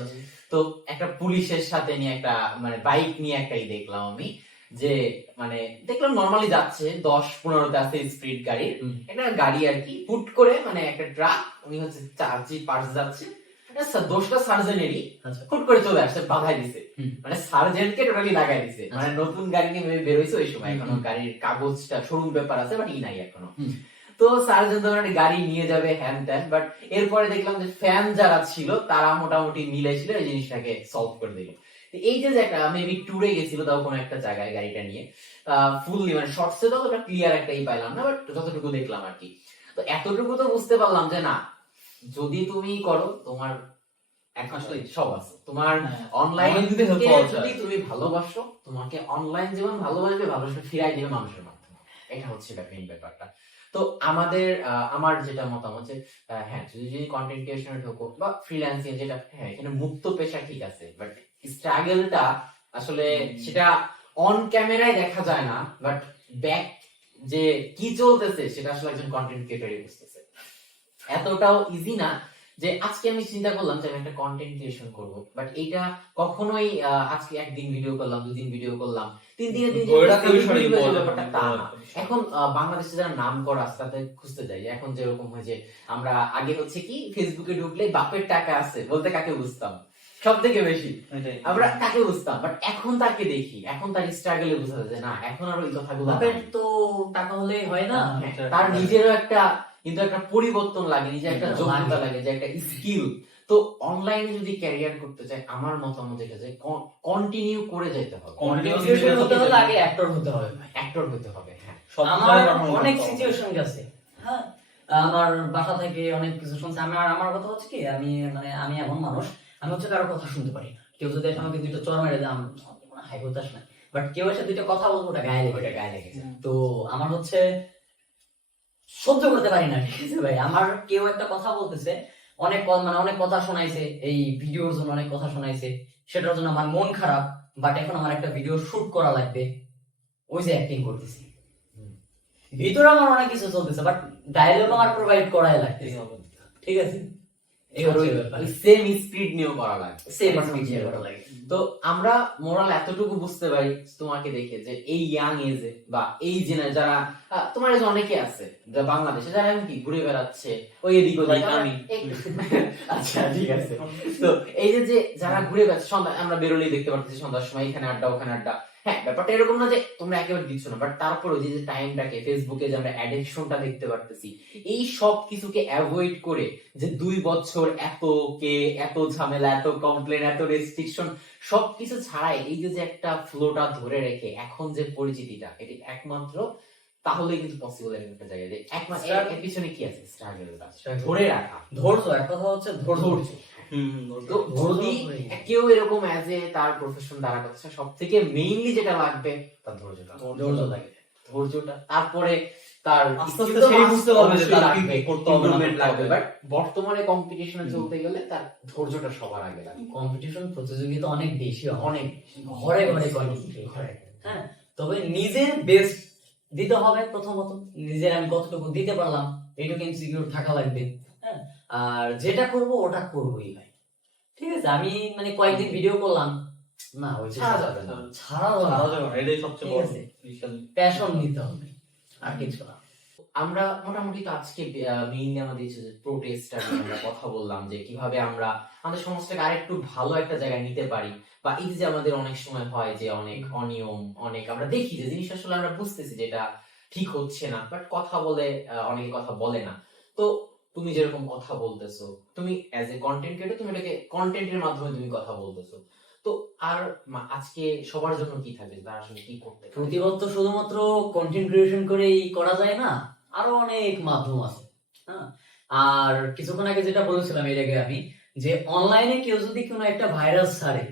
তো একটা পুলিশের সাথে নিয়ে একটা মানে বাইক নিয়ে একটাই দেখলাম আমি, যে মানে দেখলাম নরমালি যাচ্ছে 10-15 আছে স্পিড গাড়ির একটা গাড়ি আর কি, হুট করে মানে একটা ট্রাক, উনি হচ্ছে পাশ যাচ্ছে, দোষটা সার্জেনেরই, হুট করে চলে আসছে, বাধাই দিছে, মানে সার্জেন্টকে টোটালি লাগাই দিছে। মানে নতুন গাড়ি নিয়ে বেরোইছে ওই সময়, এখনো গাড়ির কাগজটা শোরুম পেপার আছে বাট নাই এখনো। তো সার্জেন্ট তো গাড়ি নিয়ে যাবে হ্যান ত্যান, বাট এরপরে দেখলাম যে ফ্যান যারা ছিল তারা মোটামুটি মিলেছিল এই জিনিসটাকে সলভ করে দিল। এই যে একটা মেবি ট্যুরে গেছিল তাও কোনো একটা জায়গায় গাড়িটা নিয়ে, ফুললি মানে শর্টসে তো ওটা ক্লিয়ার একটাই পাইলাম না, বাট যতটুকু দেখলাম আর কি। তো এতটুকু তো বুঝতে পারলাম যে না, যদি তুমি করো তোমার আসলে সব আছে, তোমার অনলাইন যদি তুমি ভালোবাসো, তোমাকে অনলাইন যেমন ভালোবাসবে, ভালোবাসবে ফিরাই দিবে মানুষের মাধ্যমে। এটা হচ্ছে মেইন ব্যাপারটা। তো আমার যেটা মতামত যে হ্যাঁ, যদি কন্টেন্ট ক্রিয়েশনে ঢোকো বা ফ্রিল্যান্সিং, যেটা হ্যাঁ এখানে মুক্ত পেশা ঠিক আছে, বাট স্ট্রাগলটা আসলে সেটা অন ক্যামেরায় দেখা যায় না, বাট ব্যাক যে কি চলতেছে সেটা আসলে একজন কন্টেন্ট ক্রিয়েটরই বুঝতেছে। এতটাও ইজি না যে আজকে আমি চিন্তা করলাম যে আমি একটা কন্টেন্ট ক্রিয়েশন করব, বাট এইটা কখনোই আজকে একদিন ভিডিও করলাম, 2 দিন ভিডিও করলাম, 3 দিনের দিন ব্যাপারটা তা না। এখন বাংলাদেশে যারা নাম করা আছে তাদের খুঁজতে যাই, যে এখন যেরকম হয় যে আমরা আগে হচ্ছে কি ফেসবুকে ঢুকলে বাপের টাকা আছে বলতে কাকে বুঝতাম সব থেকে বেশি, আমরা কাকে বুঝতাম, বাট এখন তাকে দেখি, এখন তার স্ট্রাগলে বোঝা যায় যে না এখন আর ওই কথাগুলো বাপের তো টাকা হলে হয় না, তার নিজেরও একটা কিন্তু একটা পরিবর্তন লাগে, নিজের একটা যোগ্যতা লাগে, যে একটা স্কিল। তো অনলাইনে যদি ক্যারিয়ার করতে চাই আমার মতামত এটা যে কন্টিনিউ করে যেতে হবে, Contribution হতে হলে আগে অ্যাক্টর হতে হবে ভাই। অ্যাক্টর হতে হবে। হ্যাঁ, আমার অনেক সিচুয়েশন গেছে, হ্যাঁ আমার বাসা থেকে অনেক কিছু শুনছে। আমার কথা হচ্ছে কি, আমি এমন মানুষ, আমি হচ্ছে কারো কথা শুনতে পারি না। কেউ যদি এসে আমাকে দুটো চড় মেরে দেয় হাই হতাশ না, বাট কেউ এসে দুটো কথা বলবো ওটা গায়ে লেগেছে। তো আমার হচ্ছে সহ্য করতে পারি না, ঠিক আছে ভাই। আমার কেউ একটা কথা বলতেছে, অনেক কথা শোনাইছে, এই ভিডিওর জন্য অনেক কথা শোনাইছে, সেটার জন্য আমার মন খারাপ, বাট এখন আমার একটা ভিডিও শুট করা লাগবে, ওই যে অ্যাক্টিং করতেছি, ভিতরে আমার অনেক কিছু চলতেছে, বাট ডায়লগ আমার প্রোভাইড করাই লাগতেছে, ঠিক আছে। সেম স্পিড নিয়েও করা লাগে, সেম স্পিড নিয়ে করা লাগে। তো আমরা মোরাল এতটুকু বুঝতে পারি তোমাকে দেখে যে এই ইয়াং এজে বা এই জেনে যারা তোমার এজে অনেকে আছে যারা বাংলাদেশে যারা এমন কি ঘুরে বেড়াচ্ছে ওই এদিক ওদিক, আমি আচ্ছা ঠিক আছে। তো এই যে যারা ঘুরে বেড়াচ্ছে, সন্ধ্যা আমরা বেরোলেই দেখতে পাচ্ছি সন্ধ্যার সময় এখানে আড্ডা ওখানে আড্ডা, হ্যাঁ ব্যাপারটা এরকম না যে তোমরা একেবারে দিচ্ছ না, বাট তারপরে যে টাইমটাকে ফেসবুকে যে আমরা অ্যাডিকশনটা দেখতে পারতেছি, এই সব কিছুকে অ্যাভয়েড করে যে 2 বছর এত ঝামেলা, এত কমপ্লেন, এত রেস্ট্রিকশন সবকিছু ছাড়াই এই যে একটা ফ্লোটা ধরে রেখে এখন যে পরিচিতিটা, এটি একমাত্র তাহলে কিন্তু পসিবল এর একটা জায়গায় যে একমাত্র এর পিছনে কি আছে, স্ট্রাগলটা ধরে রাখা, ধৈর্য। এক কথা হচ্ছে ধৈর্য। তো যদি কেউ এরকম অ্যাজ এ তার প্রফেশন দ্বারা করছে, সব থেকে মেইনলি যেটা লাগবে তার ধৈর্য লাগে, ধৈর্যটা। তারপরে তার আস্তে আস্তে সেই বুঝতে পারবে যে তার কি করতে হবে না লাগবে, বাট বর্তমানে কম্পিটিশনে চলতে গেলে তার ধৈর্যটা সবার আগে লাগে। কম্পিটিশন প্রতিযোগিতা অনেক বেশি, অনেক ঘরে ঘরে কম্পিটিশন, হ্যাঁ। তবে নিজের বেস্ট দিতে হবে প্রথমত, নিজের আমি কতটুকু দিতে পারলাম এইটুকু ইনসিকিউর থাকা লাগবে, হ্যাঁ। আর যেটা করব ওটা করবোই ভাই, ঠিক আছে। আমি কয়েকদিন ভিডিও করলাম না, ওই ছাড়া যাবে না, ছাড়া যাবে না, এটাই সবচেয়ে বড় প্যাশন নিতে হবে, আর কিছু না। আমরা মোটামুটি তো আজকে মেইনলি আমাদের প্রোটেস্টটা নিয়ে আমরা কথা বললাম, যে কিভাবে আমরা আমাদের সমাজটাকে আরেকটু ভালো একটা জায়গায় নিতে পারি, বা এই যে আমাদের অনেক সময় হয় যে অনেক অনিয়ম, অনেক আমরা দেখি যে জিনিস আসলে আমরা বুঝতেছি যে এটা ঠিক হচ্ছে না, বাট কথা বলে অনেকে কথা বলে না। তো তুমি যেরকম কথা বলতেছো, তুমি অ্যাজ এ কন্টেন্ট ক্রিয়েটর, তুমি এটাকে কন্টেন্টের মাধ্যমে তুমি কথা বলতেছো, তো আর আজকে সবার জন্য কি থাকবে, তারা আসলে কি করতে পারে? প্রতিবাদ তো শুধুমাত্র কন্টেন্ট ক্রিয়েশন করেই করা যায় না, আরো অনেক মাধ্যম আছে, হ্যাঁ। আর কিছুক্ষণ আগে যেটা বলেছিলাম এর আগে আমি, যে অনলাইনে কেউ যদি কোনো একটা ভাইরাস ছাড়ে,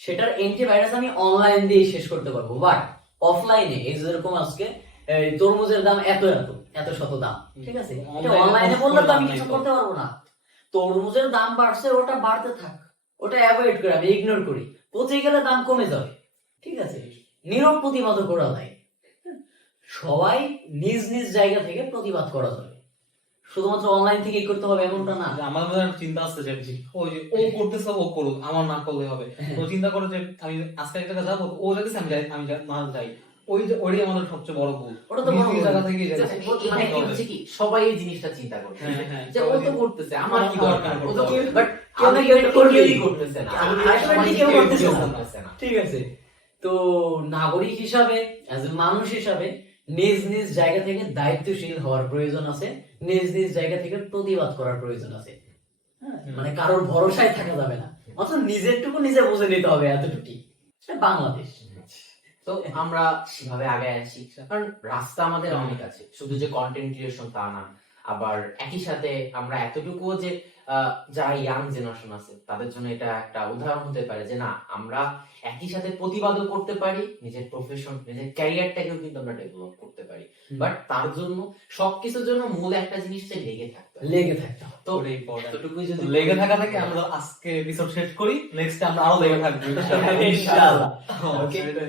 সেটার অ্যান্টিভাইরাস আমি অনলাইন দিয়ে শেষ করতে পারবো, বাট অফলাইনে এই যেরকম আজকে তরমুজের দাম এত শত দাম, ঠিক আছে, অনলাইনে বললে তো আমি কিছু করতে পারবো না। তরমুজের দাম বাড়ছে, ওটা বাড়তে থাক, ওটা অ্যাভয়েড করে আমি ইগনোর করি, পচে গেলে দাম কমে যাবে, ঠিক আছে। নীরব প্রতিবাদ করা যায়, সবাই নিজ নিজ জায়গা থেকে প্রতিবাদ করা যাবে, শুধুমাত্র অনলাইন থেকেই করতে হবে এমনটা না। আমার মধ্যে একটা চিন্তা আসছে যে ওই যে ও করতেছে ও করুক, আমার না করলে হবে। তো চিন্তা করে যে আমি আজকে একটা জায়গা যাবো, ও যাচ্ছে আমি না যাই, ওইটাই আমাদের সবচেয়ে বড় ভুল। ওটা তো বড় জায়গা থেকে কি হচ্ছে কি সবাই এই জিনিসটা চিন্তা করছে যে ও তো করতেছে, আমার কি দরকার, ও তো বাট কেউ না কেউ করতেছে না, কেউ করতেছে না, ঠিক আছে। তো নাগরিক হিসাবে, অ্যাজ এ মানুষ হিসাবে নিজ নিজ জায়গা থেকে দায়িত্বশীল হওয়ার প্রয়োজন আছে, নিজ নিজ জায়গা থেকে প্রতিবাদ করার প্রয়োজন আছে, কারোর ভরসায় থাকা যাবে না, অথচ নিজেরটুকু নিজে বুঝে নিতে হবে, এতটুকুই বাংলাদেশ। তো আমরা কিভাবে আগে আছি, কারণ রাস্তা আমাদের অনেক আছে, শুধু যে কন্টেন্ট ক্রিয়েশন তা না, আবার একই সাথে আমরা এতটুকু যে যারা ইয়াং জেনারেশন আছে তাদের জন্য এটা একটা উদাহরণ হতে পারে যে না আমরা একই সাথে প্রতিবাদও করতে পারি, নিজের প্রফেশন নিজের ক্যারিয়ারটাকেও কিন্তু আমরা ডেভেলপ করতে পারি, বাট তার জন্য সবকিছুর জন্য মূল একটা জিনিস লেগে থাকতে হবে। তো এতটুকুই যদি লেগে থাকা থেকে আমরা আজকে এপিসোড শেষ করি, নেক্সট আমরা আরো লেগে থাকবো ইনশাআল্লাহ। ওকে।